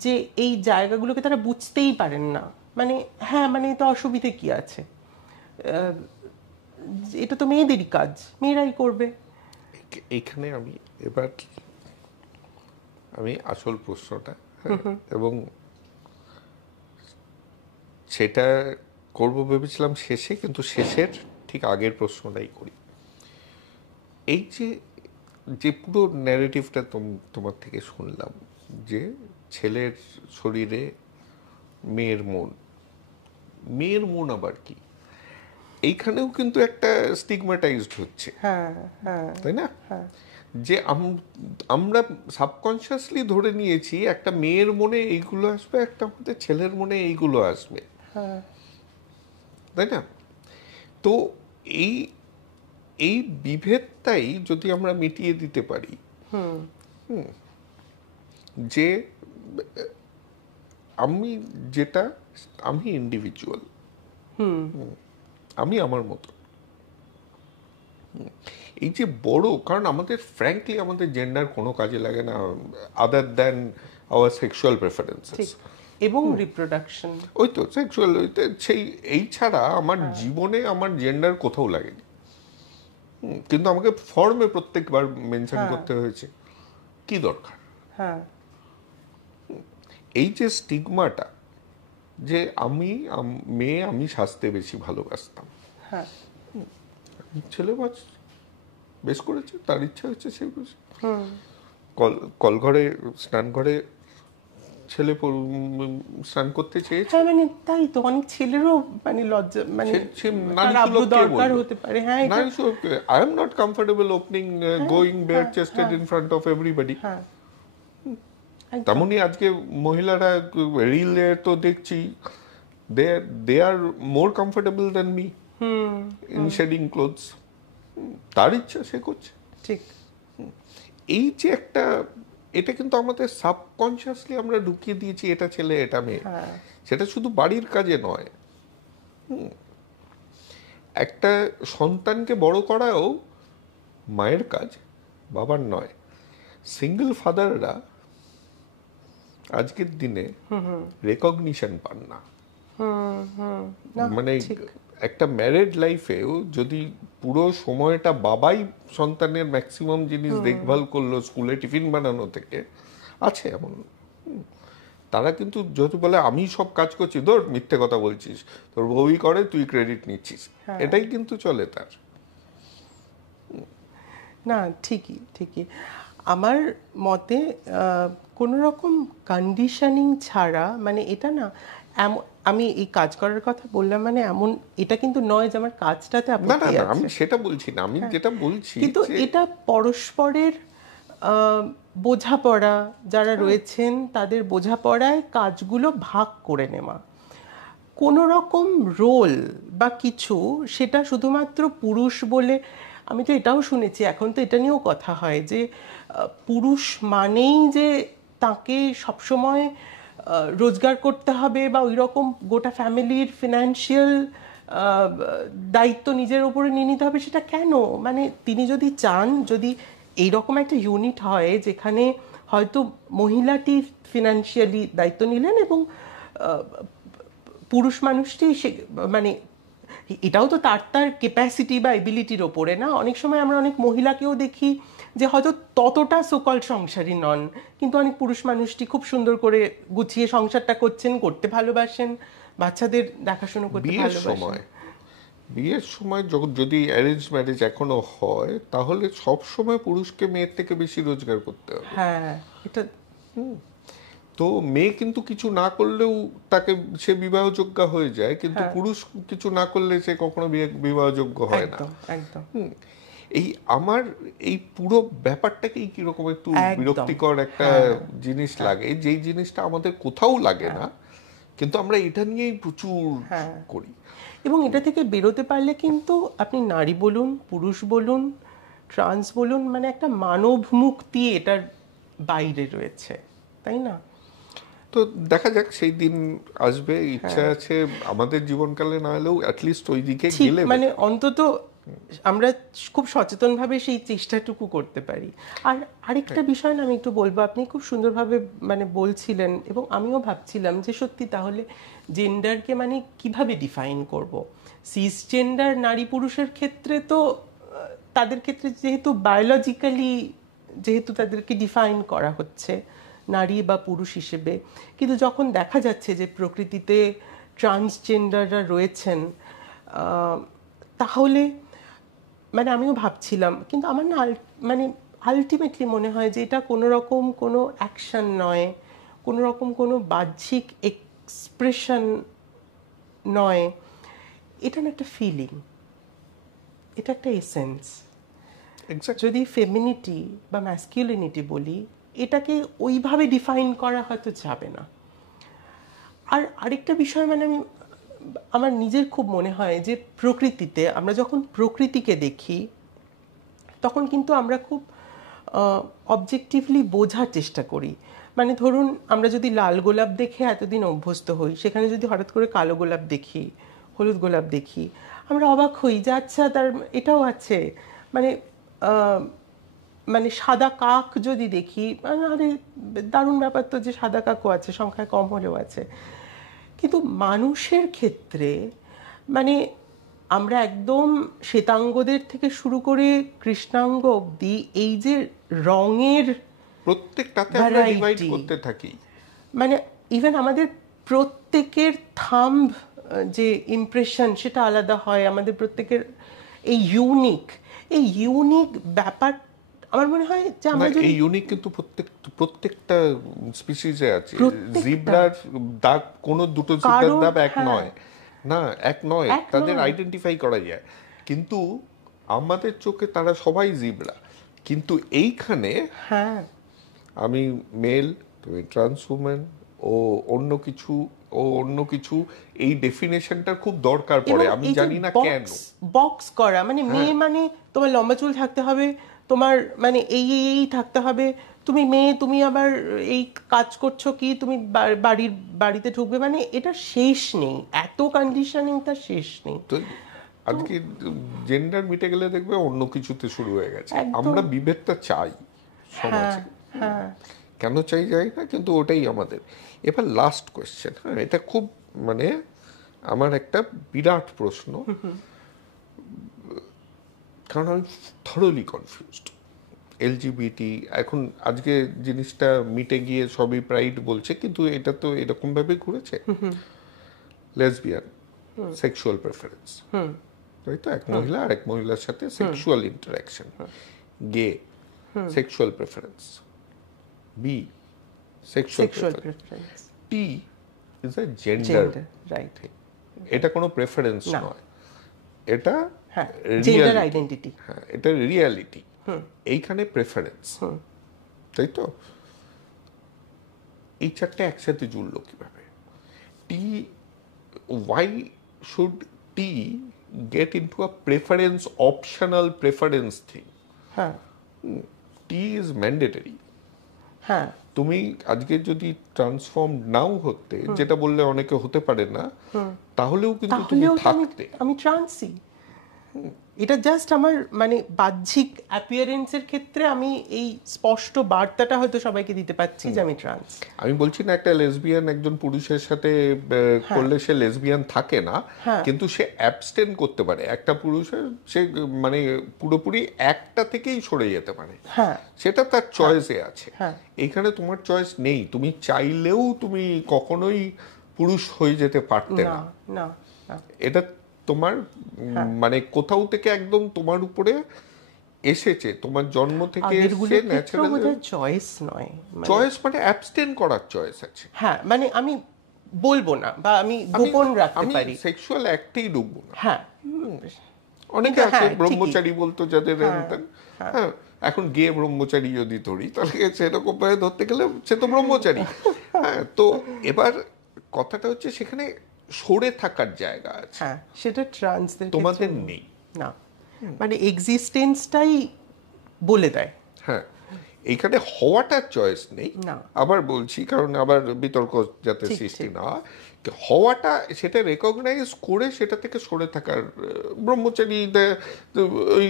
যে এই জায়গাগুলোকে তারা বুঝতেই পারেন না। মানে হ্যাঁ, মানে তো অসুবিধে কি আছে, এটা তো মেয়েদেরই কাজ, মেয়েরাই করবে। এইখানে আমি আসল প্রশ্নটা, এবং সেটা করব ভেবেছিলাম শেষে, কিন্তু শেষের ঠিক আগের প্রশ্নটাই করি। এই যে পুরো ন্যারেটিভটা তোমার থেকে শুনলাম, যে ছেলের শরীরে মেয়ের মন আবার কি, এইখানেও কিন্তু একটা স্টিগমাটাইজড হচ্ছে, তাই না? যে আমরা সাবকনসিয়াসলি ধরে নিয়েছি একটা মেয়ের মনে এইগুলো আসবে, একটা আমাদের ছেলের মনে এইগুলো আসবে, তাই না? তো এই বিভেদটাই যদি আমরা মিটিয়ে দিতে পারি, যে আমি ইন্ডিভিজুয়াল, আমি আমার মতো, এই যে বড়, কারণ আমাদের ফ্র্যাঙ্কলি আমাদের জেন্ডার কোনো কাজে লাগে না other than our sexual preferences এবং রিপ্রোডাকশন। ওই তো সেক্সুয়াল, এই ছাড়া আমার জীবনে আমার জেন্ডার কোথাও লাগেনি, কিন্তু আমাকে ফর্মে প্রত্যেকবার মেনশন করতে হয়েছে। কি দরকার? এই যে স্টিগমাটা, যে মেয়ে আমি সাজতে বেশি ভালোবাসতাম, ছেলে মাছ বেশ করেছে, তার ইচ্ছা হচ্ছে সে বসে কলঘরে স্নান ঘরে ছেলে স্নান করতে চেয়েছে। হ্যাঁ, মানে তাই তো, অনেক ছেলেরও মানে লজ্জা, মানে দরকার হতে পারে। হ্যাঁ, I am not comfortable opening going bare chested in front of everybody. তেমনই আজকে মহিলারা রিলে তো দেখছি, they are more comfortable than me in shedding clothes. তার ইচ্ছা সে করছে, ঠিক। এই যে একটা, এটা কিন্তু আমাদের সাবকনসিয়াসলি আমরা ঢুকিয়ে দিয়েছি, এটা ছেলে এটা মেয়ে। সেটা শুধু বাড়ির কাজে নয়, একটা সন্তানকে বড় করাও মায়ের কাজ, বাবার নয়। সিঙ্গেল ফাদাররা আজকের দিনে রেকগনিশন পান না। মানে একটা ম্যারিড লাইফেও যদি পুরো সময়টা বাবাই সন্তানের ম্যাক্সিমাম জিনিস দেখভাল করলো, স্কুলে টিফিন বানানো থেকে, আছে এমন, তারা কিন্তু যদি বলে আমি সব কাজ করছি, ধর মিথ্যে কথা বলছিস, তোর বউই করে, তুই ক্রেডিট নিচ্ছিস, এটাই কিন্তু চলে তার। না, ঠিকই। আমার মতে কোনো রকম কন্ডিশনিং ছাড়া, মানে এটা না, আমি এই কাজ করার কথা বললাম মানে এমন এটা কিন্তু নয় যে আমার কাজটাতে আপত্তি আছে, আমি সেটা বলছি না, আমি যেটা বলছি, কিন্তু এটা পরস্পরের বোঝাপড়া, যারা রয়েছেন তাদের বোঝাপড়ায় কাজগুলো ভাগ করে নেওয়া। কোনো রকম রোল বা কিছু, সেটা শুধুমাত্র পুরুষ বলে, আমি তো এটাও শুনেছি, এখন তো এটা নিয়েও কথা হয় যে পুরুষ মানেই যে তাকে সবসময় রোজগার করতে হবে বা ওই রকম গোটা ফ্যামিলির ফিনান্সিয়াল দায়িত্ব নিজের ওপরে নিয়ে নিতে হবে, সেটা কেন? মানে তিনি যদি চান, যদি এইরকম একটা ইউনিট হয় যেখানে হয়তো মহিলাটি ফিনান্সিয়ালি দায়িত্ব নিলেন এবং পুরুষ মানুষটি মানে এটাও তো তার তার ক্যাপাসিটি বা এবিলিটির ওপরে না। অনেক সময় আমরা অনেক মহিলাকেও দেখি যে হয়তো ততটা সোকল সংসারী নন, কিন্তু অনেক পুরুষ মানুষটি খুব সুন্দর করে গুছিয়ে সংসারটা করছেন, করতে ভালোবাসেন, বাচ্চাদের দেখাশোনা করতে ভালোবাসেন। বিয়ের সময় যদি অ্যারেঞ্জ ম্যারেজ এখনো হয়, তাহলে সব সময় পুরুষকে মেয়ের থেকে বেশি রোজগার করতে হবে। হ্যাঁ, এটা তো মেয়ে কিন্তু কিছু না করলেও তাকে সে বিবাহযোগ্য হয়ে যায়, কিন্তু পুরুষ কিছু না করলে সে কখনো বিবাহযোগ্য হয় না। একদম একদম। এই আমার এই পুরো ব্যাপারটাকেই কিরকম একটু একদম। বিরক্তিকর একটা জিনিস লাগে, যেই জিনিসটা আমাদের কোথাও লাগে না, কিন্তু আমরা এটা নিয়েই প্রচুর করি। এবং এটা থেকে বেরোতে পারলে কিন্তু আপনি নারী বলুন, পুরুষ বলুন, ট্রান্স বলুন, মানে একটা মানব মুক্তি এটার বাইরে রয়েছে, তাই না? তো দেখা যাক, সেই দিন আসবে, ইচ্ছা আছে আমাদের জীবনকালে না হলেও অ্যাটলিস্ট ওই দিকে ঠিক, গেলে মানে অন্তত আমরা খুব সচেতনভাবে সেই চেষ্টাটুকু করতে পারি। আর আরেকটা বিষয় না আমি একটু বলবো, আপনি খুব সুন্দরভাবে মানে বলছিলেন এবং আমিও ভাবছিলাম যে সত্যি তাহলে জেন্ডারকে মানে কিভাবে ডিফাইন করব। সিস জেন্ডার নারী পুরুষের ক্ষেত্রে তো তাদের ক্ষেত্রে যেহেতু বায়োলজিক্যালি যেহেতু তাদেরকে ডিফাইন করা হচ্ছে নারী বা পুরুষ হিসেবে, কিন্তু যখন দেখা যাচ্ছে যে প্রকৃতিতে ট্রান্সজেন্ডাররা রয়েছেন, তাহলে মানে আমিও ভাবছিলাম, কিন্তু আমার না মানে আলটিমেটলি মনে হয় যে এটা কোনো রকম কোনো অ্যাকশন নয়, কোনো রকম কোনো বাহ্যিক এক্সপ্রেশন নয়, এটা না একটা ফিলিং, এটা একটা এসেন্স। যদি ফেমিনিটি বা ম্যাসকিউলিনিটি বলি, এটাকে ওইভাবে ডিফাইন করা হয়তো যাবে না। আর আরেকটা বিষয় মানে আমার নিজের খুব মনে হয় যে প্রকৃতিতে আমরা যখন প্রকৃতিকে দেখি তখন কিন্তু আমরা খুব অবজেক্টিভলি বোঝার চেষ্টা করি। মানে ধরুন আমরা যদি লাল গোলাপ দেখে এতদিন অভ্যস্ত হই, সেখানে যদি হঠাৎ করে কালো গোলাপ দেখি, হলুদ গোলাপ দেখি, আমরা অবাক হই যে আচ্ছা তার এটাও আছে। মানে মানে সাদা কাক যদি দেখি, আরে দারুণ ব্যাপার তো যে সাদা কাকও আছে, সংখ্যায় কম হলেও আছে। কিন্তু মানুষের ক্ষেত্রে মানে আমরা একদম শ্বেতাঙ্গদের থেকে শুরু করে কৃষ্ণাঙ্গ অবধি এই যে রঙের প্রত্যেকটাতে আমরা ডিভাইড করতে থাকি। মানে ইভেন আমাদের প্রত্যেকের থাম্ব যে ইমপ্রেশন সেটা আলাদা হয়, আমাদের প্রত্যেকের এই ইউনিক ব্যাপার আমার মনে হয় যে আমরা যদি এই ইউনিক কিন্তু প্রত্যেকটা স্পিসিসে আছে। জিব্রার দাগ কোনো দুটো জিব্রার দাগ এক নয় না, এক নয়, তাদের আইডেন্টিফাই করা যায়, কিন্তু আমাদের চোখে তারা সবাই জিব্রা। কিন্তু এইখানে আমি মেল, তুমি ট্রান্স উম্যান, ও অন্য কিছু এই ডেফিনেশনটা খুব দরকার পড়ে। আমি জানি না কেন বক্স করা, মানে মেয়ে মানে তোমার লম্বা চুল থাকতে হবে, তোমার মানে এই থাকতে হবে, তুমি মেয়ে, তুমি আবার এই কাজ করছো কি, তুমি বাড়িতে ঢুকবে, মানে এটা শেষ নেই, এত কন্ডিশনিং তার শেষ নেই। তো আজকে জেন্ডার মিটে গেলে দেখবে অন্য কিছুতে শুরু হয়ে গেছে। আমরা বিভেদটা চাই সমাজে, কেন চাই যাই না, কিন্তু ওটাই আমাদের। এবার লাস্ট কোয়েশ্চেন, এটা খুব মানে আমার একটা বিরাট প্রশ্ন, কারণ আমি থরলি কনফিউজড। এলজিবিটি এখন আজকে জিনিসটা মিটে গিয়ে সবই প্রাইড বলছে, কিন্তু এটা তো এরকম ভাবে ঘুরেছে। লেসবিয়ান, সেক্সুয়াল প্রেফারেন্স, তাই তো, এক মহিলা আর এক মহিলার সাথে sexual interaction. Gay, sexual preference. Bi, sexual preference. T is a gender, right. এটা কোনো প্রেফারেন্স নয়, এটা জেন্ডার আইডেন্টিটি, এটা রিয়ালিটি। এইখানে প্রেফারেন্স, তাই তো। এই চারটে একসাথে জুড়লো কিভাবে? টি, why should T get into a preference, optional preference thing? T is mandatory. তুমি আজকে যদি ট্রান্সফর্ম নাও হতে, যেটা বললে অনেকে হতে পারে না, তাহলেও কিন্তু তুমি তাহলেও তো থাকতে। আমি ট্রান্সই। এটা জাস্ট আমার মানে বাহ্যিক অ্যাপিয়ারেন্সের ক্ষেত্রে আমি এই স্পষ্ট বার্তাটা হয়তো সবাইকে দিতে পারছি যে আমি ট্রান্স। আমি বলছি না একটা লেসবিয়ান একজন পুরুষের সাথে করলে সে লেসবিয়ান থাকে না, কিন্তু সে অ্যাবস্টেন করতে পারে। একটা পুরুষের সে মানে পুরোপুরি একটা থেকেই সরে যেতে পারে, হ্যাঁ সেটা তার চয়েসে আছে। হ্যাঁ। এখানে তোমার চয়েস নেই, তুমি চাইলেও তুমি কখনোই পুরুষ হয়ে যেতে পারতে না না। না না। এটা তোমার মানে কোথাও থেকে একদম তোমার উপরে এসেছে, তোমার জন্ম থেকে এসেছে ন্যাচারাল। চয়েস নয়, চয়েস মানে অ্যাবস্টেন করার চয়েস আছে। হ্যাঁ মানে আমি বলবো না বা আমি গোপন রাখতে পারি। আমি সেক্সুয়াল অ্যাক্টেই ঢুকবো না। হ্যাঁ অনেকে কিন্তু আছে হ্যাঁ, ব্রহ্মচারী বলতো যাদের হ্যাঁ, এখন গে ব্রহ্মচারী যদি ধরি তাহলে সেরকম ভাবে ধরতে গেলে সে তো ব্রহ্মচারী। হ্যাঁ, তো এবার কথাটা হচ্ছে সেখানে সরে থাকার জায়গা আছে, হ্যাঁ সেটা ট্রান্সদের তোমাদের নেই। না, মানে এক্সিস্টেন্সটাই বলে দেয়। হ্যাঁ, এইখানে হওয়াটার চয়েস নেই। না। আবার বলছি, কারণ আবার বিতর্ক যাতে ঠিক, সৃষ্টি ঠিক। না হয়, হওয়াটা সেটা রেকগনাইজ করে সেটা থেকে সরে থাকার ব্রহ্মচারী ওই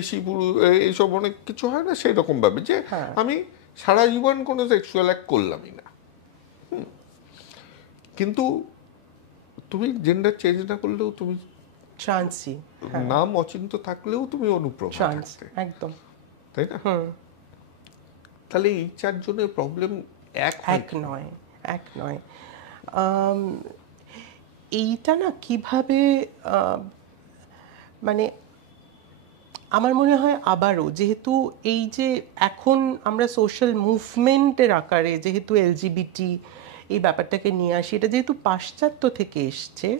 ঋষি পুরু এইসব অনেক কিছু হয় না সেই রকম ভাবে যে হ্যাঁ। আমি সারা জীবন কোনো সেক্সুয়াল অ্যাক্ট করলামই না। কিন্তু তুমি জেন্ডার চেঞ্জ না করলেও, তুমি ট্রান্সই, নাম অচিন্ত থাকলেও তুমি অনুপ্রভা ট্রান্স থাকতে, একদম। তাই না? তাহলে এই চারজনের প্রবলেম এক নয়, এক নয়। এইটা না কিভাবে মানে আমার মনে হয় আবারও যেহেতু এই যে এখন আমরা সোশ্যাল মুভমেন্টের আকারে যেহেতু এলজিবিটি এই ব্যাপারটাকে নিয়ে আসি, এটা যেহেতু পাশ্চাত্য থেকে এসছে,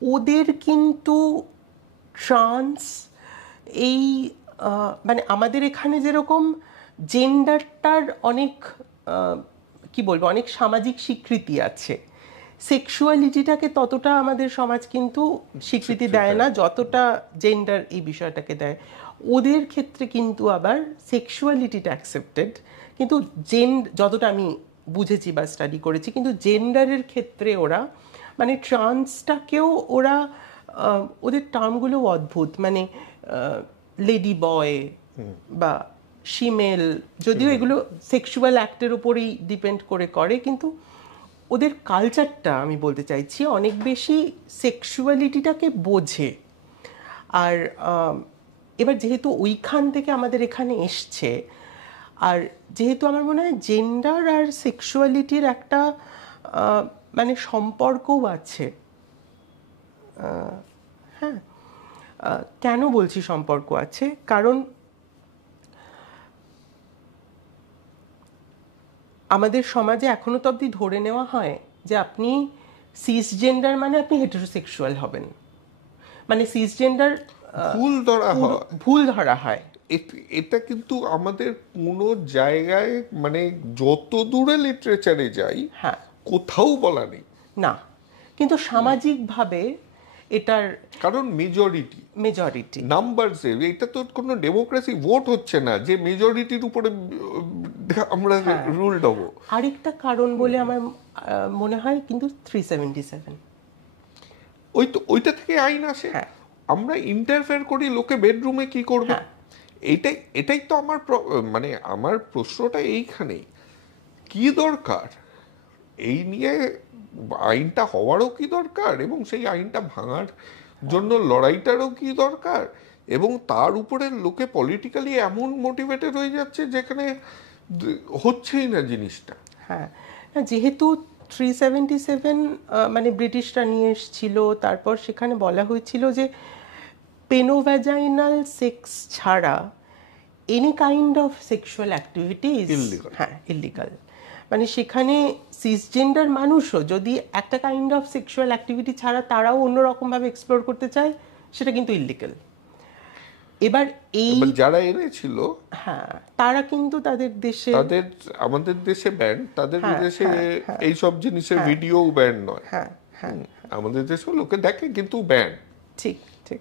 ওদের কিন্তু ট্রান্স এই মানে আমাদের এখানে যেরকম জেন্ডারটার অনেক কি বলবো অনেক সামাজিক স্বীকৃতি আছে, সেক্সুয়ালিটিটাকে ততটা আমাদের সমাজ কিন্তু স্বীকৃতি দেয় না যতটা জেন্ডার এই বিষয়টাকে দেয়। ওদের ক্ষেত্রে কিন্তু আবার সেক্সুয়ালিটিটা অ্যাকসেপ্টেড, কিন্তু যতটা আমি বুঝেছি বা স্টাডি করেছি, কিন্তু জেন্ডারের ক্ষেত্রে ওরা মানে ট্রান্সটাকেও ওরা ওদের টার্মগুলো অদ্ভুত, মানে লেডি বয় বা শিমেল, যদিও এগুলো সেক্সুয়াল অ্যাক্টের উপরেই ডিপেন্ড করে, কিন্তু ওদের কালচারটা আমি বলতে চাইছি অনেক বেশি সেক্সুয়ালিটিটাকে বোঝে। আর এবার যেহেতু ওইখান থেকে আমাদের এখানে এসছে, আর যেহেতু আমার মনে হয় জেন্ডার আর সেক্সুয়ালিটির একটা মানে সম্পর্কও আছে। হ্যাঁ, কেন বলছি সম্পর্ক আছে, কারণ আমাদের সমাজে এখনো তো অবধি ধরে নেওয়া হয় যে আপনি সিসজেন্ডার মানে আপনি হেটেরোসেক্সুয়াল হবেন, মানে সিসজেন্ডার ভুল ধরা হয়। এটা কিন্তু আমাদের কোনো জায়গায় মানে যত দূরে লিটারেচারে যাই, হ্যাঁ, কোথাও বলা নেই না, কিন্তু সামাজিকভাবে এটার কারণ মেজরিটি নাম্বারস, এটা তো কোনো ডেমোক্রেসি ভোট হচ্ছে না যে মেজরিটির উপরে আমরা রুল দেব। আরেকটা কারণ বলে আমার মনে হয় কিন্তু 377 ওইটা থেকে আইন আসে। আমরা ইন্টারফেয়ার করি লোকে বেডরুমে কি করবে, এটাই তো আমার মানে আমার প্রশ্নটা এইখানেই, কি দরকার এই নিয়ে আইনটা হওয়ারও কি দরকার, এবং সেই আইনটা ভাঙার জন্য লড়াইটারও কি দরকার, এবং তার উপরে লোকে পলিটিক্যালি এমন মোটিভেটেড হয়ে যাচ্ছে যেখানে হচ্ছেই না জিনিসটা। হ্যাঁ, যেহেতু 377 মানে ব্রিটিশরা নিয়ে এসেছিল, তারপর সেখানে বলা হয়েছিল যে পেনোভ্যাজাইনাল সেক্স ছাড়া any kind of sexual activity is illegal. মানে সেখানে সিসজেন্ডার মানুষও যদি একটা কাইন্ড অফ সেক্সুয়াল অ্যাক্টিভিটি ছাড়া তারাও অন্যরকমভাবে এক্সপ্লোর করতে চায়, সেটা কিন্তু ইলিগাল। এবার যারা এনেছিল হ্যাঁ, তারা কিন্তু তাদের দেশে, আমাদের দেশে ব্যান, তাদের দেশে এইসব জিনিসের ভিডিও ব্যান নয়। আমাদের দেশে লোকে দেখে কিন্তু ব্যান, ঠিক ঠিক।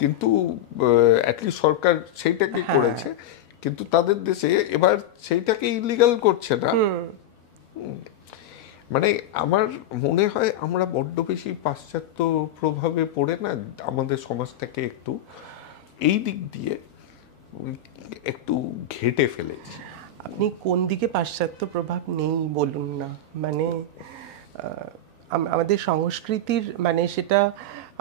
কিন্তু অ্যাটলিস্ট সরকার সেইটাকে করেছে। কিন্তু তাদের দেশে এবার সেইটাকে ইলিগাল করছে না। মানে আমার মনে হয় আমরা বড্ড বেশি পাশ্চাত্য প্রভাবে পড়ে না আমাদের সমাজটাকে একটু এই দিক দিয়ে একটু ঘেটে ফেলেছি। আপনি কোন দিকে পাশ্চাত্য প্রভাব নেই বলুন না, মানে আমাদের সংস্কৃতির মানে সেটা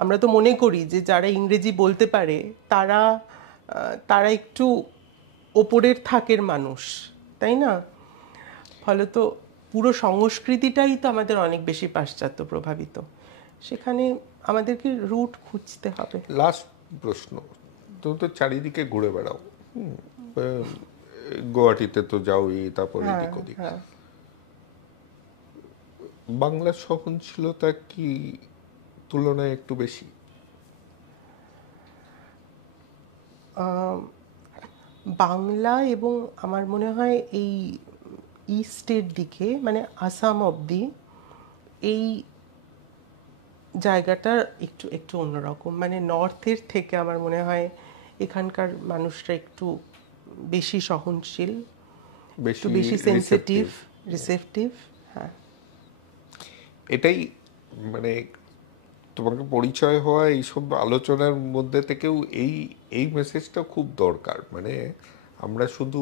আমরা তো মনে করি যে যারা ইংরেজি বলতে পারে তারা তারা একটু ওপরের থাকের মানুষ, তাই না? ফলত পুরো সংস্কৃতিটাই তো আমাদের অনেক বেশি পাশ্চাত্য প্রভাবিত, সেখানে আমাদেরকে রুট খুঁজতে হবে। লাস্ট প্রশ্ন, তুমি তো চারিদিকে ঘুরে বেড়াও, গুয়াহাটিতে তো যাওই, তারপর এদিক ওদিক, বাংলার সহনশীলতা কি তুলনায় একটু বেশি? বাংলা এবং আমার মনে হয় এই ইস্টের দিকে মানে আসাম অবধি এই জায়গাটা একটু একটু অন্যরকম, মানে নর্থের থেকে আমার মনে হয় এখানকার মানুষরা একটু বেশি সহনশীল, একটু বেশি সেনসিটিভ, রিসেপটিভ। হ্যাঁ, এটাই মানে তোমাকে পরিচয় হওয়া এইসব আলোচনার মধ্যে থেকেও এই এই মেসেজটা খুব দরকার। মানে আমরা শুধু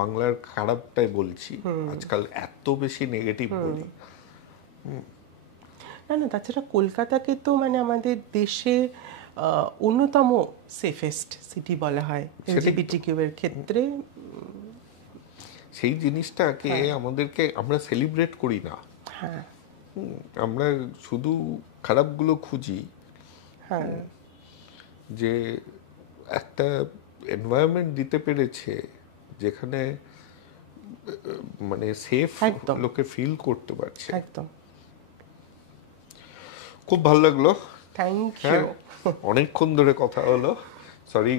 বাংলার খারাপটাই বলছি আজকাল, এত বেশি নেগেটিভ বলি। না না, তাছাড়া কলকাতাকে তো মানে আমাদের দেশে অন্যতম সেফেস্ট সিটি বলা হয় এলজিবিটিকিউ এর ক্ষেত্রে। সেই জিনিসটাকে আমাদেরকে আমরা সেলিব্রেট করি না। হ্যাঁ, আমরা শুধু খারাপগুলো খুঁজি। হ্যাঁ, যে একটা এনভায়রনমেন্ট দিতে পেরেছে যেখানে মানে সেফ লোকে ফিল করতে পারছে। একদম। খুব ভালো লাগলো, থ্যাংক ইউ। অনেকক্ষণ ধরে কথা হলো। সরি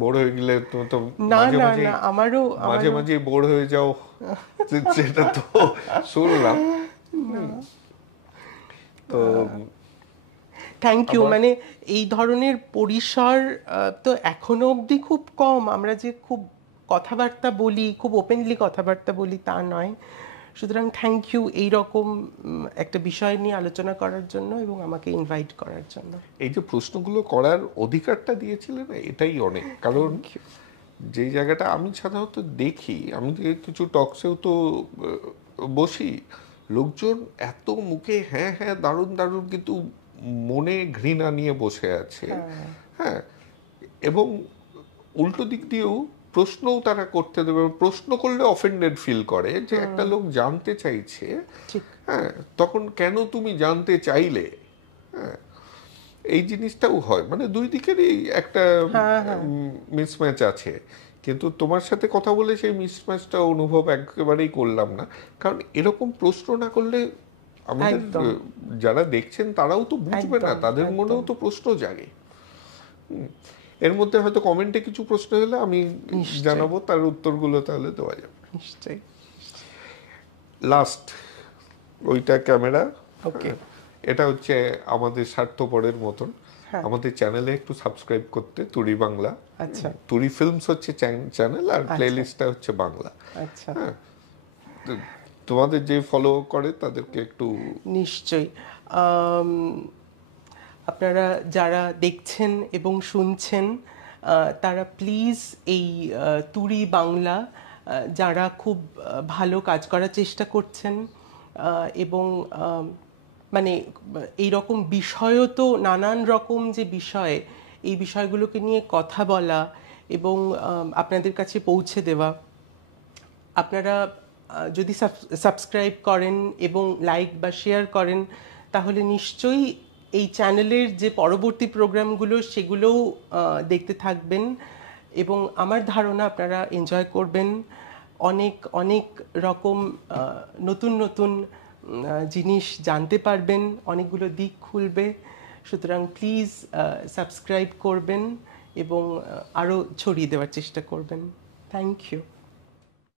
বোর হয়ে গেলে, তুমি তো না মাঝে না মাঝে না, আমারও মাঝে মাঝে বোর হয়ে যাও, সেটা তো শুনলাম। তো থ্যাংক ইউ। মানে এই ধরনের পরিসর তো এখনো অবধি খুব কম, আমরা যে খুব কথাবার্তা বলি, খুব ওপেনলি কথাবার্তা বলি তা নয়। সুতরাং থ্যাংক ইউ এইরকম একটা বিষয় নিয়ে আলোচনা করার জন্য এবং আমাকে ইনভাইট করার জন্য। এই যে প্রশ্নগুলো করার অধিকারটা দিয়েছিলেন এটাই অনেক। কারণ যে জায়গাটা আমি সাধারণত দেখি, আমি কিছু টকসেও তো বসি, লোকজন এত মুখে হ্যাঁ হ্যাঁ দারুণ দারুণ, কিন্তু মনে ঘৃণা নিয়ে বসে আছে। হ্যাঁ, এবং উল্টো দিক দিয়েও প্রশ্নও তারা করতে দেবে, প্রশ্ন করলে অফেন্ডেড ফিল করে যে একটা লোক জানতে চাইছে, হ্যাঁ তখন কেন তুমি জানতে চাইলে। হ্যাঁ, এই জিনিসটাও হয়, মানে দুই দিকেরই একটা মিসম্যাচ আছে। কিন্তু তোমার সাথে কথা বলে সেই মিসম্যাচটা অনুভব একেবারেই করলাম না। কারণ এরকম প্রশ্ন না করলে আমাদের যারা দেখছেন তারাও তো বুঝবে না, তাদের মনেও তো প্রশ্ন জাগে। এর মধ্যে হয়তো কমেন্টে কিছু প্রশ্ন হলে আমি জানাবো, তার উত্তরগুলো তাহলে দেওয়া যাবে নিশ্চয়ই। লাস্ট ওইটা ক্যামেরা, ওকে, এটা হচ্ছে আমাদের স্বার্থপরের মতন। আমাদের চ্যানেলে একটু সাবস্ক্রাইব করতে, তুরি বাংলা। আচ্ছা, তুরি ফিল্মস হচ্ছে চ্যানেল, আর প্লেলিস্টটা হচ্ছে বাংলা। আচ্ছা, হ্যাঁ, তোমাদের যে ফলো করে তাদেরকে একটু নিশ্চয়ই। আপনারা যারা দেখছেন এবং শুনছেন তারা প্লিজ এই তুরি বাংলা, যারা খুব ভালো কাজ করার চেষ্টা করছেন এবং মানে এই রকম বিষয়ও তো নানান রকম যে বিষয়, এই বিষয়গুলোকে নিয়ে কথা বলা এবং আপনাদের কাছে পৌঁছে দেওয়া, আপনারা যদি সাবস্ক্রাইব করেন এবং লাইক বা শেয়ার করেন তাহলে নিশ্চয়ই এই চ্যানেলের যে পরবর্তী প্রোগ্রামগুলো সেগুলোও দেখতে থাকবেন এবং আমার ধারণা আপনারা এনজয় করবেন। অনেক অনেক রকম নতুন নতুন জিনিস জানতে পারবেন, অনেকগুলো দিক খুলবে। সুতরাং প্লিজ সাবস্ক্রাইব করবেন এবং আরও ছড়িয়ে দেওয়ার চেষ্টা করবেন। Thank you.